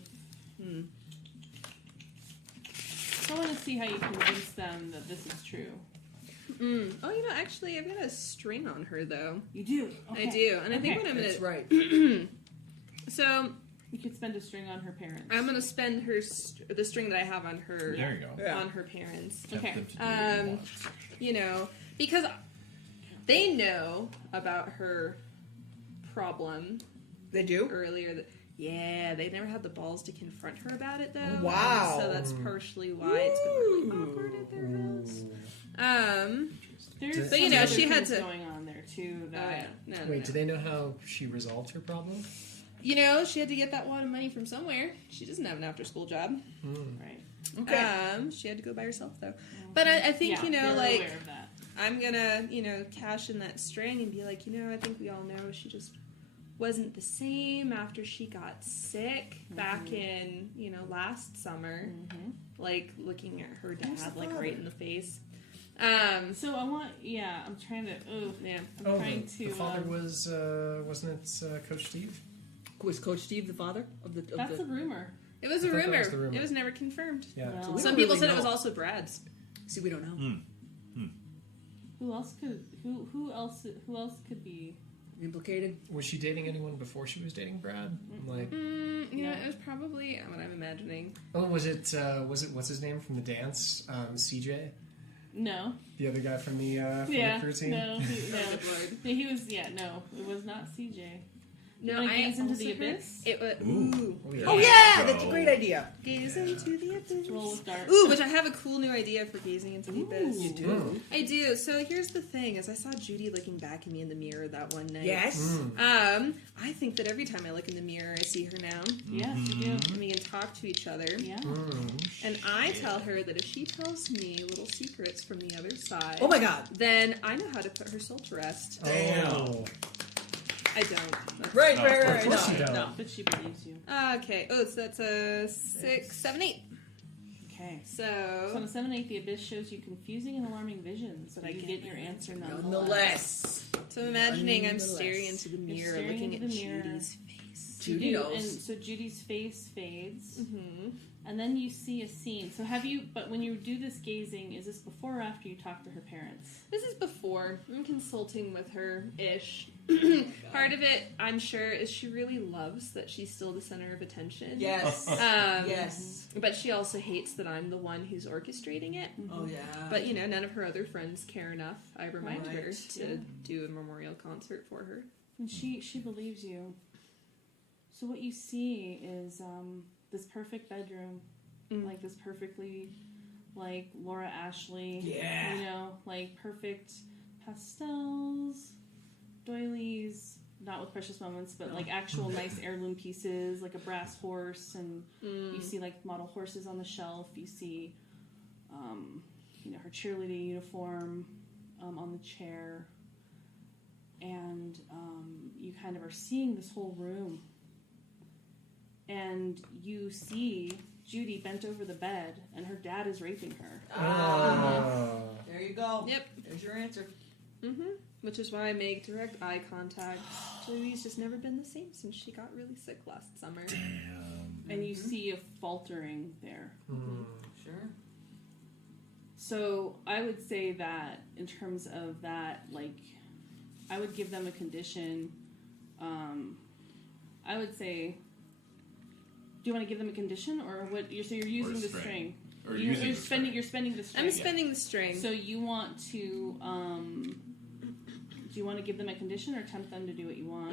So I want to see how you convince them that this is true. Oh, actually, I've got a string on her though. You do. I do, and I think Okay. what I'm That's gonna. right. So You could spend a string on her parents. I'm gonna spend the string that I have on her There you go. Yeah. on her parents. Tempt Okay. them to do what you want. Because they know about her problem They do? earlier. Yeah, they never had the balls to confront her about it though. Wow. So that's partially why it's been really awkward at their house. There's But, some she other had things to- going on there too. That No. Wait, do they know how she resolved her problem? She had to get that wad of money from somewhere. She doesn't have an after-school job. right. Okay. She had to go by herself though. But I think Yeah, they're like aware of that. I'm gonna cash in that string and be like, I think we all know she just wasn't the same after she got sick back in last summer. Like looking at her dad like right in the face. So I want. Yeah, I'm trying to. Oh, Yeah. I'm trying to. the father was wasn't it Coach Steve? Was Coach Steve the father of the? That's a rumor. It was I a thought that rumor. was the rumor. It was never confirmed. Yeah. Well, So we Some don't people really said it was know. also Brad's. See, we don't know. Who else could? Who else could be? Implicated. Was she dating anyone before she was dating Brad? Like, It was probably what I'm imagining. oh, was it what's his name from the dance? CJ, No. the other guy from the Yeah. crew team. No. Lord. He was. Yeah. No. It was not CJ. You No, wanna I gaze into also the heard abyss? It would. Ooh. Oh yeah, that's a great idea. Gaze into the abyss. Roll with dark. Ooh, which I have a cool new idea for gazing into the abyss. You do. I do. So here's the thing: is I saw Judy looking back at me in the mirror that one night. Yes. I think that every time I look in the mirror, I see her now, Yes, you do. and we can talk to each other. Yeah. And I tell her that if she tells me little secrets from the other side, Oh my god. then I know how to put her soul to rest. Oh. I don't. Right, No, right, of right. course No, you don't. no. But she believes you. Okay. Oh, so that's a 6, 7, 8. Okay. So So on a 7-8, the abyss shows you confusing and alarming visions, but I can get your answer nonetheless. Nonetheless. So I'm imagining I'm Nonetheless. staring into the You're mirror, staring looking into at the mirror. Judy's face. Judy You do, knows. and so Judy's face fades, Mm-hmm. and then you see a scene. So have you? But when you do this gazing, is this before or after you talk to her parents? This is before. I'm consulting with her-ish. Part of it, I'm sure, is she really loves that she's still the center of attention. Yes. Yes. But she also hates that I'm the one who's orchestrating it. Oh yeah. But, you know, none of her other friends care enough. I remind her Right. to do a memorial concert for her. And she believes you. So what you see is this perfect bedroom, like this perfectly, like Laura Ashley. Yeah. You know, like perfect pastels, doilies, not with precious moments, but like actual nice heirloom pieces, like a brass horse, and you see like model horses on the shelf. You see, you know, her cheerleading uniform on the chair, and you kind of are seeing this whole room, and you see Judy bent over the bed, and her dad is raping her. There you go. Yep. There's your answer. Mm-hmm. Which is why I make direct eye contact. Judy's just never been the same since she got really sick last summer. And you see a faltering there. Sure. So I would say that in terms of that, like, I would give them a condition. I would say, do you want to give them a condition, or what? So you're using Or the string. string. Or You're using the spending. string. You're spending the string. I'm spending the string. So you want to? Do you want to give them a condition or tempt them to do what you want?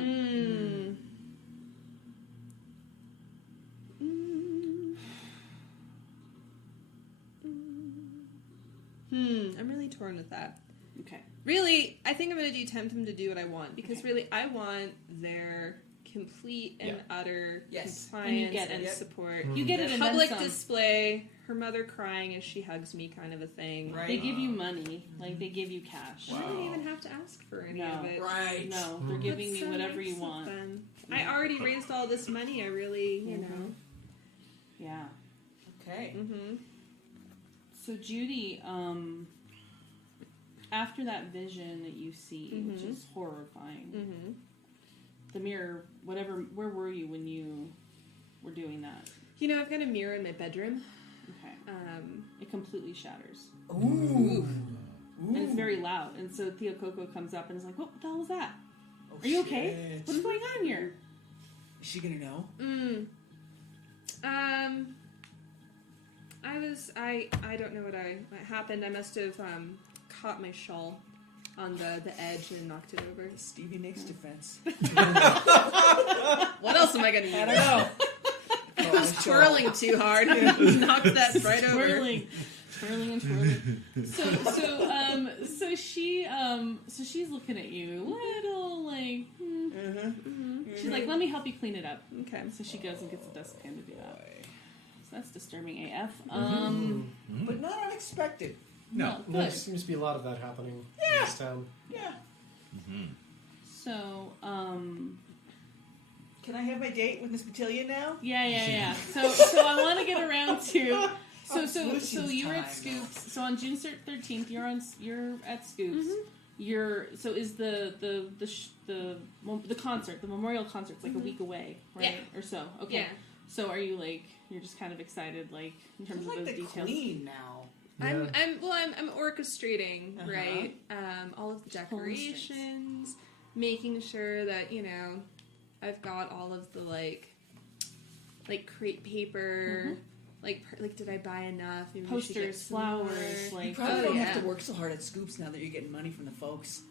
I'm really torn with that. Okay. Really, I think I'm going to do tempt him to do what I want, because really I want their complete and utter Yes. compliance And you get and it. support. You get it in Public then some. display, her mother crying as she hugs me kind of a thing. Right. They give you money, like they give you cash. I didn't even have to ask for any No. of it. Right. No, they're giving That's me so whatever nice you of want. them. I already raised all this money. I really, you know. Yeah. Okay. Mm-hmm. So Judy, after that vision that you see, which is horrifying, Mm-hmm. the mirror, whatever, where were you when you were doing that? You know, I've got a mirror in my bedroom. Okay. It It completely shatters. Ooh. And it's very loud. And so Theo Coco comes up and is like, what the hell was that? Oh, Are you okay? shit. What's going on here? Is she gonna know? I don't know what happened. I must have caught my shawl on the edge and knocked it over. Stevie Nicks defense. What else am I gonna use? I don't know. I was twirling too hard and knocked that right over. Twirling and twirling. So she's looking at you, little like. She's like, let me help you clean it up. Okay. So she goes and gets a dustpan to do that. So that's disturbing AF. But not unexpected. No. No, there Good. seems to be a lot of that happening in this town. Yeah. So Can I have my date with Miss Matillion now? yeah. So I want to get around to. So you're at time, Scoops. So on June 13th, you're at Scoops. So is the concert, the memorial concert's like a week away, right? Yeah. Or so. Okay. Yeah. So are you like, you're just kind of excited, like in terms I'm of like those the details? queen now. Yeah. I'm orchestrating, right? All of the decorations, making sure that, you know, I've got all of the like crepe paper, like did I buy enough? Maybe we should get Posters, some more. flowers, You like probably don't yeah. have to work so hard at Scoops now that you're getting money from the folks.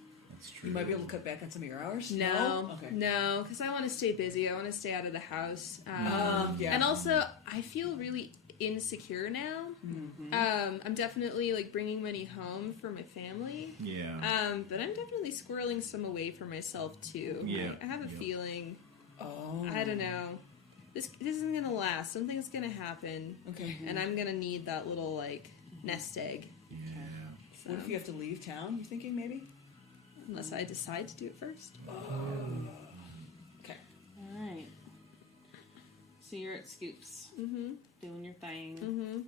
That's true. You might be able to cut back on some of your hours. No, Okay. no, because I want to stay busy. I want to stay out of the house. Yeah. And also, I feel really insecure now. I'm definitely like bringing money home for my family. Yeah. But I'm definitely squirreling some away for myself too. Yeah. I have a feeling. Oh. I don't know. This isn't gonna last. Something's gonna happen. Okay. And I'm gonna need that little like nest egg. Yeah. So, What if you have to leave town? You thinking maybe? unless I decide to do it first. Okay. Alright. So you're at Scoops. Doing your thing.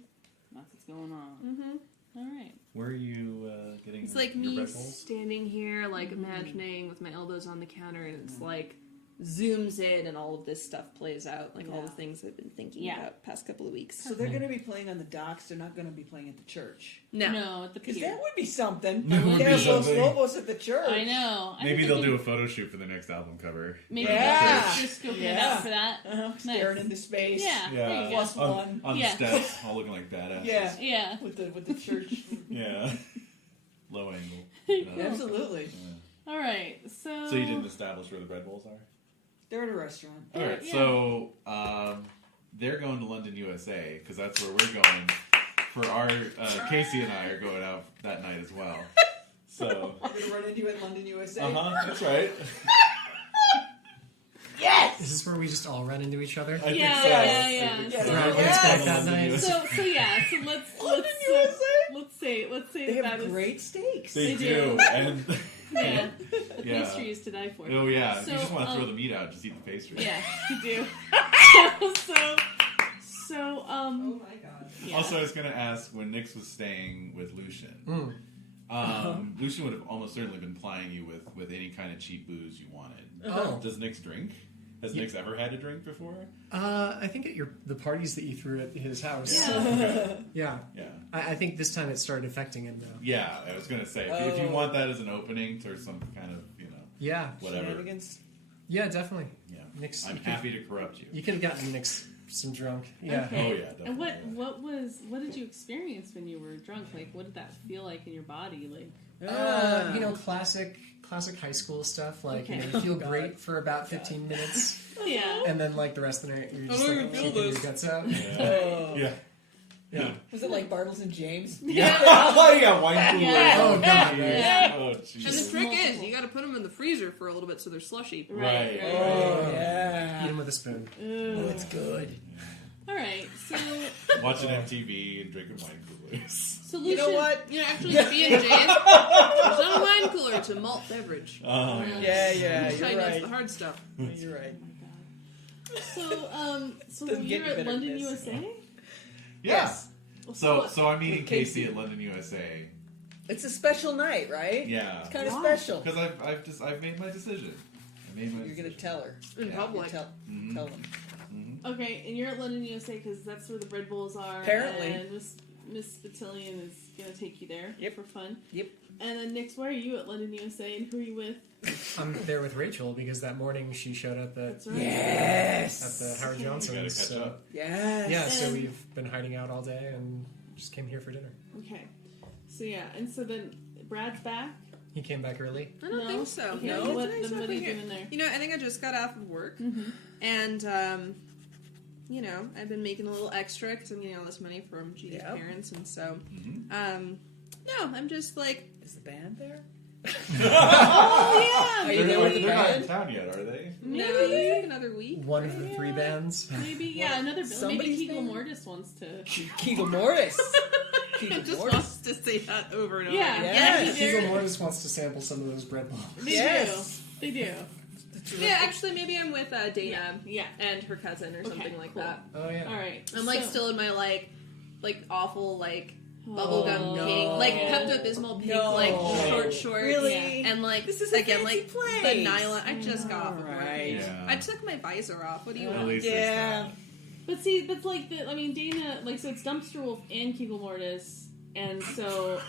That's what's going on. Alright. Where are you getting It's like your me Red Bulls? standing here, like imagining with my elbows on the counter, and it's like zooms in, and all of this stuff plays out, like all the things I've been thinking about past couple of weeks. So they're going to be playing on the docks. They're not going to be playing at the church. No, at the Because pier. that would be something. That would be There's Los something. Lobos at the church. I know. Maybe they'll do a photo shoot for the next album cover. Maybe Yeah. they'll just go Yeah. hand out for that. Staring into space. Yeah. There you go. Plus one. On Yeah. the steps, all looking like badasses. Yeah. Yeah. With the church. Yeah. Low angle. Absolutely. All right. So. So you didn't establish where the Red Bulls are? They're at a restaurant. All right. Yeah. So they're going to London, USA, because that's where we're going. For our Casey and I are going out that night as well. So. We're going to run into you in London, USA. That's right. Yes! Is this where we just all run into each other? I Yeah, think so. yeah. Brad gets back that night. So yeah. So let's say They that have great steaks. They They do. do. And Yeah. The Yeah. pastry is to die for. oh yeah, So, you just want to throw the meat out, just eat the pastry. Yeah, you do. so Oh my god. yeah. Also, I was going to ask, when Nix was staying with Lucian, Lucian would have almost certainly been plying you with any kind of cheap booze you wanted. Oh. Does Nix drink? Has Nix ever had a drink before? I think at the parties that you threw at his house. Okay. Yeah. Yeah. I think this time it started affecting him though. Yeah, I was going to say, if you want that as an opening to some kind of, Yeah. whatever. Shenanigans. Yeah, definitely. Yeah. Nix, I'm happy to corrupt you. You could have gotten Nix some drunk. Yeah. Okay. Oh, yeah, definitely. And what did you experience when you were drunk? Like, what did that feel like in your body? Like, Classic high school stuff. Like, Okay. you feel great for about 15 minutes, yeah. and then like the rest of the night, you're just don't like even feel shaking your this. guts out. Yeah. Yeah. Was it like Bartles and James? Yeah. Oh, you got wine coolers. Yeah. Oh god. Yeah. Oh, And the jeez. trick is, you gotta put them in the freezer for a little bit so they're slushy. Right. Oh, Eat yeah. him with a spoon. Oh, it's good. All right. So Watching MTV and drinking wine coolers. Lucian, You know what? You know, actually, the B&J's, it's not a wine cooler, it's a malt beverage. Oh, Yeah, you're China's right. the hard stuff. You're right. So Doesn't you're get at better London, than this. USA. Yes. What- So I'm meeting With Casey Casey. at London, USA. It's a special night, right? Yeah. It's kind of special. Because I've made my decision. I made my You're gonna decision. tell her. In public. Tell them. Okay, and you're at London, USA, because that's where the Red Bulls are. Apparently. And Miss Batillion is gonna take you there for fun. Yep. And then Nix, where are you at London, USA, and who are you with? I'm there with Rachel because that morning she showed up at That's right. Yes. the Howard You gotta Johnson's. catch So up. Yes. yeah, so And- we've been hiding out all day and just came here for dinner. Okay. So yeah, and so then Brad's back. He came back early. I don't No? think so. Okay, No, what, it's then not what are you here. doing there? You know, I think I just got off of work, and you know, I've been making a little extra because I'm getting all this money from Judy's Yep. parents, and so, no, I'm just like, Is the band there? Oh Are yeah, you They're there with the not in band? town yet, are they? no, it's like another week. One of the three bands. maybe another. Maybe Somebody's Kegel band? Mortis wants to. Kegel Mortis. I Kegel just Mortis. wants to say that over and over. Yeah, Yes. yeah, Kegel Mortis wants to sample some of those bread balls. they Yes. do. They do. Yeah, actually, maybe I'm with Dana Yeah. and her cousin or something like cool. that. Oh yeah. All right. I'm like so- still in my like awful like bubblegum no. pink, like Pepto-Bismol pink, No. like short shorts, Really? and like This is a again fancy like place. the nylon. I just got off of work. Right. Yeah. I took my visor off. What do you At want? least Yeah. there's But see, that's like the. I mean, Dana, like, so it's Dumpster Wolf and Kegel Mortis, and so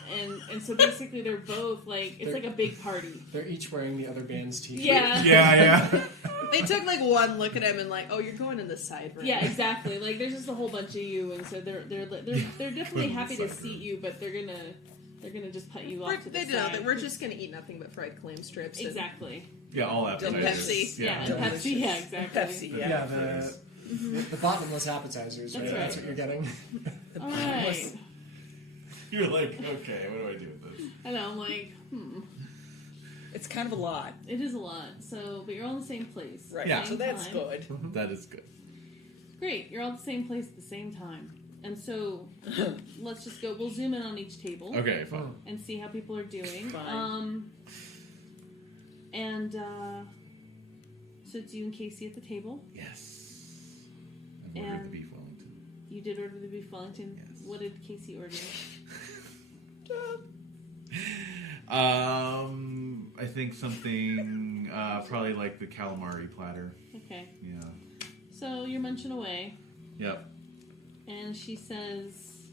basically they're both like it's They're- like a big party. They're each wearing the other band's t-shirt. Yeah. that. Yeah. They took like one look at him and like, oh, you're going in the side room. Yeah, exactly. Like, there's just a whole bunch of you, and so they're definitely happy to seat you, but they're gonna They're gonna just put you off to the They know side. that we're just going to eat nothing but fried clam strips. Exactly. Yeah, all appetizers. Pepsi. Yeah, and Pepsi. Yeah, exactly. Pepsi, Yeah, the bottomless appetizers, right? That's right. That's what you're getting. All right. You're like, okay, what do I do with this? I know. I'm like, It's kind of a lot. It is a lot. So, but you're all in the same place. Right. Yeah. So that's Time. good. That is good. Great. You're all at the same place at the same time. And so, let's just go. We'll zoom in on each table. Okay, fine. And see how people are doing. Fine. So it's you and Casey at the table. Yes. And ordered the beef Wellington. You did order the beef Wellington. Yes. What did Casey order? I think something probably like the calamari platter. Okay. Yeah. So you're munching away, Yep. and she says,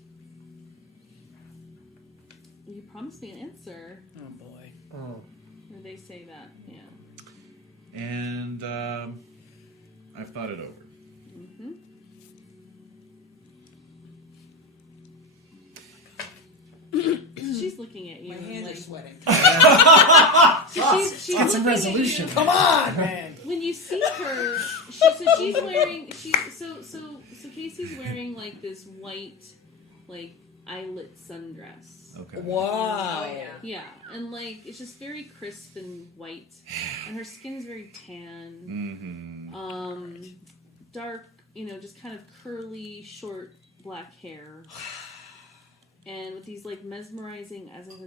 "You promised me an answer." Oh boy. Oh. Or they say that, yeah. And I've thought it over. Mm-hmm. She's looking at you. My and hands like, are sweating. she's Get some looking at resolution. you. Come on, man. When you see her, she's wearing. So Casey's wearing like this white, like eyelet sundress. Okay. Wow. Yeah, and like it's just very crisp and white, and her skin's very tan. Mm-hmm. Dark, just kind of curly, short black hair. And with these like mesmerizing eyes.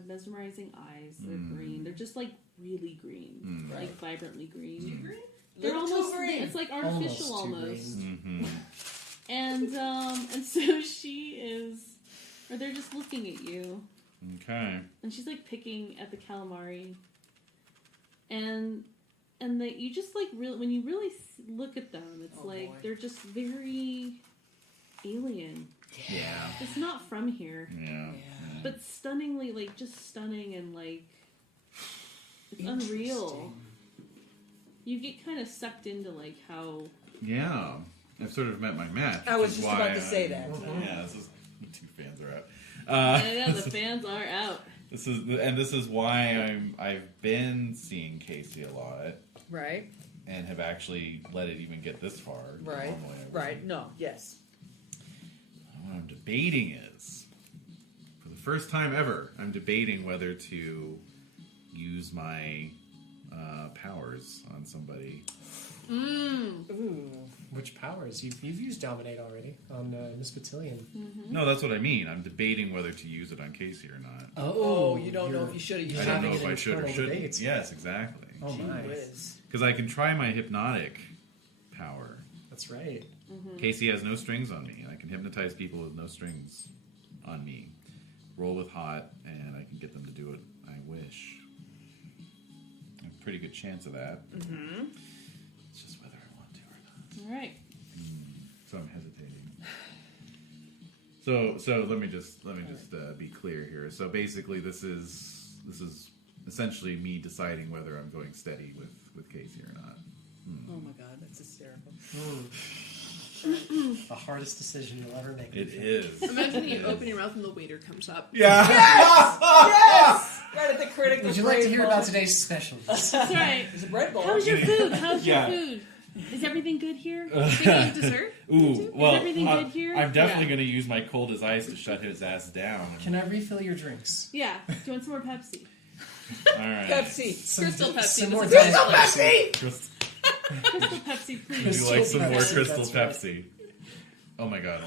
They're green. They're just like really green, like vibrantly green. They're Little too almost green. It's like artificial Almost too Mm-hmm. And so she is, or they're just looking at you, Okay. and she's like picking at the calamari, and that you just like really when you really look at them, it's like boy. they're just very alien. Yeah. It's not from here. Yeah. But stunningly, like, just stunning and, like, it's unreal. You get kind of sucked into, like, how... Yeah. I've sort of met my match. I was which is just about why to say that. Yeah, this is... The two fans are out. I know, the fans are out. This is why I've been seeing Casey a lot. Right. And have actually let it even get this far. Right. Normally I wouldn't. Right. No. Yes. What I'm debating is, for the first time ever, I'm debating whether to use my powers on somebody. Ooh. Which powers? You've used Dominate already on Miss Batillion. No, that's what I mean. I'm debating whether to use it on Casey or not. Oh, you don't know if you should have you're used I it. don't know having if an I should or internal shouldn't. debate. Yes, exactly. Oh my. Whiz. Because I can try my hypnotic power. That's right. Casey has no strings on me. I can hypnotize people with no strings on me. Roll with hot, and I can get them to do what I wish. I have a pretty good chance of that. Mm-hmm. It's just whether I want to or not. All right. So I'm hesitating. So let me just be clear here. So basically, this is essentially me deciding whether I'm going steady with Casey or not. Oh my God, that's hysterical. The hardest decision you'll ever make. It is. Imagine you open your mouth and the waiter comes up. Yeah. Yes! Right at the critical. Would you like to hear about moment. today's specials? That's right. It's a bread bowl. How's your food? How's Yeah. your food? Is everything good here? Thinking of dessert? Ooh, well, Is everything good here? I'm definitely Yeah. going to use my cold as ice to shut his ass down. Can I refill your drinks? Yeah. Do you want some more Pepsi? All right. Pepsi. Crystal Pepsi. Some This more is Diet Crystal Pepsi. Pepsi. Crystal Pepsi, Would please. you like some more Pepsi, Crystal that's right. Pepsi? Oh my god,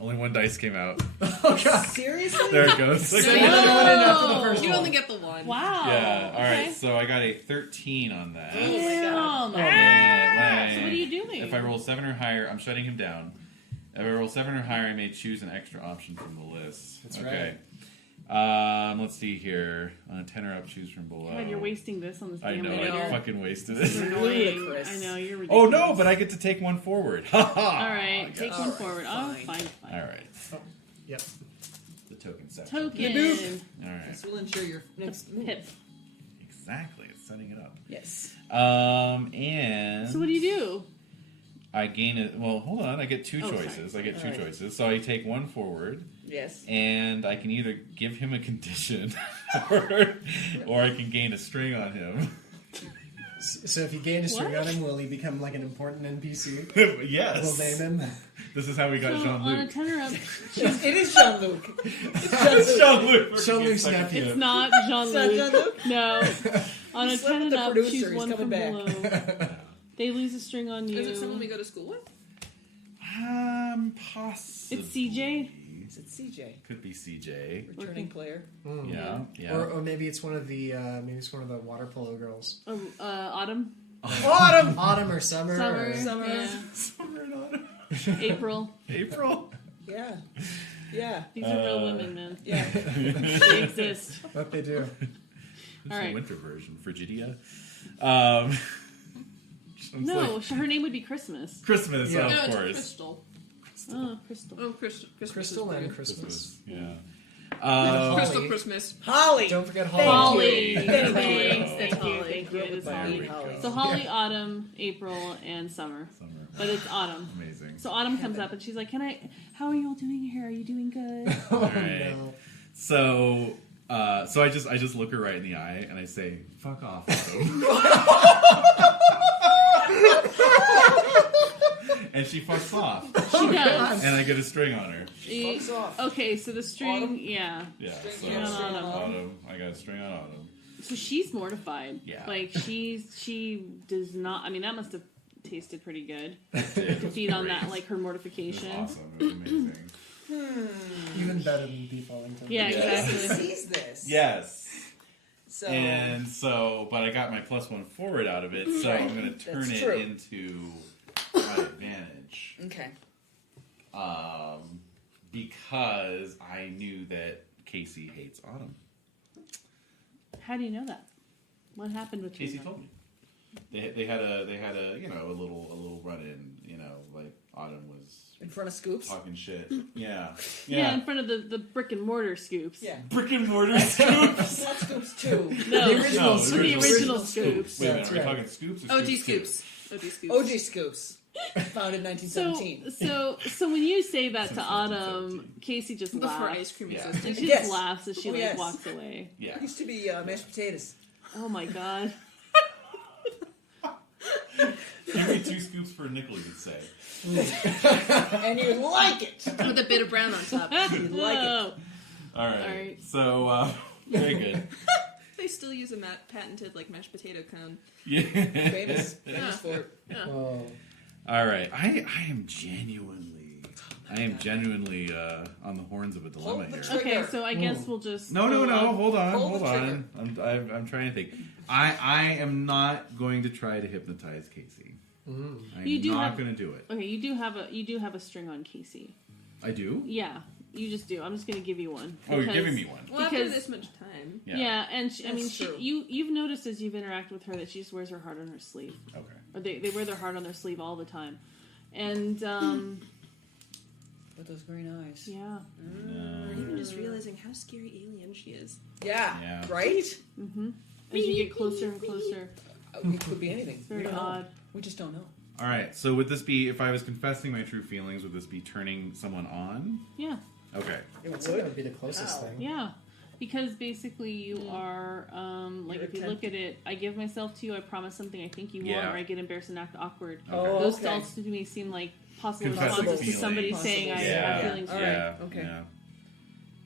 only one dice came out. Oh god. Seriously? There it goes. No, So you you don't only went in after the Oh. first You one. only get the one. Wow. Yeah, alright, Okay. so I got a 13 on that. Damn. Wait. So what are you doing? If I roll 7 or higher, I'm shutting him down. If I roll 7 or higher, I may choose an extra option from the list. That's okay. Let's see here. On a 10 or up, choose from below. God, you're wasting this on this I damn know, radio. I fucking wasted This is it. annoying. Ludicrous. I know, you're Oh ridiculous. no, but I get to take one forward. Ha ha! Alright, take one Alright, forward. fine. Oh, fine. Alright. Oh, yep. The token section. Token. Alright. This will ensure your next move. Pip. Exactly, it's setting it up. Yes. And So what do you do? I gain it. Well, hold on. I get two Oh, choices. sorry. I get two All right. choices. So I take one forward, Yes. and I can either give him a condition, or I can gain a string on him. So if you gain a string on him, will he become like an important NPC? Yes. We'll name him. This is how we got So on a Jean-Luc. 10 or up, It is Jean-Luc. It's Jean-Luc. Jean-Luc's nephew. it's not Jean-Luc. Jean-Luc? No. On a Slept 10 with and the up, producer, choose he's one coming from back. below. They lose a string on you. Is it someone we go to school with? Possibly. It's CJ? Is it CJ? Could be CJ. Returning player. Yeah. Yeah. Or maybe it's one of the water polo girls. Autumn? Autumn! Autumn or summer. Summer? Or, Summer. Yeah. Summer and autumn. April. April. Yeah. Yeah. These are real women, man. Yeah. They exist. what they do. It's All the right. winter version. Frigidia. No, her name would be Christmas. Christmas, Yeah. of No, it's course. Crystal. Oh, Crystal. Oh, Crystal. Crystal and Christmas. Christmas. Yeah. Holly. Crystal Christmas. Holly! Don't forget Thank Holly. you. Holly. Thank you. Thank you. Holly. Thank you. It is There we Holly. go. So Holly, Autumn, April, and Summer. Summer. But it's Autumn. Amazing. So Autumn comes up and she's like, how are you all doing here? Are you doing good? Oh, Alright. no. So I just look her right in the eye and I say, "Fuck off, Autumn." And she fucks off, She does. and I get a string on her. Fucks off. Okay, so the string, Autumn? yeah. Yeah. So String on Autumn. Autumn. I got a string on Autumn. So she's mortified. Yeah. Like she does not. I mean, that must have tasted pretty good It to was feed on great. that, like her It was mortification. awesome. It was amazing. Even better than Beef Wellington. Yeah, He exactly. sees this. Yes. So, And so, but I got my +1 forward out of it, so Right. I'm going to turn That's it true. into my advantage. okay. Because I knew that Casey hates Autumn. How do you know that? What happened with Casey you? told me. They had a a little run in, like Autumn was In front of Scoops? talking shit. Yeah. Yeah, in front of the brick and mortar scoops. Yeah. Brick and mortar scoops. Not Scoops 2. No, The original the original Scoops. scoops. Wait a minute, That's are we right. talking scoops or OG scoops? Scoops. OG Scoops. OG Scoops. Founded in So, 1917. so when you say that to Since Autumn, 1917. Casey just Before laughs. ice cream Yeah. existed. She Yes. just laughs as she Oh, yes. walks away. Yeah. It used to be mashed potatoes. Oh my god. Give me 2 scoops for a nickel, you'd say. And you like it. With a bit of brown on top. You like it. Oh. All right. All right. So, very good. They still use a patented like mashed potato cone. Yeah. Famous for it. Oh. All right. I am genuinely on the horns of a dilemma Hold the here. trigger. Okay, so I guess we'll just No, go on. hold on, Pull hold the on. I'm trying to think. I am not going to try to hypnotize Casey. I'm You do not have- going to do it. Okay, you do have a string on Casey. I do? Yeah, you just do. I'm just gonna give you one. Oh, you're because- giving me one. Well, after Because- this much time. Yeah, and I mean, That's true. you've noticed as you've interacted with her that she just wears her heart on her sleeve. Okay. Or they wear their heart on their sleeve all the time, and With those green eyes. yeah. Or even just realizing how scary alien she is. Yeah. Yeah. Right? As you get closer and closer, It could be anything. it's very We don't know. odd. We just don't know. All right. So would this be, if I was confessing my true feelings, would this be turning someone on? Yeah, Okay. It I'd say that would be the closest Ow. thing. yeah. Because basically you are, like You're if you look at it, I give myself to you, I promise something I think you want, Yeah. or I get embarrassed and act awkward. Oh, Those okay. thoughts to me seem like possible Confessing responses to feelings. somebody Possible. saying I Yeah. have feelings All for right. you. Yeah. Okay. Yeah.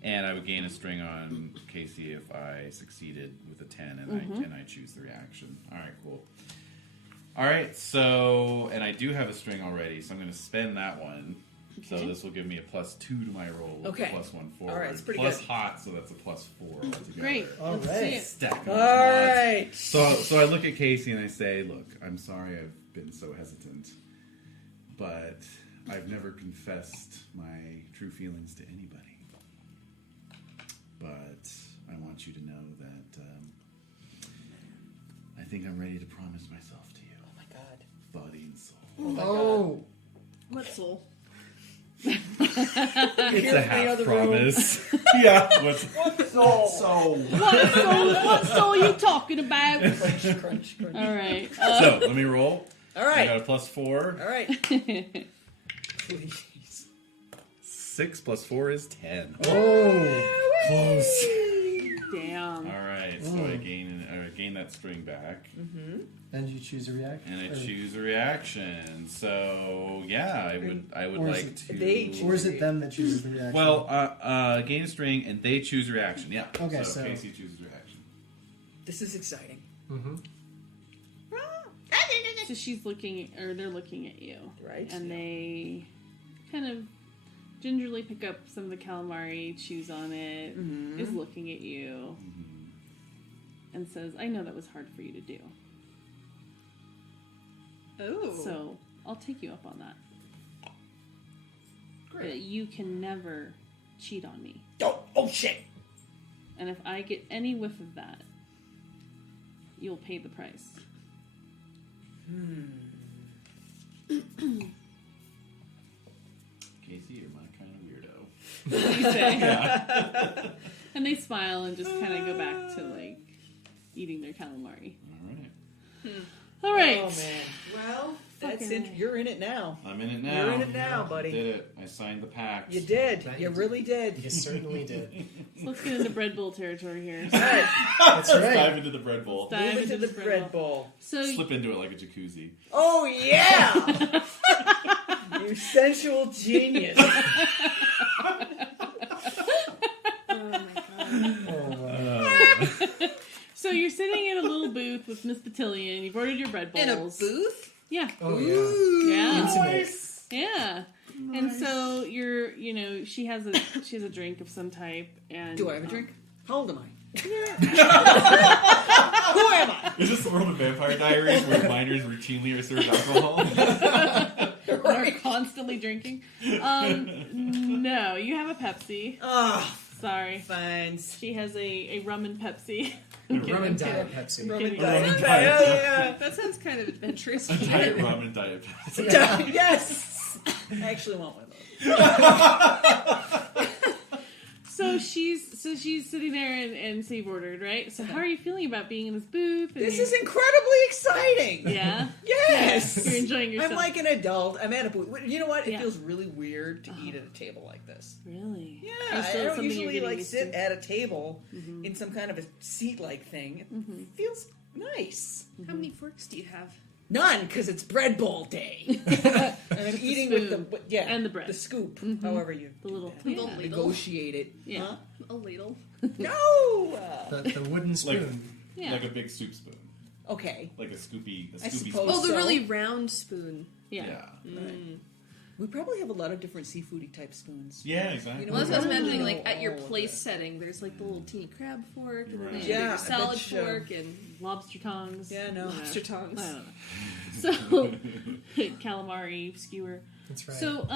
And I would gain a string on Casey if I succeeded with a 10 and I choose the reaction. All right, cool. All right, so, and I do have a string already, so I'm going to spend that one. So Okay. this will give me a +2 to my roll. Okay. +1 forward. All right, it's pretty plus good. hot, so that's a +4 altogether. Great. All Let's right. see it. Stack of All odds. right. So I look at Casey and I say, look, I'm sorry I've been so hesitant, but I've never confessed my true feelings to anybody. But I want you to know that I think I'm ready to promise myself to you. Oh my god. Body and soul. Oh. What soul? It's a half other promise. Yeah. What's Soul. What soul you talking about? Crunch, crunch, crunch. All right. so? Let me roll. All I right. got a +4. All right. Please. 6 + 4 is 10. Oh, close. Damn. All right, so I gain that string back, And you choose a reaction. and I choose a reaction. So yeah, I would Or is like it to. they choose- Or is it them that chooses the reaction? Well, gain a string, and they choose a reaction. Yeah. Okay, So so- Casey chooses reaction. This is exciting. Mm-hmm. So she's looking, or they're looking at you, Right. And they kind of gingerly pick up some of the calamari, chews on it, is looking at you, and says, "I know that was hard for you to do. Oh. So I'll take you up on that. Great. But you can never cheat on me. Oh shit. And if I get any whiff of that, you'll pay the price." Casey, you're my kind of weirdo. What do you say? And they smile and just kind of go back to like eating their calamari. All right. All right. Oh man. Well, that's Fucking it. You're in it now. I'm in it now. You're in it now, buddy. Did it? I signed the pact. You did. That You you really did. You certainly did. So let's get into bread bowl territory here. All right. That's Let's right. dive into the bread bowl. Dive Move into into the this bread bowl. So Slip into it like a jacuzzi. Oh yeah. You sensual genius. Oh, wow. So you're sitting in a little booth with Miss Batillion. You've ordered your bread bowls. In a booth? Yeah. Oh, yeah. Yeah. Intimate. Yeah. And so you're, she has a drink of some type, and Do I have a drink? How old am I? Who am I? Is this the world of Vampire Diaries where minors routinely are served alcohol? are constantly drinking. No, you have a Pepsi. Oh, Sorry. fine. She has a rum and Pepsi. Rum and Diet Pepsi. Rum kidding. and diet. Rum and diet. Hell yeah. That sounds kind of adventurous. Diet rum and diet Pepsi. Yes. I actually want one of those. So she's sitting there and so you've ordered, right? So how are you feeling about being in this booth? And This is incredibly exciting. Yeah? Yes. You're enjoying yourself. I'm like an adult. I'm at a booth. You know what? It Yeah. feels really weird to eat at a table like this. Really? Yeah, Or I so don't something you're usually getting like used sit to? at a table in some kind of a seat-like thing. It feels nice. How many forks do you have? None, because it's bread bowl day, and I'm eating with spoon. the And the bread. the scoop. However you The little ladle. negotiate it. Yeah. Huh? A ladle. No. The wooden spoon. Yeah. Like a big soup spoon. Okay. Like a scoopy I spoon. suppose. Oh, the So- really round spoon. Yeah. We probably have a lot of different seafoody type spoons. Yeah, exactly. You know, Well, that's what I was I don't imagining, know like, at your all of place it. setting, there's, like, the little teeny crab fork, and then Right. they Yeah, have I your salad bet you. fork, and Lobster tongs. Yeah, no. lobster tongs. I don't know. So, calamari skewer. That's right. So,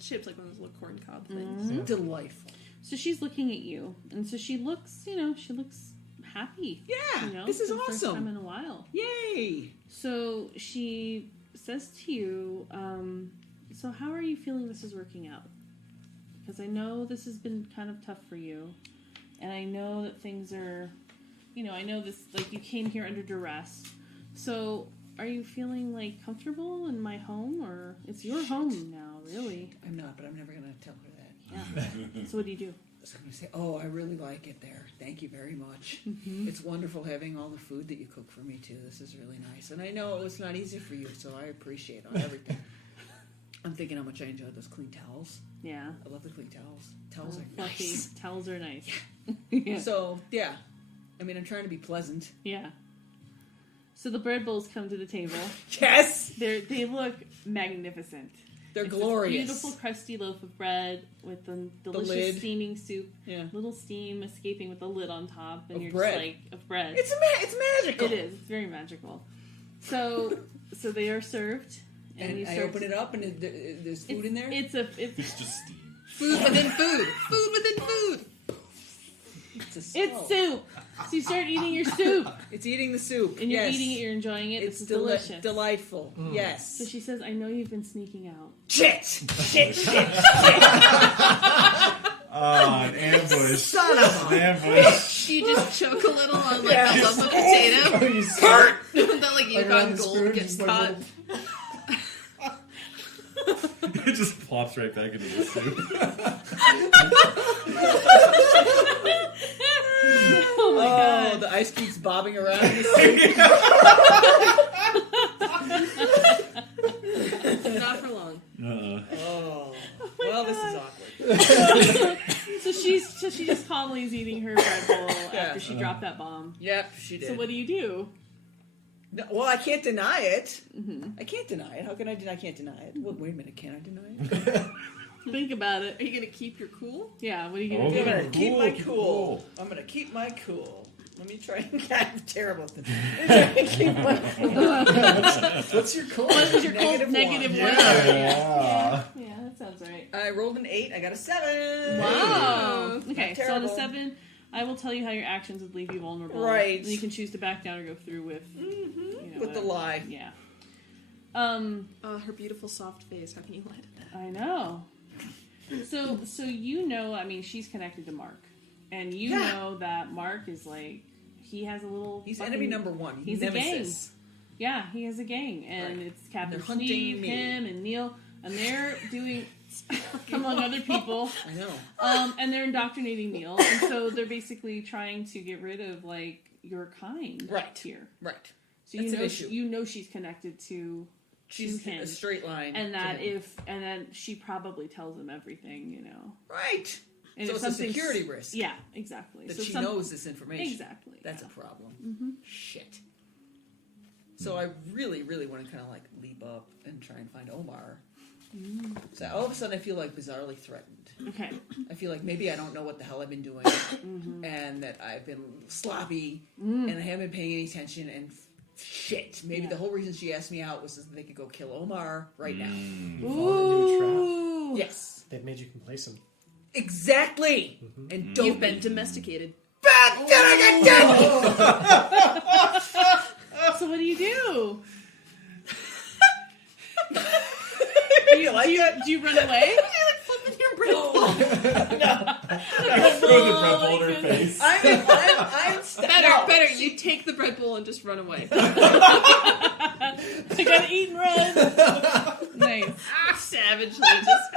Shaped like one of those little corn cob things. Delightful. so she's looking at you, and so she looks, she looks happy. Yeah, this is for the first awesome. time in a while. Yay! So she says to you, so how are you feeling this is working out? Because I know this has been kind of tough for you, and I know that things are, I know this, like, you came here under duress. So are you feeling, like, comfortable in my home, or it's your home now, really? I'm not, but I'm never going to tell her that. Yeah. So what do you do? So I'm going to say, oh, I really like it there. Thank you very much. It's wonderful having all the food that you cook for me, too. This is really nice. And I know it was not easy for you, so I appreciate everything. I'm thinking how much I enjoyed those clean towels. Yeah. I love the clean towels. Towels are Fluffy. nice. Towels are nice. Yeah. So, yeah. I mean, I'm trying to be pleasant. Yeah. So the bread bowls come to the table. Yes! They look magnificent. They're It's this glorious. beautiful crusty loaf of bread with the delicious lid. steaming soup. Yeah. Little steam escaping with the lid on top, and Of you're bread. just like of bread. It's magical. It is. It's very magical. So they are served, and you And I start open it up, and there's food in there? It's It's just steam. Food within food. Food within food. It's soup. So you start eating your soup, It's eating the soup. and you're yes. eating it. You're enjoying it. It's this is delicious. delightful. Yes. So she says, "I know you've been sneaking out." Shit! an ambush. Son of An ambush. You just choke a little on like a lump of potato. You start That like around Yukon the Gold spoon, gets just like caught. It just plops right back into the soup. Oh my god. the ice keeps bobbing around. Not for long. Oh, well, this is awkward. So she just calmly is eating her bread bowl after she dropped that bomb. Yep, she did. So what do you do? No, well, I can't deny it. I can't deny it. How can I deny? I can't deny it. Well, wait a minute. Can I deny it? Think about it. Are you gonna keep your cool? Yeah, what are you gonna I'm do? gonna keep my cool. I'm gonna keep my cool. Let me try. I'm terrible at this. Let me try and keep my cool. What's your call? What was your Negative negative one. one? Yeah. Yeah, that sounds right. I rolled an 8. I got a 7. Wow. Okay, Not so on terrible. a 7, I will tell you how your actions would leave you vulnerable. Right. And you can choose to back down or go through with, you know, With the whatever. lie. Yeah. Her beautiful soft face. How can you lie to that? I know. So you know, I mean, she's connected to Mark, and you know that Mark is like, he has a little. He's fucking- enemy number 1. He's Nemesis. a gang. Yeah, he has a gang, and it's Captain They're hunting Steve, me. him, and Neil, and they're doing, among other people. I know. And they're indoctrinating Neil, and so they're basically trying to get rid of like your kind, Right. here. Right. So That's an issue. you know she's connected to. She's him. a straight line. And to that him. and then she probably tells him everything, you know. Right. And So if it's a something's- security risk. Yeah, exactly. That So she knows this information. Exactly. That's yeah. a problem. Shit. So I really, really want to kind of like leap up and try and find Omar. So all of a sudden I feel like bizarrely threatened. Okay. I feel like maybe I don't know what the hell I've been doing and that I've been sloppy and I haven't been paying any attention and shit. Maybe the whole reason she asked me out was so that they could go kill Omar right now. You fall into a trap. Ooh. Yes. They've made you complacent. Exactly. And don't You've been domesticated. back. Did I get done? So what do you do? You like it? Do you run away? Throw the bread bowl in her face. Better. You take the bread bowl and just run away. I gotta eat and run. Nice. Savagely, just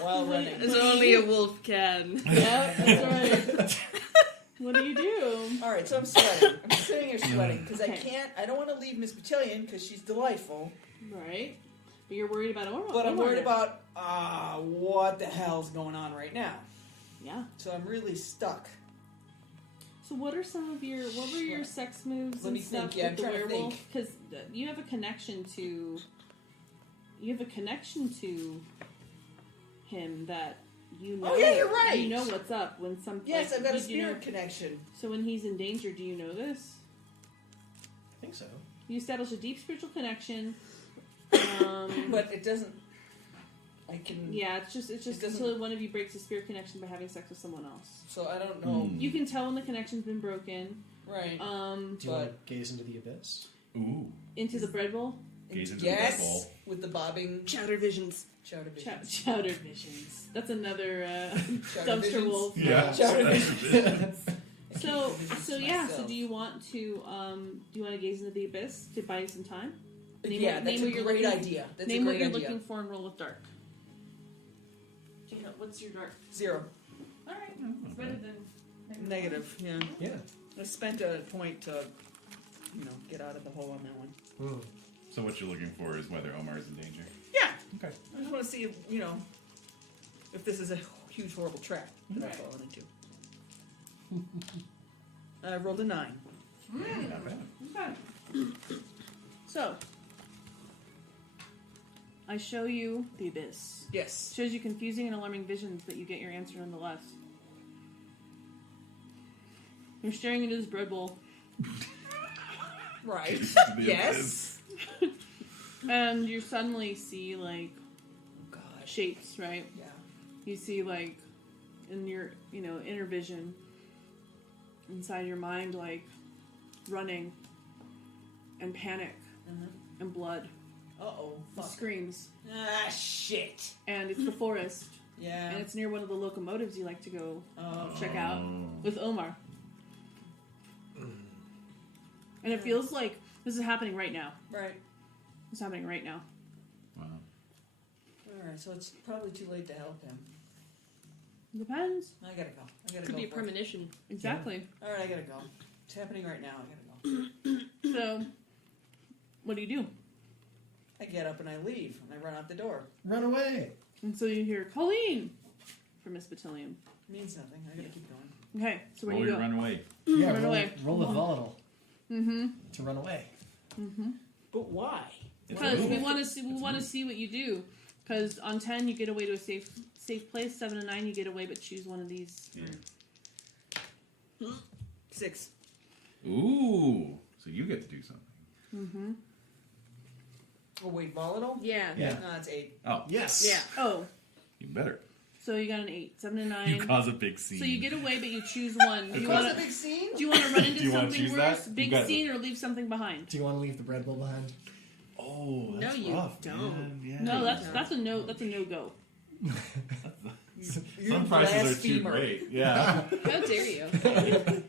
While running. as only a wolf can. Yeah, that's right. What do you do? All right, so I'm sweating. I'm sitting here sweating because Okay. I don't want to leave Miss Battalion because she's delightful. Right. But you're worried about Omar. But I'm worried about what the hell's going on right now. Yeah. So I'm really stuck. So what are some of your what were your sex moves Let and me stuff think. Yeah, with the I'm trying to werewolf? think. Because you have a connection to him that you know. Oh, yeah, you're right. You know what's up when some. Yes, like, I've got a you know- spirit connection. So when he's in danger, do you know this? I think so. You establish a deep spiritual connection. But it doesn't. I can. Yeah, it's just doesn't- until one of you breaks a spirit connection by having sex with someone else. So I don't know. You can tell when the connection's been broken. Right. Do you want to But gaze into the abyss? Ooh. Into the bread bowl. Gaze into the bread yes, bowl. with the bobbing Chowder visions. chowder visions. Chowder visions. That's another Chowder dumpster visions? wolf. Yeah. Chowder visions. So yeah. myself. So do you want to gaze into the abyss to buy you some time? Name Yeah, what- that's name a what you're great looking- idea. That's Name a what great you're idea. looking for and roll with dark. Do you know what's your dark? 0. All right, it's better than Negative. Yeah. Yeah. I spent a point to, get out of the hole on that one. So what you're looking for is whether Omar is in danger. Yeah. Okay. I just want to see if, if this is a huge, horrible trap that I've fallen into. I rolled a 9. Not bad. Okay. So, I show you the abyss. Yes. Shows you confusing and alarming visions, but you get your answer nonetheless. You're staring into this bread bowl, Right. The yes. and you suddenly see, like, Oh, God. shapes, right? Yeah. You see, like, in your, inner vision, inside your mind, like, running, and panic, and blood Uh-oh. It Fuck. screams. Ah, shit. And it's the forest. Yeah. And it's near one of the locomotives you like to go check out with Omar. And it feels like this is happening right now. Right. It's happening right now. Wow. Alright, so it's probably too late to help him. Depends. I gotta go. Could be a premonition. Exactly. Alright, I gotta go. It's happening right now. I gotta go. So, what do? I get up and I leave, and I run out the door. Run away. And so you hear, Colleen! From Miss Battalion. Means nothing. I gotta keep going. Okay, so where Or do you you go? run away. Yeah, Run away. roll a volatile Mm-hmm. to run away. Mm-hmm. But why? Because we want to see what you do. Because on 10 you get away to a safe place. 7 and 9 you get away, but choose one of these. Yeah. 6. Ooh. So you get to do something. Mm-hmm. Oh wait, volatile? Yeah. Yeah. No, it's 8. Oh. Yes. Yeah. Oh, Even better. so you got an 8. 7 and 9. You cause a big scene. So you get away, but you choose one. Do you Cause want a big scene? to run Do into you wanna something choose worse? that? Big You got scene, or leave something behind? Do you want to leave the bread bowl behind? Oh, No, that's you rough, don't. man. Yeah. No, that's a no. That's a no go. You're Some prices are too blasphemer. great. Yeah. How dare you?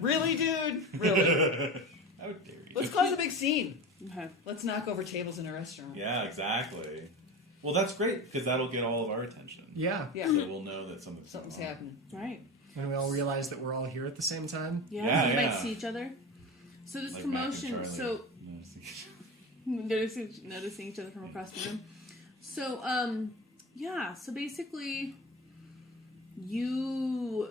Really, dude? Really? How dare you? Let's cause a big scene. Okay. Let's knock over tables in a restaurant. Yeah, exactly. Well, that's great because that'll get all of our attention. Yeah. Yeah. So we'll know that something's going on. happening. Right. And we all realize that we're all here at the same time. Yeah. Yeah, You might yeah. see each other. So this Like Mac and commotion. Charlie. So Noticing- noticing each other from across the room. So yeah. So basically, you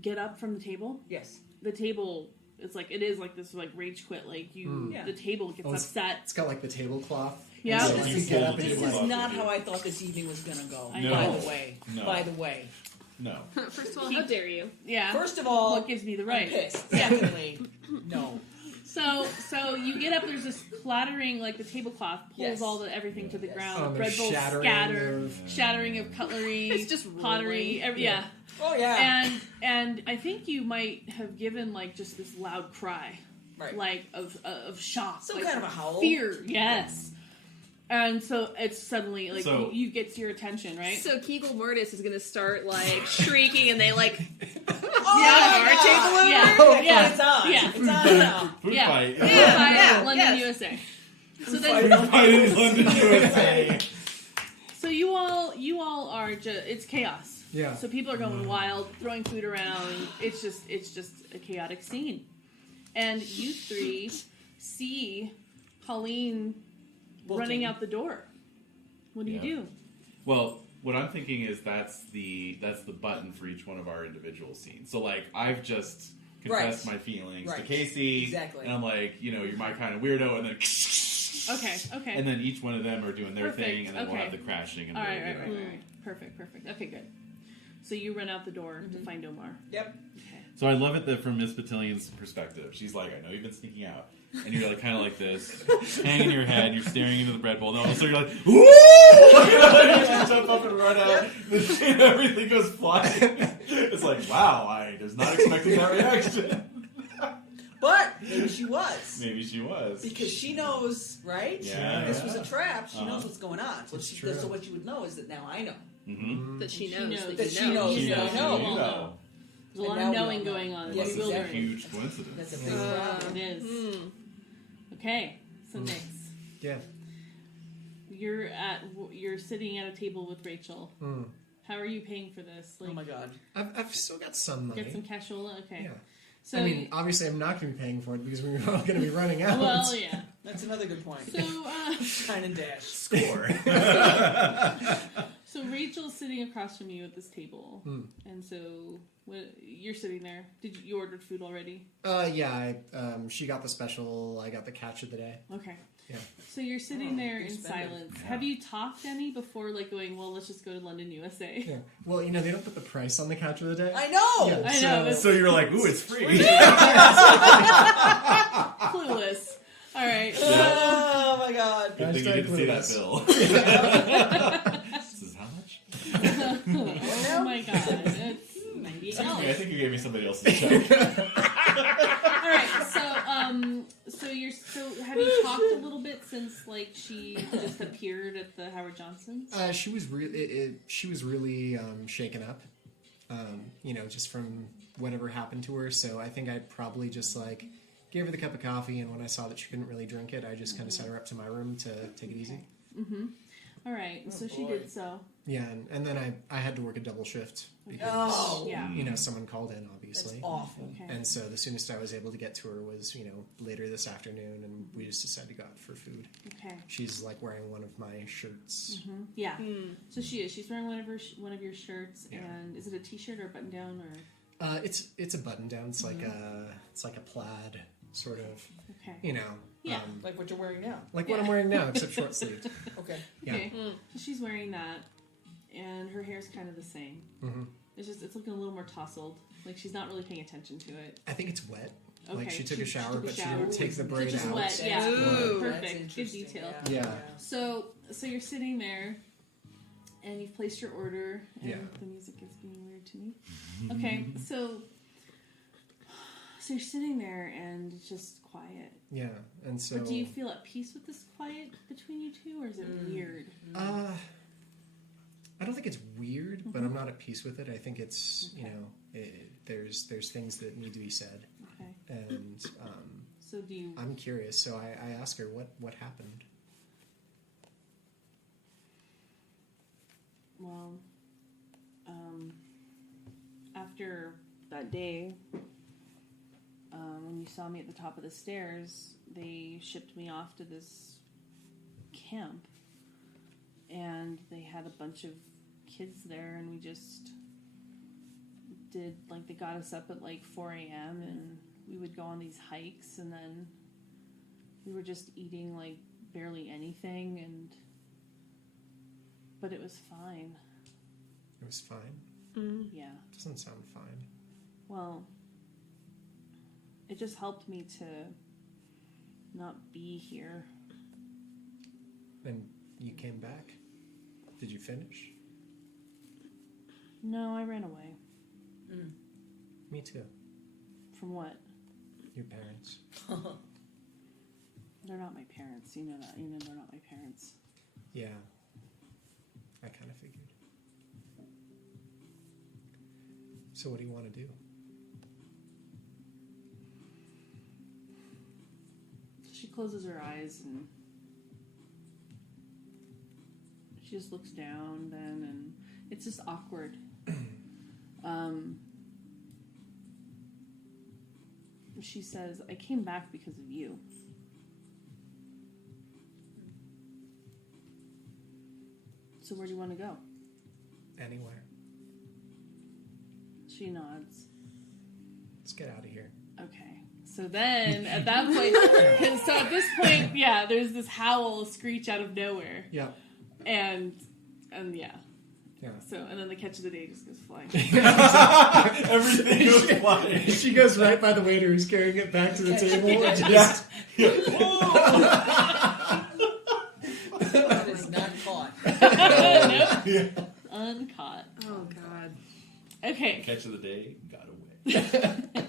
get up from the table. Yes. The table. It's like it is like this like rage quit. Like you, Yeah. the table gets Oh, upset. It's got like the tablecloth. Yeah. And so This you is- get up and This you're is like, not how I thought this evening was gonna go. I know. By the way. No. By the way. No. First of all, how dare you? Yeah. First of all, what gives me the right? I'm pissed. Yeah. Secondly, no. So you get up. There's this clattering, like the tablecloth pulls Yes. all the everything to the ground. Oh, The there's bread bowls shattering scatter, of- shattering of cutlery. It's just pottery. rolling. Yeah. Oh yeah. And I think you might have given like just this loud cry, Right. like of shock, Some like kind of a howl. fear. Yes. And so it's suddenly like So- you get your attention, right? So Kegel Mortis is gonna start like shrieking, and they like Oh, our table over. Yeah. Okay, Yeah. it's on. Yeah. It's on now. Food Yeah. fight. Yeah. London, yes. USA. So Food then, fight in London, USA. so you all are just it's chaos. Yeah. So people are going wild, throwing food around. It's just a chaotic scene. And you three see Colleen running out the door. What do you Yeah. do? Well, what I'm thinking is that's the button for each one of our individual scenes. So like I've just confessed Right. my feelings to Right. Casey, Exactly. and I'm like, you know, you're my kind of weirdo, and then Okay. and then each one of them are doing their Perfect, thing, and then we'll okay. have the crashing. And All right, the- right. Perfect. Okay, good. So you run out the door to find Omar. Yep. Okay. So I love it that from Miss Battalion's perspective, she's like, I know you've been sneaking out. And you're like kind of like this, hanging your head, you're staring into the bread bowl, and all of a sudden you're like, woo! You just jump up and run out, and everything goes flying. It's like, wow, I was not expecting that reaction. But maybe she was. Maybe she was. Because she knows, right? Yeah, This yeah. was a trap. She Uh-huh. knows what's going on. So, It's she, true. so what you would know is that now I know. Mm-hmm. That she She knows knows. that, That you she know. knows. She that knows I you know. know. There's a lot And of now we knowing all know. going on. It's Yes, It's a bewildering. exactly. huge coincidence. That's a big problem. It is. Okay, so Nix, Yeah. you're sitting at a table with Rachel. Mm. How are you paying for this? Like, Oh my god. I've still got some money. get some cashola. Okay. Yeah. So I mean, obviously, I'm not going to be paying for it because we're all going to be running out. well, yeah. That's another good point. So, Shine and dash. Score. so Rachel's sitting across from you at this table, and so you're sitting there. You ordered food already? Yeah. She got the special. I got the catch of the day. Okay. Yeah. So you're sitting there in spending. silence. Yeah. Have you talked any before, like going, well, let's just go to London, USA? Yeah. Well, you know, they don't put the price on the catch of the day. I know! Yeah, I know, So you're like, ooh, it's free. Clueless. All right. Oh my god. Good thing you didn't see that Clueless. bill. This is how much? Oh my god. It's $98. I think you gave me somebody else's check. All right. So have you talked a little bit since like she just appeared at the Howard Johnson's? She was really shaken up, just from whatever happened to her. So I think I probably just like gave her the cup of coffee, and when I saw that she couldn't really drink it, I just kind of set her up to my room to take it easy. Mm-hmm. All right, so she did so. Yeah, and then I had to work a double shift because someone called in, obviously. That's awful. Okay. And so the soonest I was able to get to her was later this afternoon, and we just decided to go out for food. Okay. She's like wearing one of my shirts. Mm-hmm. Yeah. So she is. She's wearing one of your shirts, and is it a t-shirt or a button down or? It's a button down. It's like a plaid sort of. Okay. Yeah, like what you're wearing now. Like what I'm wearing now, except short sleeved. Okay. Yeah. Okay. So she's wearing that, and her hair's kind of the same. Mm-hmm. It's looking a little more tousled. Like she's not really paying attention to it. I think it's wet. Okay. Like she took a shower, but she didn't take the So braid just out. wet. Yeah. Ooh, Perfect. Good detail. Yeah. So you're sitting there, and you've placed your order, and Yeah. the music is being weird to me. Okay. So you're sitting there, and it's just quiet. Yeah, and so. But do you feel at peace with this quiet between you two, or is it weird? I don't think it's weird, but I'm not at peace with it. I think it's there's things that need to be said. Okay. And So do you? I'm curious, so I ask her what happened. Well, after that day, when you saw me at the top of the stairs, they shipped me off to this camp, and they had a bunch of kids there, and we just did, like, they got us up at like 4 a.m. and we would go on these hikes, and then we were just eating like barely anything, but it was fine. It was fine? Yeah. Doesn't sound fine. Well, it just helped me to not be here. And you came back? Did you finish? No, I ran away. Me too. From what? Your parents. They're not my parents. You know that. You know they're not my parents. Yeah. I kind of figured. So what do you want to do? She closes her eyes and she just looks down then, and it's just awkward. She says, I came back because of you. So where do you want to go? Anywhere. She nods. Let's get out of here. Okay. So then, at that point, so at this point, yeah, there's this howl, screech out of nowhere. Yeah. And yeah. Yeah. So, and then the catch of the day just goes flying. Everything goes flying. She goes right by the waiter who's carrying it back to the table. And Yeah. That is not caught. Nope. Uncaught. Oh, God. Okay. Catch of the day, got away.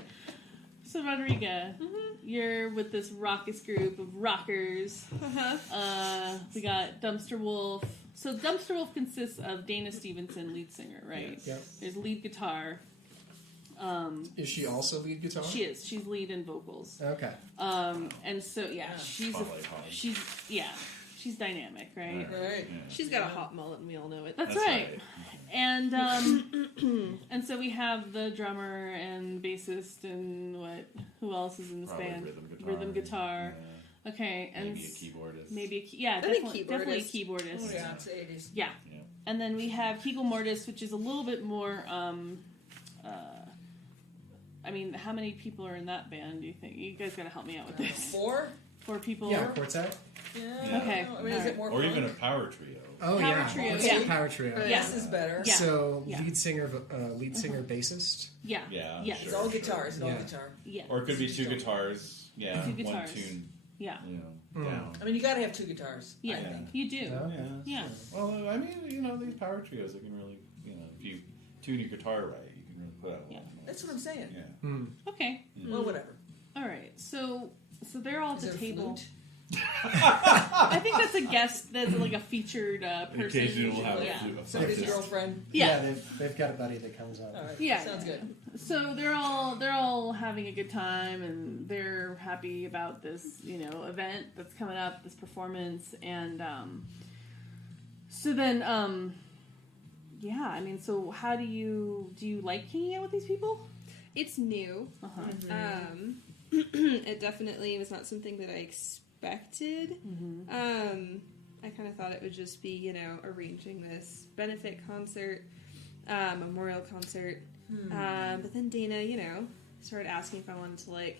So, Rodriga, you're with this raucous group of rockers. We got Dumpster Wolf. So, Dumpster Wolf consists of Dana Stevenson, lead singer, right? Yep. There's lead guitar. Is she also lead guitar? She is. She's lead in vocals. Okay. And so, yeah, she's dynamic, right? Right. She's got a hot mullet, and we all know it. That's right. And and so we have the drummer and bassist and who else is in this Probably band? rhythm guitar. Yeah. Okay, and Maybe a keyboardist. Definitely a keyboardist. Oh, yeah, it's 80s. Yeah. And then we have Kegel Mortis, which is a little bit more. I mean, how many people are in that band? Do you think? You guys got to help me out with this. 4? 4 people. Yeah, quartet. Yeah. Okay. I mean, is it more Or fun? even a power trio. Oh Power yeah, trio, let's yeah. do power trio. Yes is better. Yeah. So Yeah. lead singer, bassist. Yeah. Yeah, Yes. It's sure, all sure. guitar. It's all Yeah. guitar. Yeah. Or it could be 2 guitars. Yeah, Two one guitars. tune. Yeah. Down. I mean, you got to have 2 guitars. Yeah. I think. You do. Oh, Yeah. Yeah. Sure. Well, I mean, these power trios, they can really, if you tune your guitar right, you can really put out a lot of noise. That's what I'm saying. Yeah. Okay. Well, whatever. All right. So So they're all at Is the there a table. flute? I think that's a guest. That's like a featured person. Occasionally we'll have Yeah. a flute. Somebody's girlfriend. Yeah. They've got a buddy that comes up. All right. Yeah. Sounds good. So they're all having a good time, and they're happy about this, event that's coming up, this performance, and so then, so how do you like hanging out with these people? It's new. Uh-huh. It definitely was not something that I expected. Mm-hmm. I kind of thought it would just be, arranging this benefit concert, memorial concert. But then Dana, started asking if I wanted to,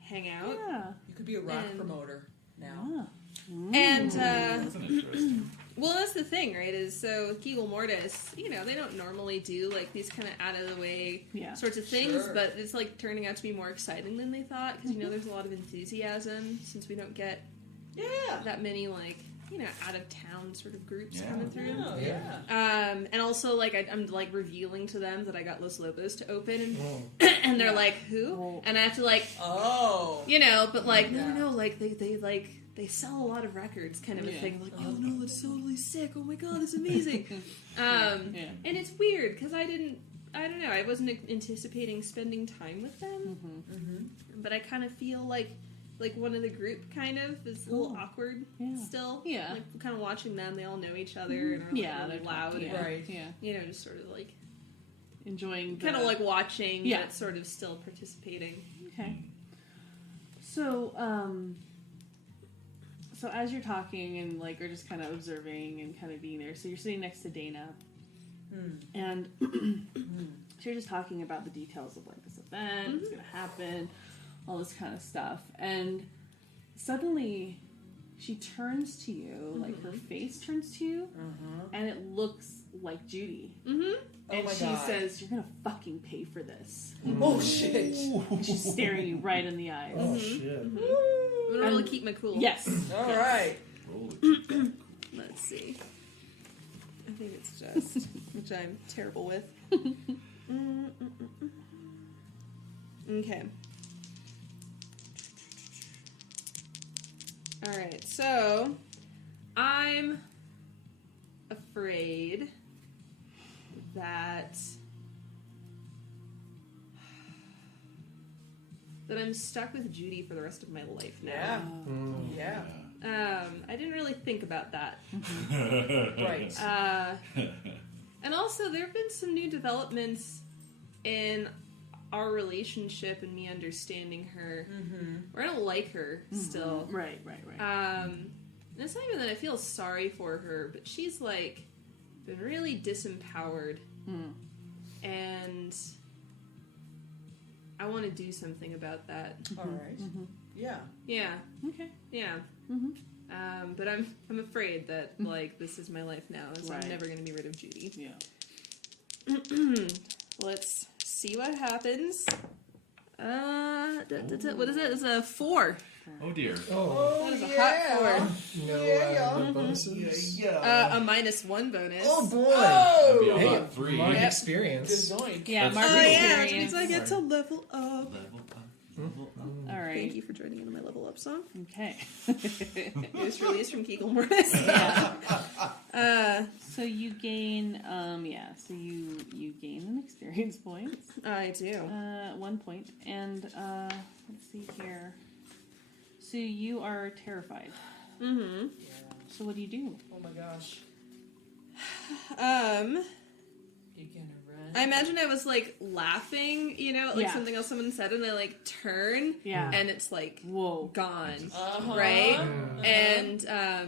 hang out. Yeah. You could be a rock And- promoter now. Yeah. And, That's an interesting. well, that's the thing, right, is so Kegel Mortis, they don't normally do, these kind of out-of-the-way Yeah. sorts of things, Sure. but it's, turning out to be more exciting than they thought, because, there's a lot of enthusiasm, since we don't get Yeah. that many, out-of-town sort of groups Yeah. coming through. Oh, yeah. And also, I'm revealing to them that I got Los Lobos to open, Oh. and they're like, who? Oh. And I have to, Oh. but, no, they sell a lot a kind of a Yeah. thing. I'm like, oh no, that's totally sick. Oh my god, that's amazing. Yeah. And it's weird, because I don't know, I wasn't anticipating spending time with them, but I kind of feel like one of the group kind of is a little awkward still. Yeah. Kind of watching them, they all know each other and are Yeah, really they're loud. talking, And, Right. Yeah. just sort of Enjoying. kind of watching, Yeah. but sort of still participating. Okay. So, so as you're talking and or just kind of observing and kind of being there, so you're sitting next to Dana, and so you're just talking about the details of this event, what's going to happen, all this kind of stuff, and suddenly she turns to you, her face turns to you, and it looks like Judy. And my she God. says, "You're gonna fucking pay for this." Oh, shit. And she's staring you right in the eyes. Oh shit. I'm gonna really keep my cool. Yes. All right. Let's see. I think it's just, which I'm terrible with. Okay. Alright, so I'm afraid that I'm stuck with Judy for the rest of my life now. Yeah. Yeah. I didn't really think about that. Right. And also, there have been some new developments in our relationship and me understanding her. Where I don't like her still. Right. And it's not even that I feel sorry for her, but she's been really disempowered. And I want to do something about that. All right. Yeah. Yeah. Okay. Yeah. But I'm afraid that this is my life now, so Right. I'm never gonna be rid of Judy. Yeah. Let's see what happens. What is it? It's a 4. Oh dear. Oh. That is a hot 4. No bonuses. A -1 bonus. Oh boy. That'd be a Hey, lot 3. mark Yep. experience. Zoink. Yeah, That's Mark true. Oh yeah, which experience. means I get to level up. All right. Thank you for joining in on my level up song. Okay. It was released from Kegel Mortis. So you gain, so you gain an experience point. I do. 1 point, and let's see here. So you are terrified. Mm-hmm. So what do you do? Oh my gosh. You gonna run? I imagine I was laughing, Yeah. something else someone said, and I turn, Yeah. and it's Whoa. gone, Uh-huh. right? Uh-huh.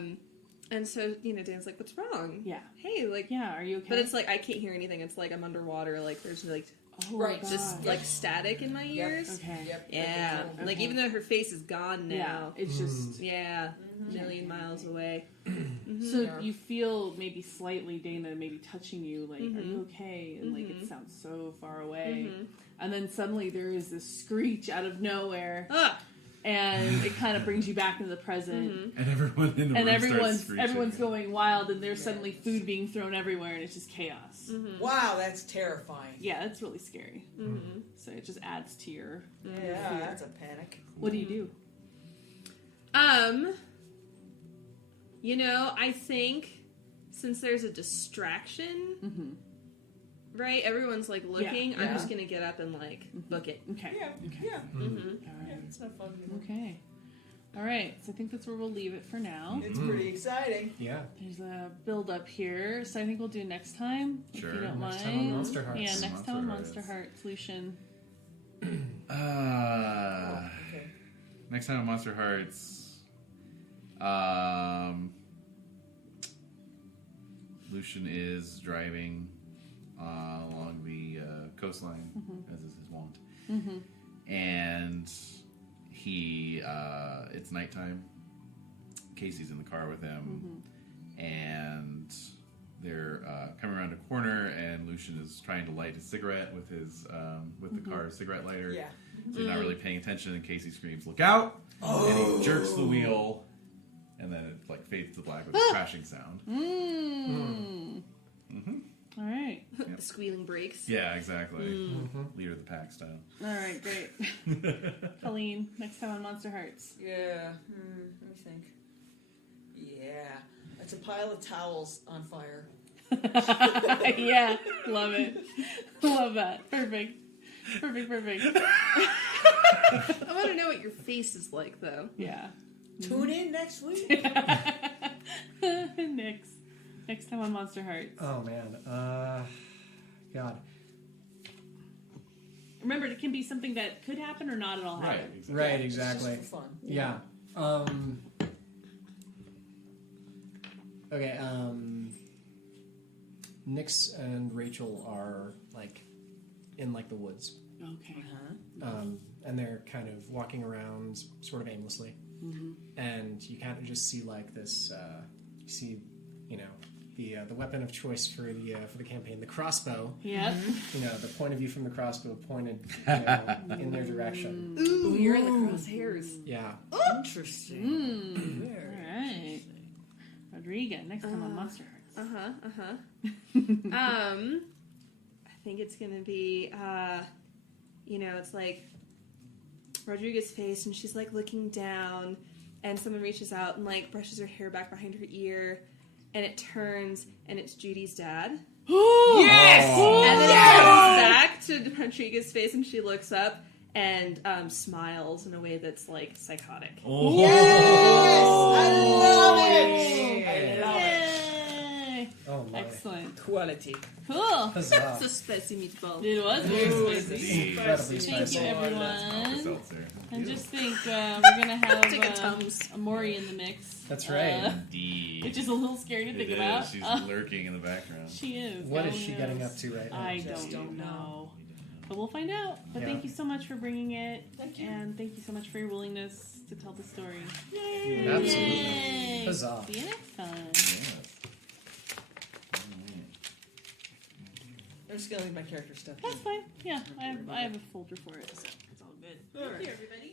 And so Dan's like, "What's wrong?" Yeah. Hey, Yeah. Are you okay? but it's I can't hear anything. It's I'm underwater. There's oh, Right, God. just static in my ears. Okay. Yep. Yeah, Okay. even though her face is gone Yeah. now. It's just. Yeah, a million miles away. So Yeah. you feel maybe slightly Dana maybe touching you, are you okay? And it sounds so far away. And then suddenly there is this screech out of nowhere, Ah! and it kind of brings you back into the present. And everyone in the And room starts screeching. everyone's going wild, and there's suddenly food being thrown everywhere, and it's just chaos. Wow, that's terrifying. Yeah, that's really scary. So it just adds to your. Yeah, that's a panic. What do you do? I think since there's a distraction, right? Everyone's like looking. I'm just gonna get up and like book it. Okay. Yeah. Okay. Yeah. All right. It's not fun. Okay. All right. So I think that's where we'll leave it for now. It's pretty exciting. Yeah. There's a build up here, so I think we'll do next time. Sure. If you don't Next mind. time on Monsterhearts. Yeah, next time on Monsterhearts. Monsterhearts, Lucian. Okay. Next time on Monsterhearts, Lucian is driving along the coastline, as is his wont, and he it's nighttime. Casey's in the car with him, and they're coming around a corner, and Lucian is trying to light a cigarette with his with the car's cigarette lighter. Yeah. So he's not really paying attention, and Casey screams, "Look out!" And he jerks the wheel, and then it like fades to black with a crashing sound. All right. The squealing brakes. Yeah, exactly. Leader of the pack style. All right, great. Colleen, next time on Monsterhearts. Yeah. Let me think. Yeah. It's a pile of towels on fire. Yeah, love it. Love that. Perfect. I want to know what your face is like, though. Yeah. Tune in next week. Next time on Monsterhearts. Oh man. God. Remember, it can be something that could happen or not at all happen. Right. Exactly. It's just for fun. Yeah. Okay. Nix and Rachel are like in like the woods, Okay. and they're kind of walking around sort of aimlessly, and you kind of just see like this. You see, the weapon of choice for the campaign, the crossbow. Yep. The point of view from the crossbow pointed in their direction. Ooh, you're in the crosshairs. Yeah. Interesting. All right. Rodrigo, next time on Monsterhearts. I think it's gonna be, it's like Rodrigo's face, and she's like looking down, and someone reaches out and like brushes her hair back behind her ear, and it turns, and it's Judy's dad. Yes! And then it comes back to Rodrigo's face, and she looks up and smiles in a way that's like psychotic. Yes! I love it! I love it. Yay! Oh my. Excellent. Quality. Cool. Huzzah. It's a spicy meatball. It was very spicy. Incredibly Thank spicy. you, everyone. Seltzer. And just think, we're gonna Take a have Tums. Amori in the mix. That's right. Indeed. Which is a little scary to think It about. is. She's lurking in the background. She is. What is God she knows. getting up to right now? I Just don't don't know. But we'll find out. But Yeah. thank you so much for bringing it. Thank you. And thank you so much for your willingness to tell the story. Absolutely. Yay. Huzzah. See you next time. Yes. I'm just gonna leave my character stuff. That's fine. Yeah, I have a folder for it, so it's all good. Thank you, everybody.